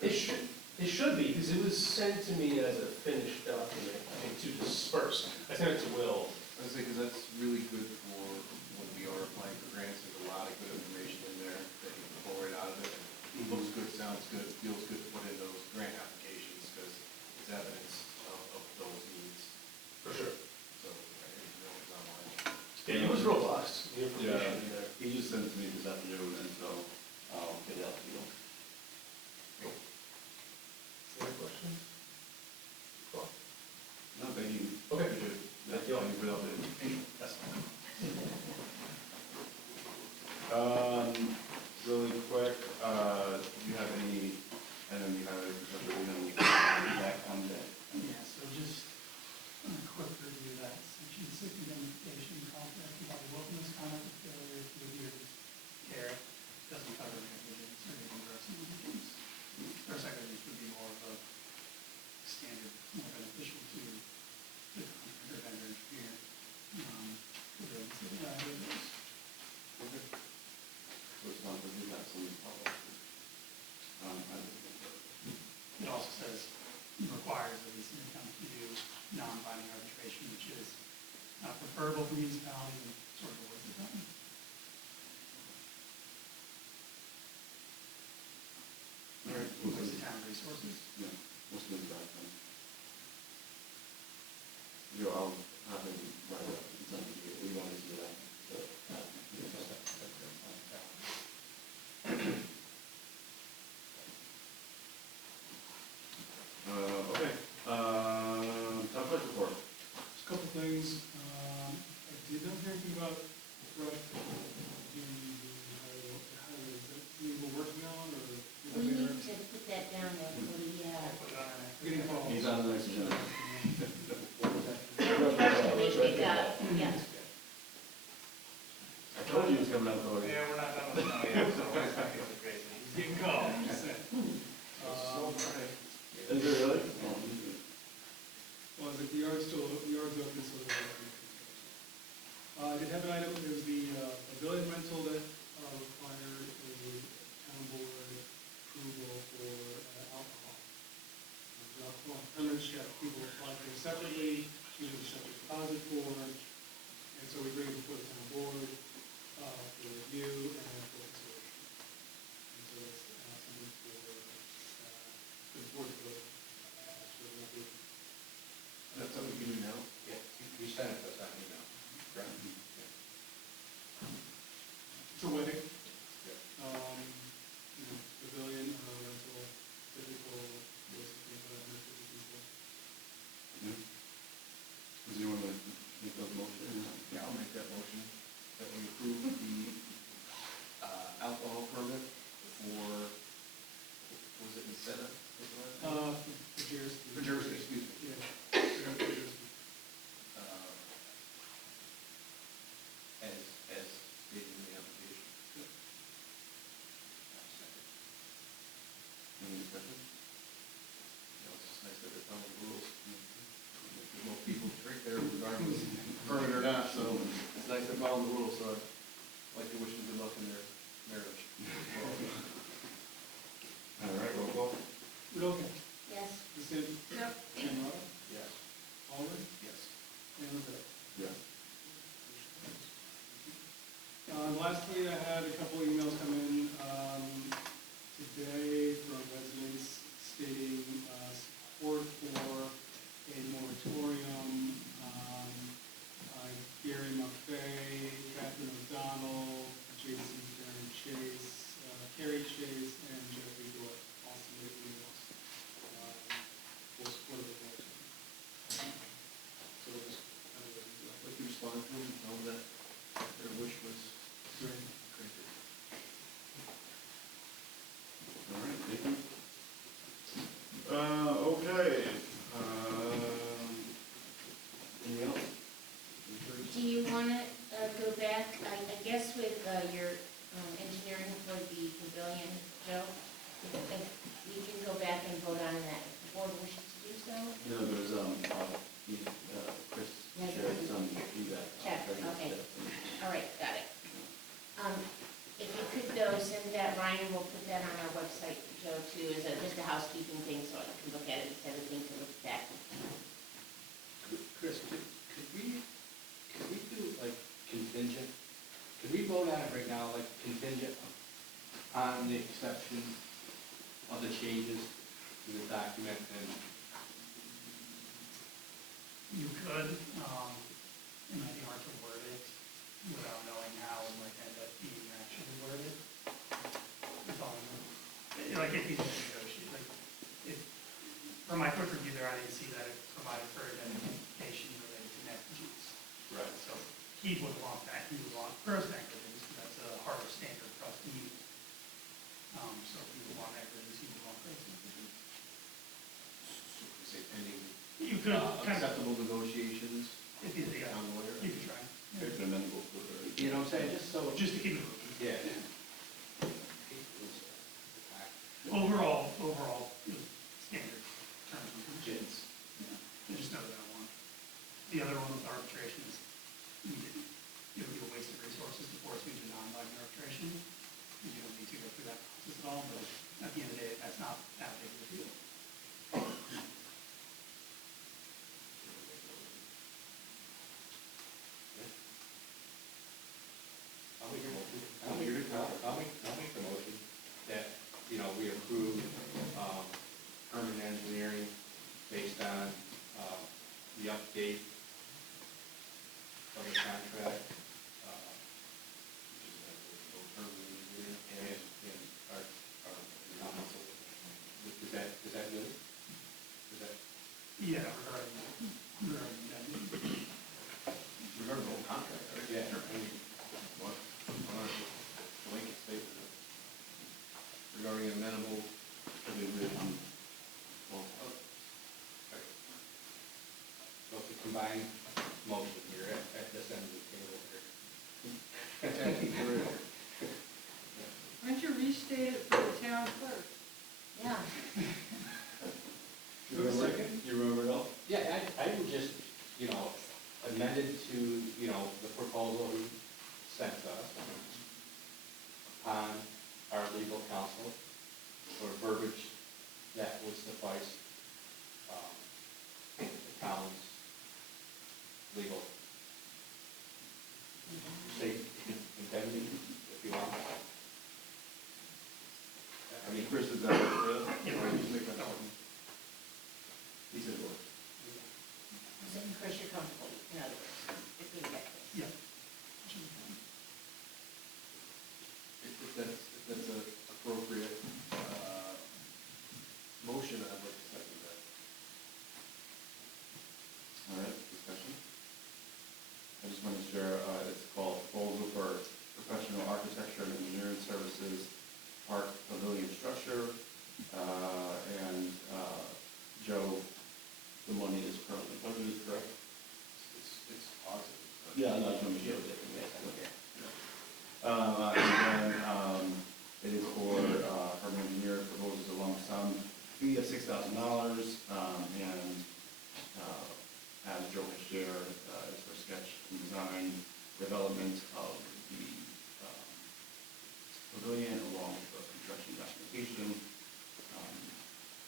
It should be, because it was sent to me as a finished document, I think, to disperse. I sent it to Will. I was because that's really good for when we are applying for grants. There's a lot of good information in there that you can pull right out of it. It looks good, sounds good, feels good to put in those grant applications because it's evidence of those needs. For sure. So I think it's online. Yeah, it was robust, the information in there. He just sent it to me this afternoon, and so I'll get it out to you. Any questions? Cool. No, thank you. Okay. Thank you all for the update. That's fine. Really quick, do you have any, I know you have any feedback on that? Yeah, so just a quick review of that section six indemnification contract about the wilderness conduct of failure to adhere to care. Doesn't cover negligence or anything gross negligence. Our second would be more of a standard, more beneficial to the contractor, vendor, engineer, for the liabilities. Okay. Which one would you have some follow-up? It also says, requires the leasing account to do non-binding arbitration, which is preferable for municipalities and sort of avoids the problem. All right. Waste of town resources. Yeah, let's move back then. I'll have him write up, we want to do that. So, okay, town clerk report. Just a couple things. I did not hear anything about the project doing the highway. Is that something we're working on, or? We need to put that down there for the, Getting calls. He's on the next agenda. we got it, yeah. I told you he was coming out of the. Yeah, we're not done with it now yet, so it's not getting crazy. He's getting called, he said. Is it really? Well, the yard's open, so. I did have an item, there's the pavilion rental that required a town board approval for alcohol. I'm going to check people apply for it separately, using a separate deposit form, and so we bring it before the town board for review and for consideration. And so it's something for the board to go. That's something you do now? Yeah, we sent it to us on email. Correct? It's a wedding. Pavilion, rental, typical, basically, 550 people. Does anyone want to make those motion? Yeah, I'll make that motion that we approve the alcohol permit for, was it Nicetta? For Jersey. For Jersey, excuse me. Yeah. As stated in the application. Any discussion? It's just nice that they're following the rules. There's more people drink there regardless, permit or not, so it's nice they're following the rules, so I'd like to wish them good luck in their marriage. All right, roll call. Rogan. Yes. Christine. Yep. Camera. Yes. Oliver. Yes. And Rebecca. Yeah. Lastly, I had a couple emails come in today from residents stating support for a moratorium. Gary Muffay, Catherine O'Donnell, Jason Karen Chase, Carrie Chase, and Jeffrey Doyle all submitted emails for support of the moratorium. So we'll just Like you respond to them, know that their wish was great. granted. All right, thank you. Okay. Anything else? Do you want to go back, I guess with your engineering for the pavilion, Joe? If we can go back and vote on that, if the board wishes to do so? No, there's, Chris Yeah, shared some feedback. Check, okay. vote on it right now, like contingent on the exception of the changes to the document and You could, it might be hard to word it without knowing how it might end up being actually worded. That's all I know. Like, if you need to negotiate, like, if, from my quick review there, I didn't see that it provided for identification related to negligence. Right. So he would want that, he would want gross negligence, because that's a harder standard for us to meet. So if he would want negligence, he would want gross negligence. say pending You could kind of, acceptable negotiations. if you, yeah, Town lawyer. you could try. There's an amendable. You know what I'm saying, just so. Just to keep it moving. Yeah. Overall, standard terms and conditions. Yeah. Just know that one. The other one with arbitration is, it would be a waste of resources to force you to non-binding arbitration. You don't need to go through that process at all, but at the end of the day, that's not that big of a deal. I'll make the motion that, you know, we approve, permanent engineering based on, the update of the contract, permanent engineering and our council. Is that good? Is that? Yeah, regarding that. Regarding the whole contract, right? Yeah. I mean, what, blanket statement regarding amenable to the original. Well, So it's a combined motion here at this end of the table here. Why don't you restate it for the town clerk? Yeah. You remember, you remember it all? Yeah, I would just, you know, amend it to, you know, the proposal he sent to us upon our legal counsel, or verbiage that would suffice, the town's legal. Say, indemnity, if you want. I mean, Chris, is that, yeah, or you make that happen? He said it works. So, Chris, you're comfortable, in other words, if we get this? Yeah. If that's an appropriate, motion, I'd like to second that. All right, discussion. I just want to share, it's called Proposal for Professional Architecture and Engineering Services, Park Pavilion Structure, and Joe, the money is currently budgeted, correct? It's positive. Yeah, no, I'm sure that can make that, okay. And then, it is for, her engineer proposes a lump sum fee of $6,000, and, as Joe has shared, is for sketch and design, development of the, pavilion along with the construction documentation,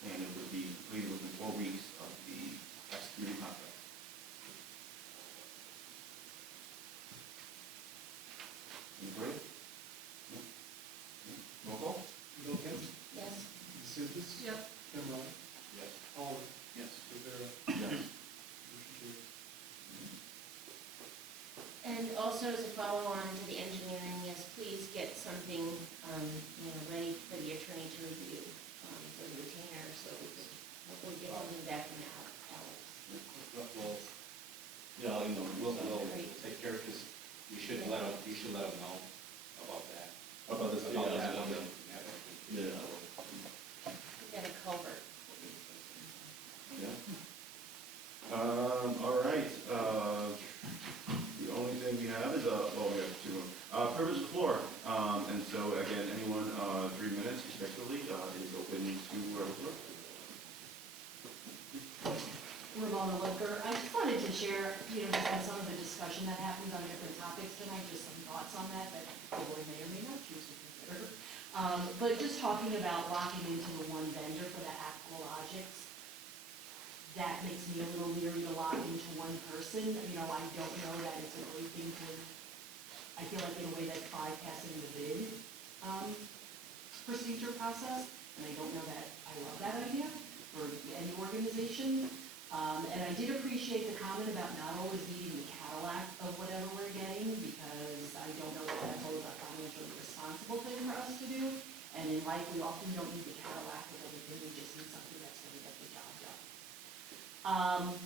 and it would be completed within 4 weeks of the executed contract. Any great? Roll call? Bill Kim? Yes. DeSantis? Yep. Cameron? Yes. Oliver? Yes. Rivera? Yes. Motion carries. And also as a follow-on to the engineering, yes, please get something, ready for the attorney to review, for the retainer, so we can hopefully get something back from Alex. Well, Yeah, you know, we'll take care of this. You should let them know about that. about this, About that yeah, one. yeah. We've got a culvert. Yeah. All right, the only thing we have is, well, we have two, privilege of the floor. And so again, anyone, 3 minutes respectively, is open to the floor. Ramona Liquor. I just wanted to share, just on some of the discussion that happened on different topics tonight, just some thoughts on that the board may or may not choose to consider. But just talking about locking into the one vendor for the aqualogics, that makes me a little leery to lock into one person. I don't know that it's a great thing to, I feel like in a way that's fine. bypassing the bid procedure process, and I don't know that I love that idea for any organization. And I did appreciate the comment about not always needing the Cadillac of whatever we're getting, because I don't know that that's always a financially responsible thing for us to do. And in life, we often don't need the Cadillac of everything, we just need something that's gonna get the job done.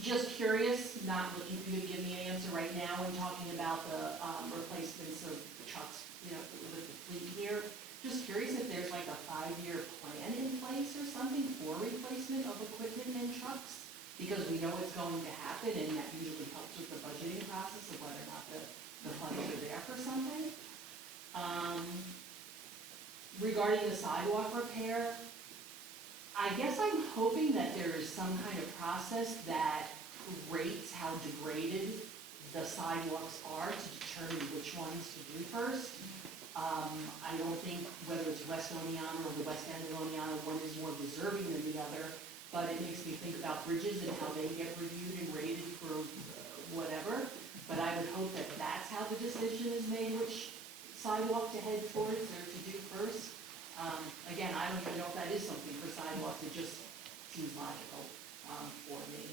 Just curious, not looking for you to give me an answer right now when talking about the replacements of trucks, with the fleet here. Just curious if there's like a 5-year plan in place or something for replacement of equipment and trucks? Because we know it's going to happen, and that usually helps with the budgeting process of whether or not the funds are there for something. Regarding the sidewalk repair, I guess I'm hoping that there is some kind of process that rates how degraded the sidewalks are to determine which ones to do first. I don't think whether it's West Oneonta or the west end of Oneonta, one is more deserving than the other, but it makes me think about bridges and how they get reviewed and rated for whatever. But I would hope that that's how the decision is made, which sidewalk to head towards or to do first. Again, I don't even know if that is something for sidewalks, it just seems logical for me.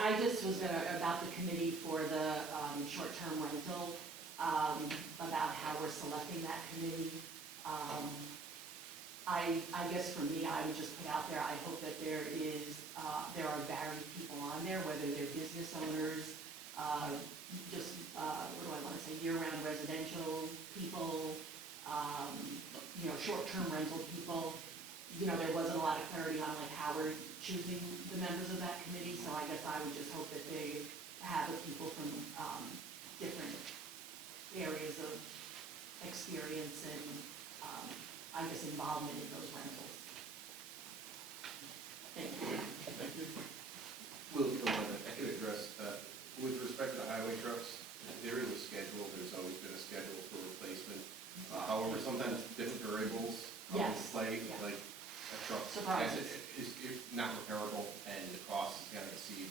I just was about the committee for the short-term rental, about how we're selecting that committee. I guess for me, I would just put out there, I hope that there are varied people on there, whether they're business owners, what do I want to say, year-round residential people, short-term rental people. There wasn't a lot of clarity on like how we're choosing the members of that committee, so I guess I would just hope that they have people from different areas of experience and, I guess, involvement in those rentals. Thank you. Thank you. Will, I could address, with respect to the highway trucks, there is a schedule, there's always been a schedule for replacement. However, sometimes different variables come into play, like a truck is not repairable and the cost is gonna exceed,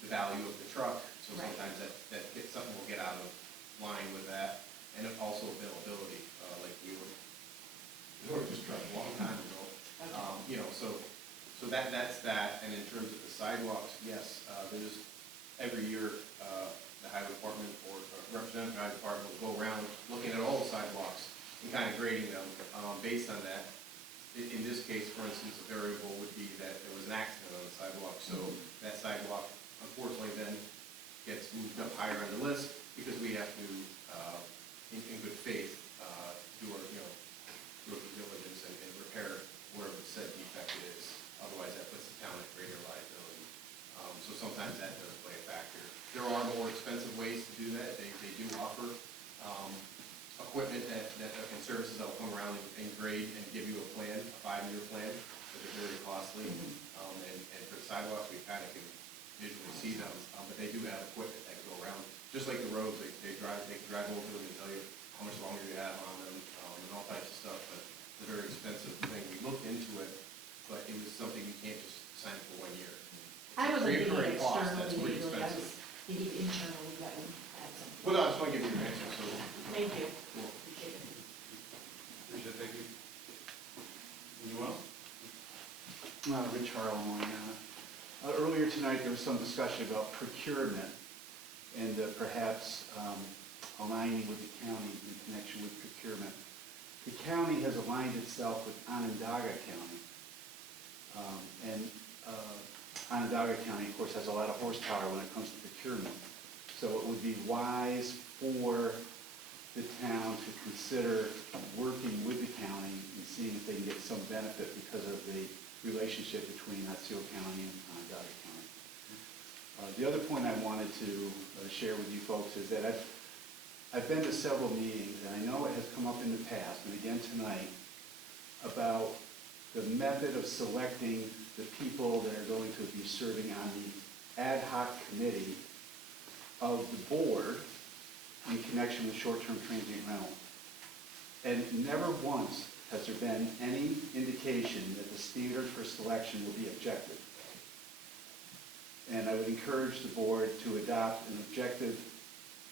the value of the truck. So sometimes that something will get out of line with that. And also availability, like we were just trying a long time ago. So that's that. And in terms of the sidewalks, yes, there's every year, the highway department or representative of the highway department will go around looking at all the sidewalks and kind of grading them, based on that. In this case, for instance, a variable would be that there was an accident on the sidewalk, so that sidewalk unfortunately then gets moved up higher on the list because we have to, in good faith, do our, due diligence and repair wherever the said defect is. Otherwise, that puts the town at greater liability. So sometimes that does play a factor. There are more expensive ways to do that. They do offer equipment and services that will come around and grade and give you a plan, a 5-year plan, that are very costly. And for the sidewalks, we kind of can visually see them, but they do have equipment that can go around. Just like the roads, they can drive over them and tell you how much longer you have on them, and all types of stuff, but it's a very expensive thing. We looked into it, but it was something you can't just sign for 1 year. I wasn't thinking Recurring cost, externally, that's pretty legally, I expensive. was thinking internally that would add something. Well, no, I just want to give you your answer, so. Thank you. Cool. Appreciate it. Appreciate it, thank you. Anyone else? Rich Harlan. Earlier tonight, there was some discussion about procurement and perhaps aligning with the county in connection with procurement. The county has aligned itself with Onondaga County. And Onondaga County, of course, has a lot of horsepower when it comes to procurement. So it would be wise for the town to consider working with the county and seeing if they can get some benefit because of the relationship between Otsego County and Onondaga County. The other point I wanted to share with you folks is that I've been to several meetings, and I know it has come up in the past, and again tonight, about the method of selecting the people that are going to be serving on the ad hoc committee of the board in connection with short-term transient rental. And never once has there been any indication that the standard for selection will be objective. And I would encourage the board to adopt an objective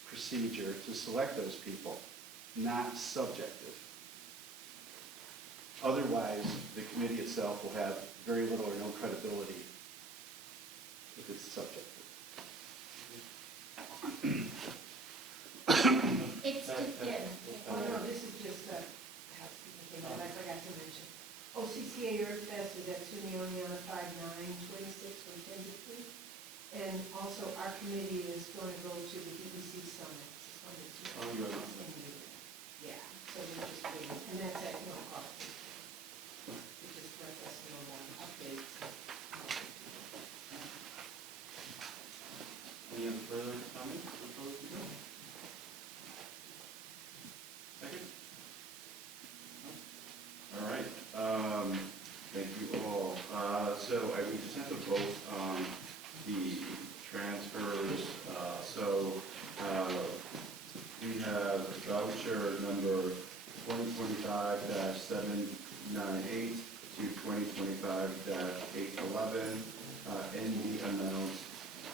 procedure to select those people, not subjective. Otherwise, the committee itself will have very little or no credibility if it's subjective. It's, yeah. Oh, no, this is just a housekeeping thing that I forgot to mention. OCCA Earth Fest is at SUNY Oneonta 5926 from 10 to 3. And also, our committee is going to go to the DEC Summit. Oh, you are not. Yeah, so we're just waiting, and that's at no cost. You just let us know about updates. Any other further comments? Before we go? Second? All right, thank you all. So we just have to vote on the transfers. We have voucher number 2025-798 to 2025-811 in the amount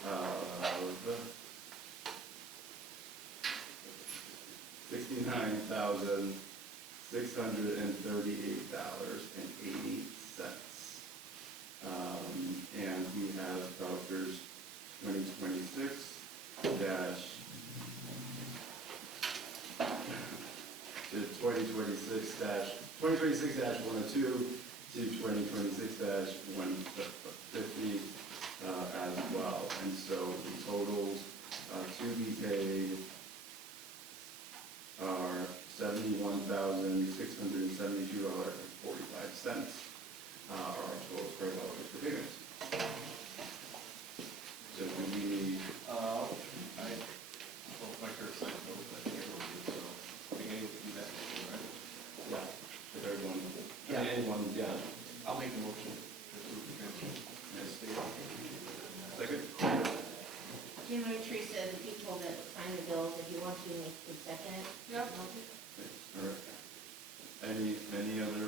of $69,638.80. And we have vouchers 2026 2026-102 to 2026-150 as well. And so the totals to be paid are $71,672.45 our total for vouchers for payments. So do we need, My first side vote, but I can't really do so. I think anyone can do that, right? yeah, if everyone, Yeah. anyone, yeah. I'll make the motion to approve the transfer. Yes. Second? Jim or Teresa, the people that sign the bills, if you want to, make the second. Yep. All right. Any other